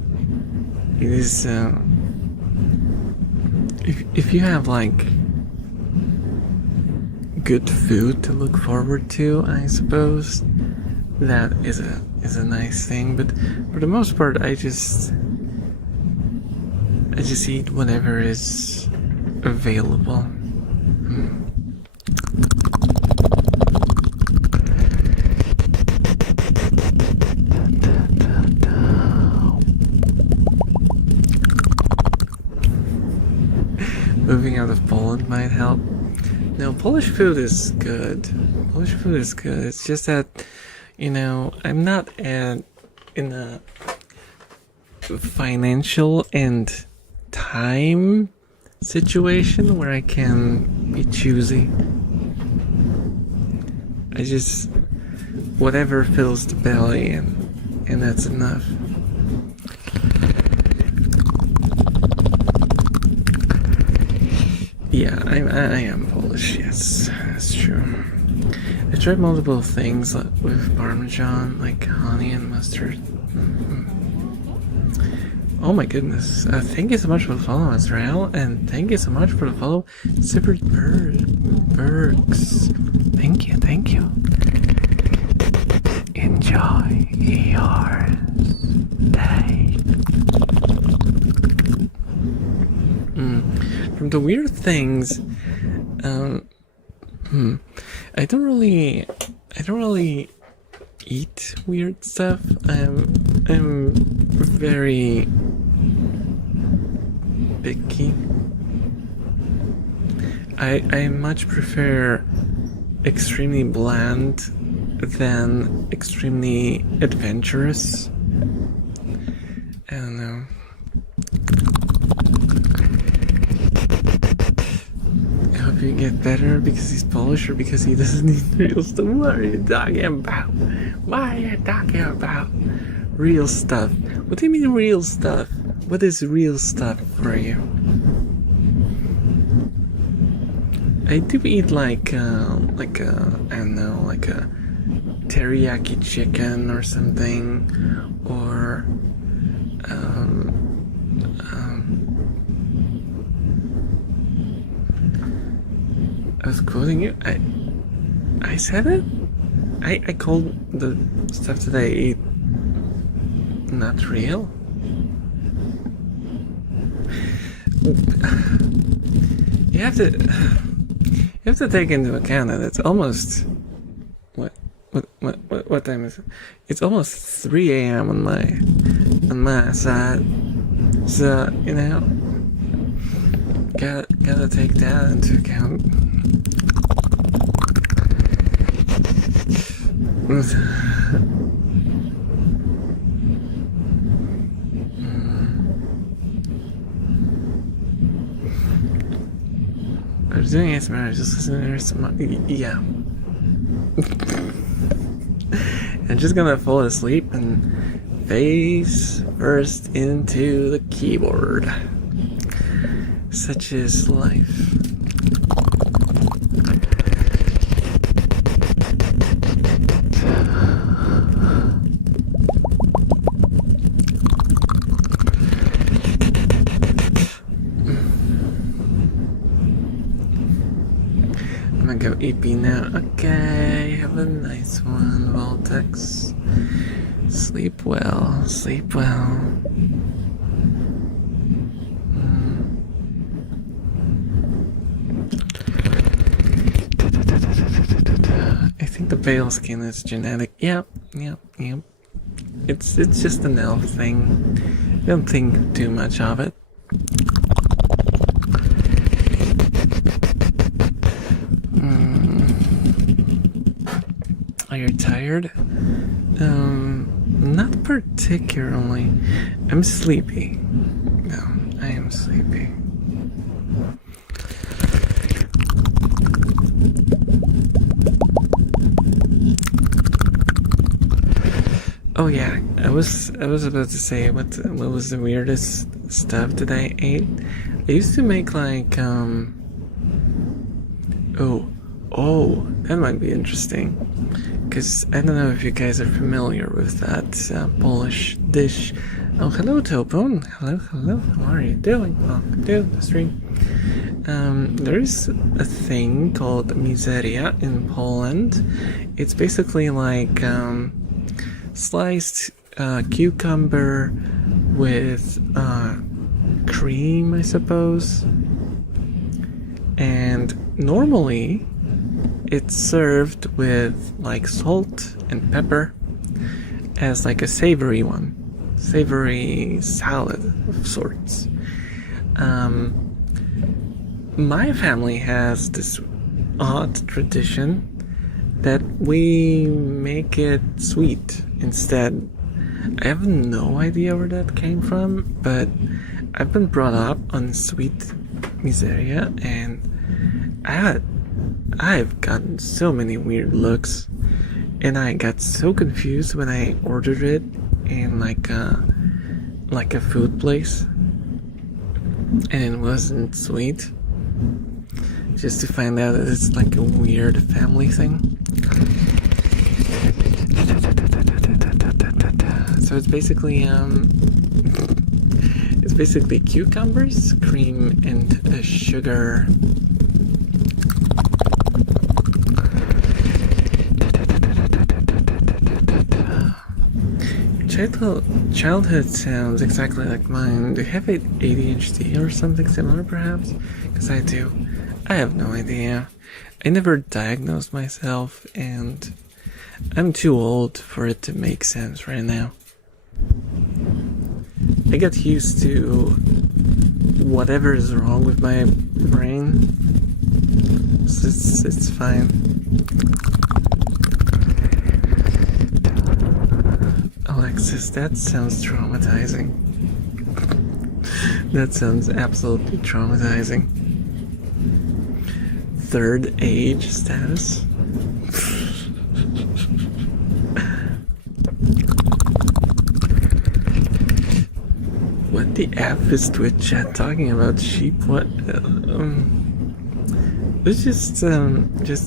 it is, if you have like good food to look forward to, I suppose that is a nice thing. But for the most part, I just eat whatever is available. Moving out of Poland might help. No, Polish food is good. Polish food is good. It's just that, you know, I'm not in a financial and time situation where I can be choosy. I just, whatever fills the belly, and that's enough. Yeah, I am Polish, yes, that's true. I tried multiple things with Parmesan, like honey and mustard. Oh my goodness, thank you so much for the follow, Israel, and thank you so much for the follow, Super Bergs. Thank you. Enjoy your day. From the weird things, I don't really eat weird stuff. I'm very picky. I much prefer extremely bland than extremely adventurous. I don't know. I hope you get better because he's Polish or because he doesn't eat real stuff. What are you talking about? Why are you talking about real stuff? What do you mean real stuff? What is real stuff for you? I do eat like I don't know, like a teriyaki chicken or something, or I was quoting you. I said it. I called the stuff that I ate not real. You have to take into account that it's almost what time is it? It's almost 3 a.m. on my side. So, you know, gotta take that into account. I was doing ASMR, just listening to some. Yeah. I'm just gonna fall asleep and face first into the keyboard. Such is life. I'm gonna go EP now. Okay, have a nice one, Voltex. Sleep well, sleep well. I think the pale skin is genetic. Yep. It's just an elf thing. Don't think too much of it. Are you tired? Not particularly. I'm sleepy. No, I am sleepy. Oh yeah, I was about to say what was the weirdest stuff that I ate. I used to make like oh, that might be interesting. Because I don't know if you guys are familiar with that Polish dish. Oh, hello, Topon. Hello. How are you doing? Welcome to the stream. There's a thing called mizeria in Poland. It's basically like sliced cucumber with cream, I suppose. And normally it's served with like salt and pepper as like a savory salad of sorts. My family has this odd tradition that we make it sweet instead. I have no idea where that came from, but I've been brought up on sweet mizeria, and I've gotten so many weird looks, and I got so confused when I ordered it in like a food place, and it wasn't sweet. Just to find out that it's like a weird family thing. So it's basically cucumbers, cream, and sugar. Childhood sounds exactly like mine. Do you have ADHD or something similar, perhaps? Because I do. I have no idea. I never diagnosed myself, and I'm too old for it to make sense right now. I got used to whatever is wrong with my brain. So it's fine. Alexis, that sounds traumatizing. That sounds absolutely traumatizing. Third age status? What the F is Twitch chat talking about? Sheep? What? It's just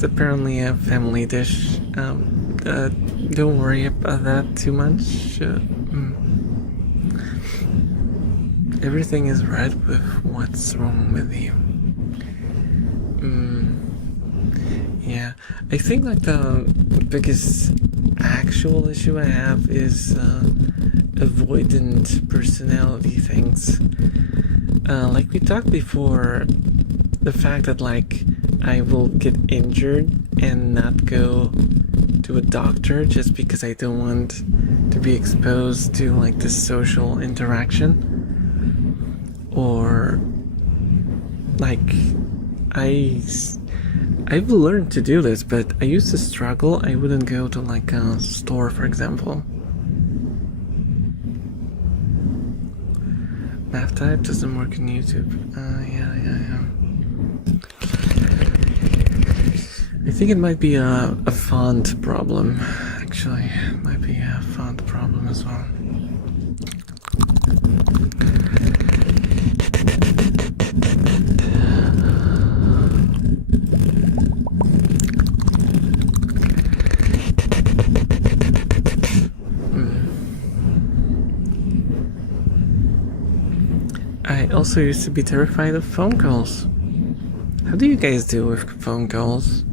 apparently a family dish. Don't worry about that too much. Everything is right with what's wrong with you. Yeah, I think like the biggest actual issue I have is avoidant personality things. Like we talked before, the fact that like I will get injured and not go to a doctor just because I don't want to be exposed to like this social interaction, or like I've learned to do this, but I used to struggle. I wouldn't go to like a store, for example. Math type doesn't work on YouTube. Yeah. I think it might be a font problem, actually. It might be a font problem as well. I also used to be terrified of phone calls. How do you guys deal with phone calls?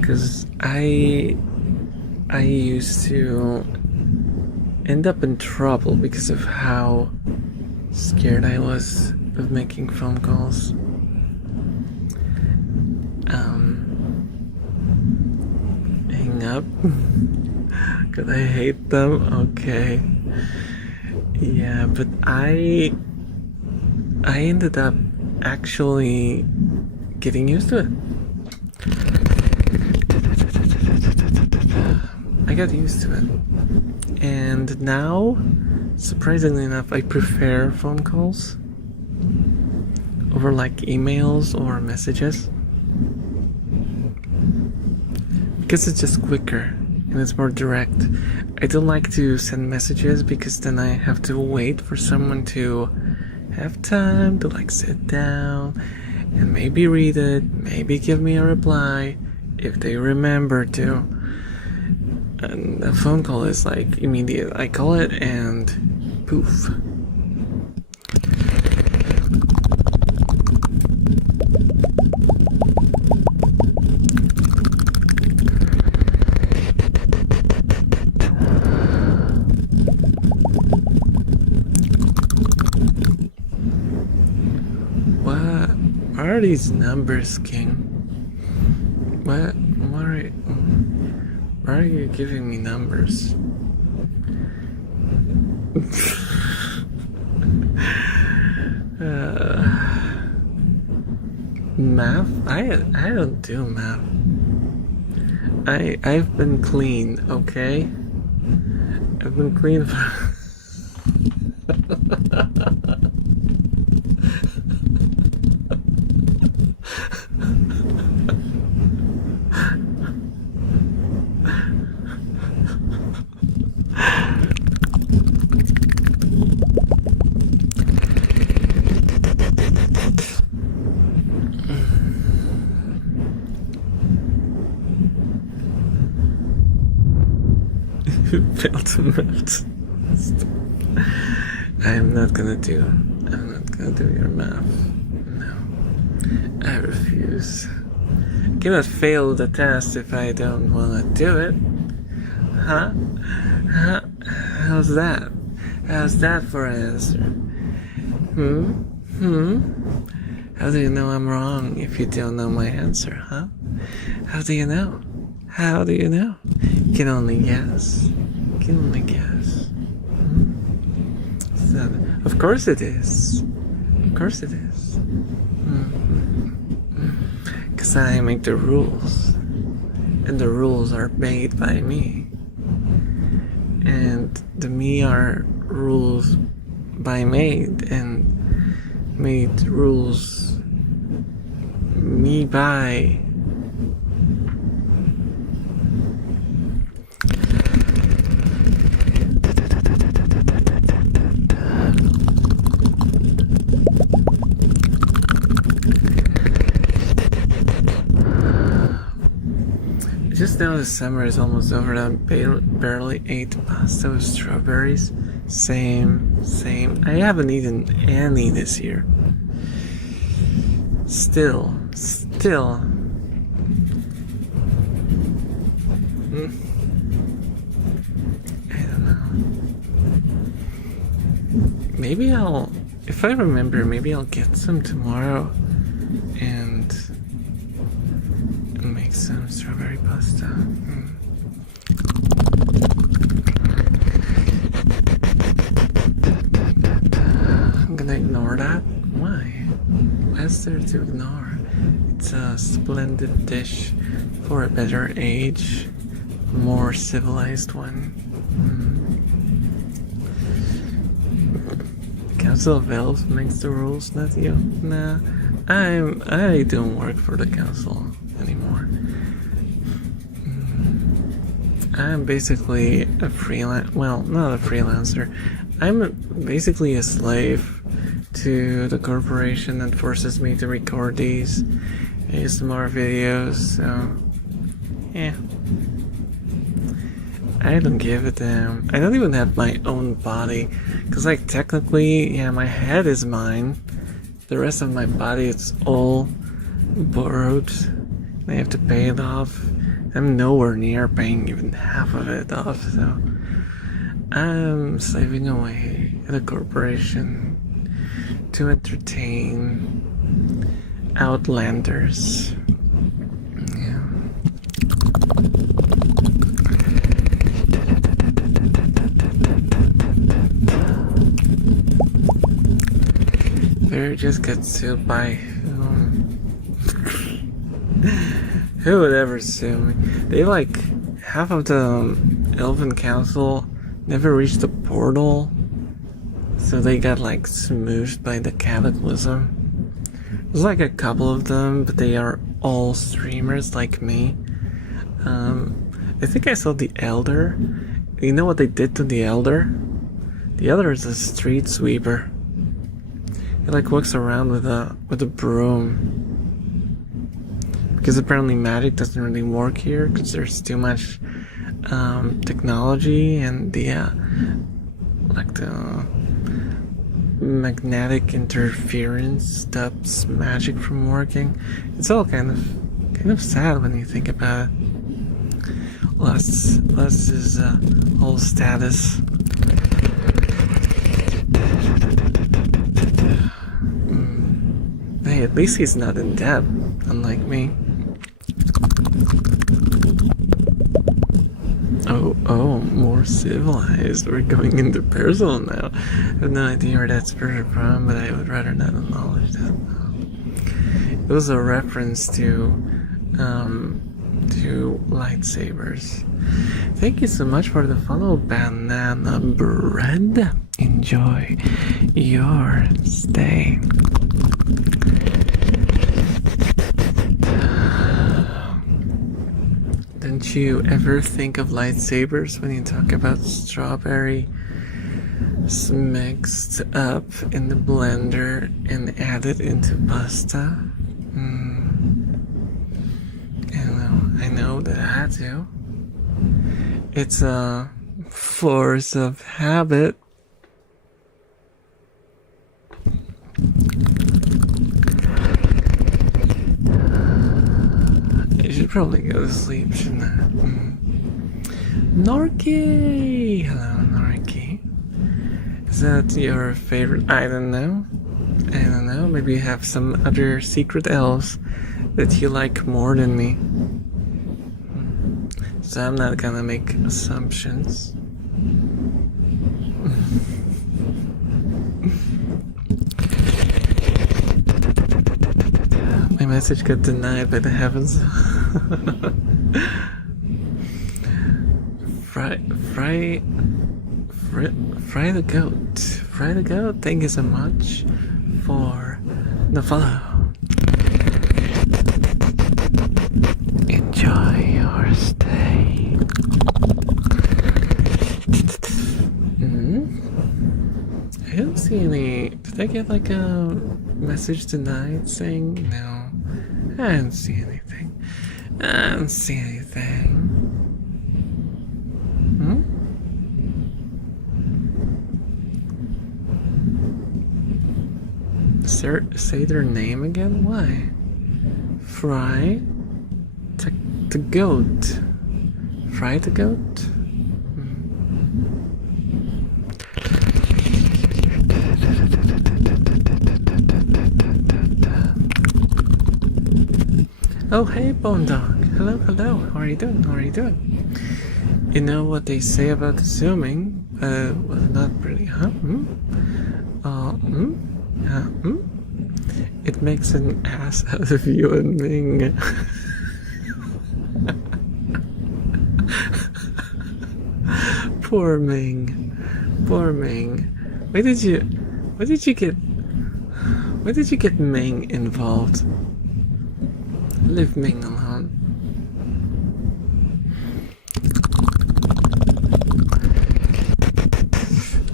Because I used to end up in trouble because of how scared I was of making phone calls. Hang up. Because I hate them. Okay. Yeah, but I ended up actually getting used to it. I got used to it. And now, surprisingly enough, I prefer phone calls over like emails or messages. Because it's just quicker and it's more direct. I don't like to send messages because then I have to wait for someone to have time to like sit down and maybe read it, maybe give me a reply if they remember to. And a phone call is like immediate. I call it and poof. What are these numbers, King? Why are you giving me numbers? Math? I don't do math. I've been clean, okay? I've been clean for failed to math. I'm not gonna do your math. No. I refuse. I cannot fail the test if I don't wanna do it. Huh? How's that? How's that for an answer? How do you know I'm wrong if you don't know my answer, huh? How do you know? How do you know? You can only guess. You can only guess. So, of course it is. Of course it is. Because I make the rules. And the rules are made by me. And the me are rules by made. And made rules me by. Just now the summer is almost over and I barely ate pasta with strawberries. Same. I haven't eaten any this year. Still Still. I don't know. Maybe if I remember, maybe I'll get some tomorrow and make some strawberry pasta. I'm gonna ignore that. Why? What's there to ignore? It's a splendid dish for a better age, more civilized one. Council of Elves makes the rules, not you. Nah, I don't work for the council anymore. I'm basically a freelance. Well, not a freelancer. I'm basically a slave to the corporation that forces me to record these ASMR videos. So, yeah. I don't give a damn. I don't even have my own body. Because, like, technically, yeah, my head is mine. The rest of my body, it's all borrowed. I have to pay it off. I'm nowhere near paying even half of it off, so I'm slaving away at a corporation to entertain outlanders. Yeah. They just get sued by who would ever sue me? They half of the Elven Council never reached the portal, so they got smooshed by the cataclysm. There's a couple of them, but they are all streamers like me. I think I saw the Elder. You know what they did to the Elder? The Elder is a street sweeper. He walks around with a broom. Because apparently magic doesn't really work here because there's too much technology and the magnetic interference stops magic from working. It's all kind of sad when you think about it. Lost his whole status. Hey, at least he's not in debt, unlike me. Oh, more civilized. We're going into personal now. I have no idea where that's from, but I would rather not acknowledge that. It was a reference to lightsabers. Thank you so much for the follow, Banana Bread. Enjoy your stay. Don't you ever think of lightsabers when you talk about strawberry mixed up in the blender and added into pasta? I know that I do. It's a force of habit. I should probably go to sleep, shouldn't I? Norky! Hello, Norky. Is that your favorite? I don't know. Maybe you have some other secret elves that you like more than me. So I'm not gonna make assumptions. My message got denied by the heavens. Fry the goat. Fry the goat, thank you so much for the follow. Enjoy your stay. I don't see any. Did I get a message tonight saying no? I don't see anything. Say their name again? Why? fry the goat. Fry the goat? Oh, hey, Bone Dog. Hello, hello. How are you doing? How are you doing? You know what they say about zooming? Well, not really, huh? It makes an ass out of you and Ming. Poor Ming. Poor Ming. Why did you get Ming involved? Leave Ming alone.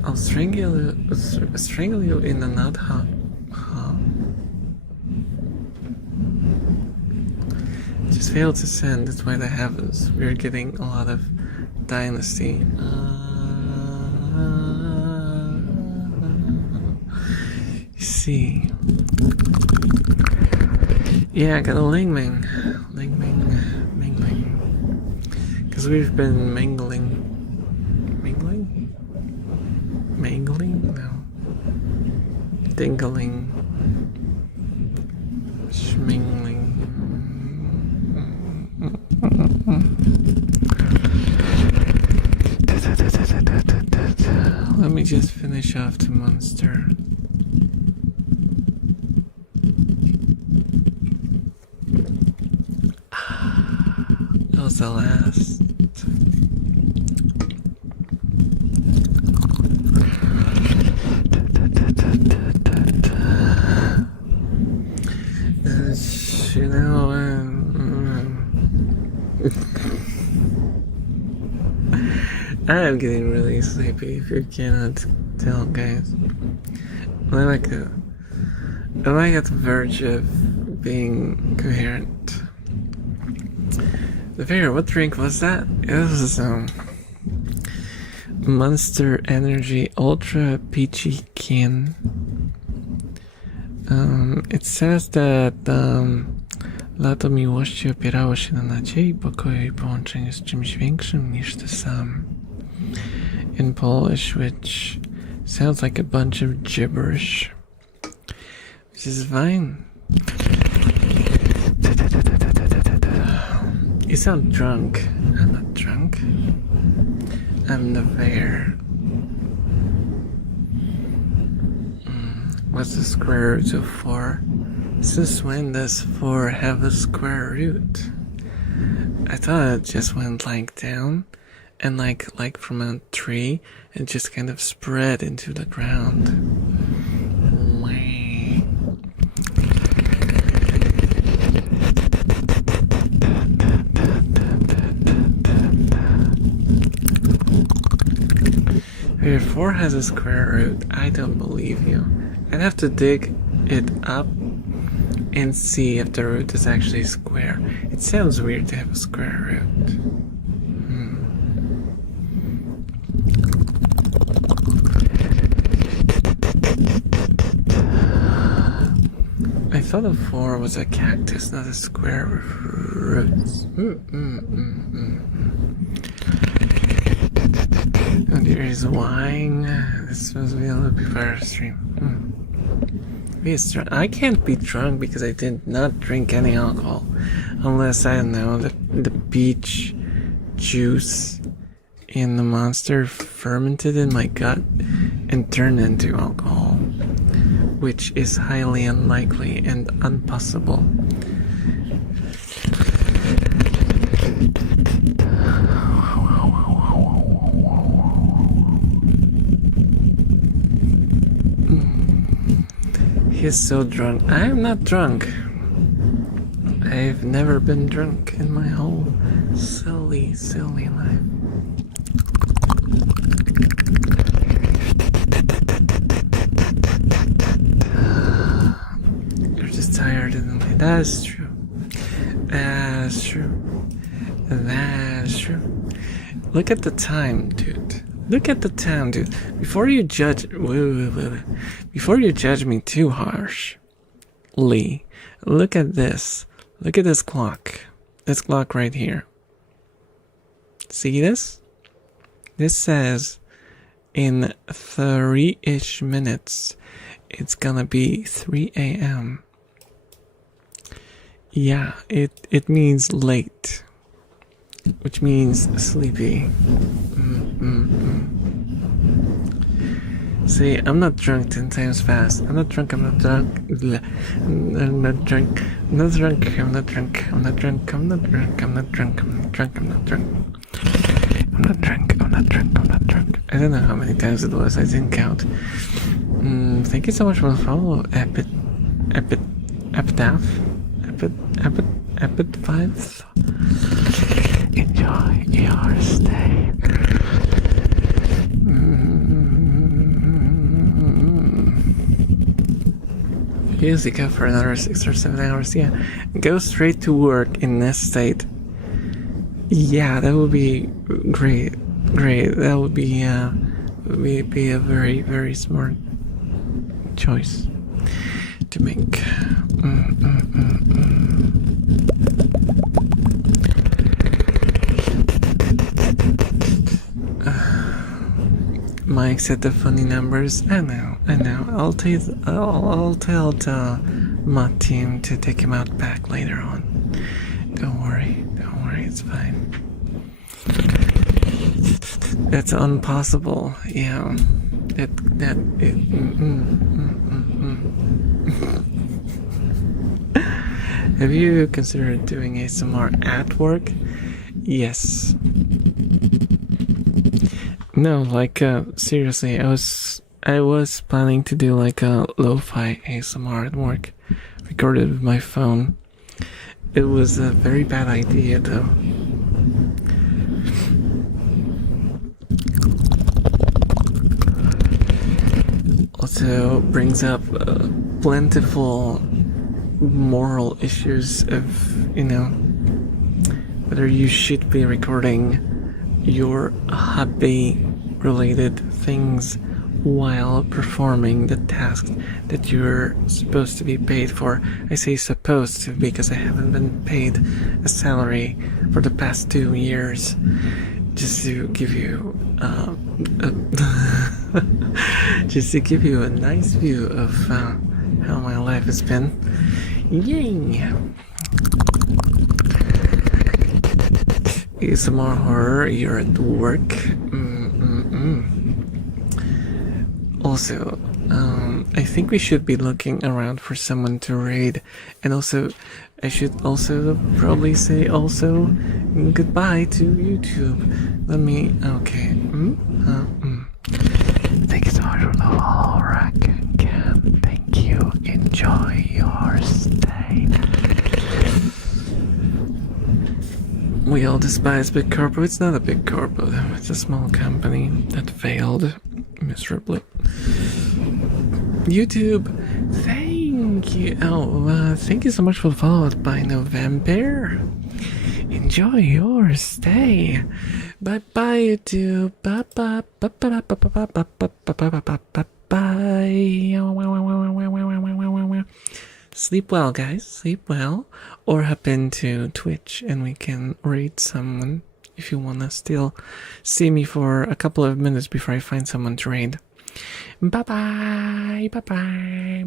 I'll strangle you in the nut, huh? Just failed to send, that's why the heavens. We're getting a lot of dynasty. You see. Yeah, I got a Ling Ming. Because we've been mingling. Mangling? No. Dingling. Schmingling. Let me just finish off the monster. That was the last. You know, I'm getting really sleepy, if you cannot tell, guys. I'm like at the verge of being coherent. The fair, what drink was that? It was Monster Energy Ultra Peachy Can. It says that lato miłości opierało się na nadziei, pokoju i połączeniu z czymś większym niż ty sam. In Polish, which sounds like a bunch of gibberish, which is fine. You sound drunk. I'm not drunk. I'm the bear. What's the square root of 4? Since when does 4 have a square root? I thought it just went like down, and like from a tree, and just kind of spread into the ground. If 4 has a square root, I don't believe you. I'd have to dig it up and see if the root is actually square. It sounds weird to have a square root. I thought a 4 was a cactus, not a square root. Oh dear, he's wine. This is supposed to be a little bit fire stream. I can't be drunk because I did not drink any alcohol. Unless, I don't know, the peach juice in the monster fermented in my gut and turned into alcohol. Which is highly unlikely and impossible. He's so drunk. I am not drunk. I've never been drunk in my whole silly life. You're just tired in the night. That's true. That's true. That's true. Look at the time, dude. Look at the time, dude. Before you judge, before you judge me too harshly, look at this. Look at this clock. This clock right here. See this? This says in 3-ish minutes, it's gonna be 3 a.m. Yeah, it means late, which means sleepy. See, I'm not drunk 10 times fast. I'm not drunk, I'm not drunk. I'm not drunk. I'm not drunk. I'm not drunk. I'm not drunk. I'm not drunk. I'm not drunk. I'm not drunk. I'm not drunk. I'm not drunk. I'm not drunk. I'm not drunk. I don't know how many times it was. I didn't count. Thank you so much for the follow, Epitaph. Epit5. Enjoy your stay. Music for another 6 or 7 hours. Yeah, go straight to work in this state. Yeah, that would be great. That would be a very, very smart choice to make. Mike said the funny numbers. I know. I'll tell the mod team to take him out back later on. Don't worry, it's fine. That's impossible. Yeah. Have you considered doing ASMR at work? Yes. No, like seriously, I was planning to do like a lo-fi ASMR at work, recorded with my phone. It was a very bad idea though. Also brings up plentiful moral issues of, whether you should be recording your hobby-related things while performing the tasks that you're supposed to be paid for. I say supposed to because I haven't been paid a salary for the past 2 years. Just to give you just to give you a nice view of how my life has been. Yay! ASMR horror, you're at work. Also, I think we should be looking around for someone to raid, and also I should also probably say also goodbye to YouTube. Let me, okay. Thank you so much for the follow, Rack. Again, thank you. Enjoy your stay. We all despise big corpo. It's not a big corpo, it's a small company that failed miserably. YouTube, thank you. Thank you so much for the follow by November. Enjoy your stay. Bye bye, YouTube. Bye bye. Bye bye. Bye. Sleep well, guys. Sleep well. Or hop into Twitch and we can raid someone if you wanna still see me for a couple of minutes before I find someone to raid. Bye bye. Bye bye.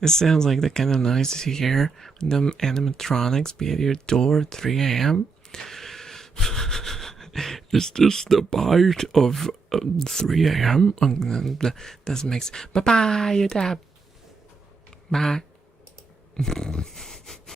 It sounds like the kind of noises you hear when the animatronics be at your door at 3 a.m. Is this the bite of 3 a.m.? Doesn't make sense. Bye bye, you dab. Bye.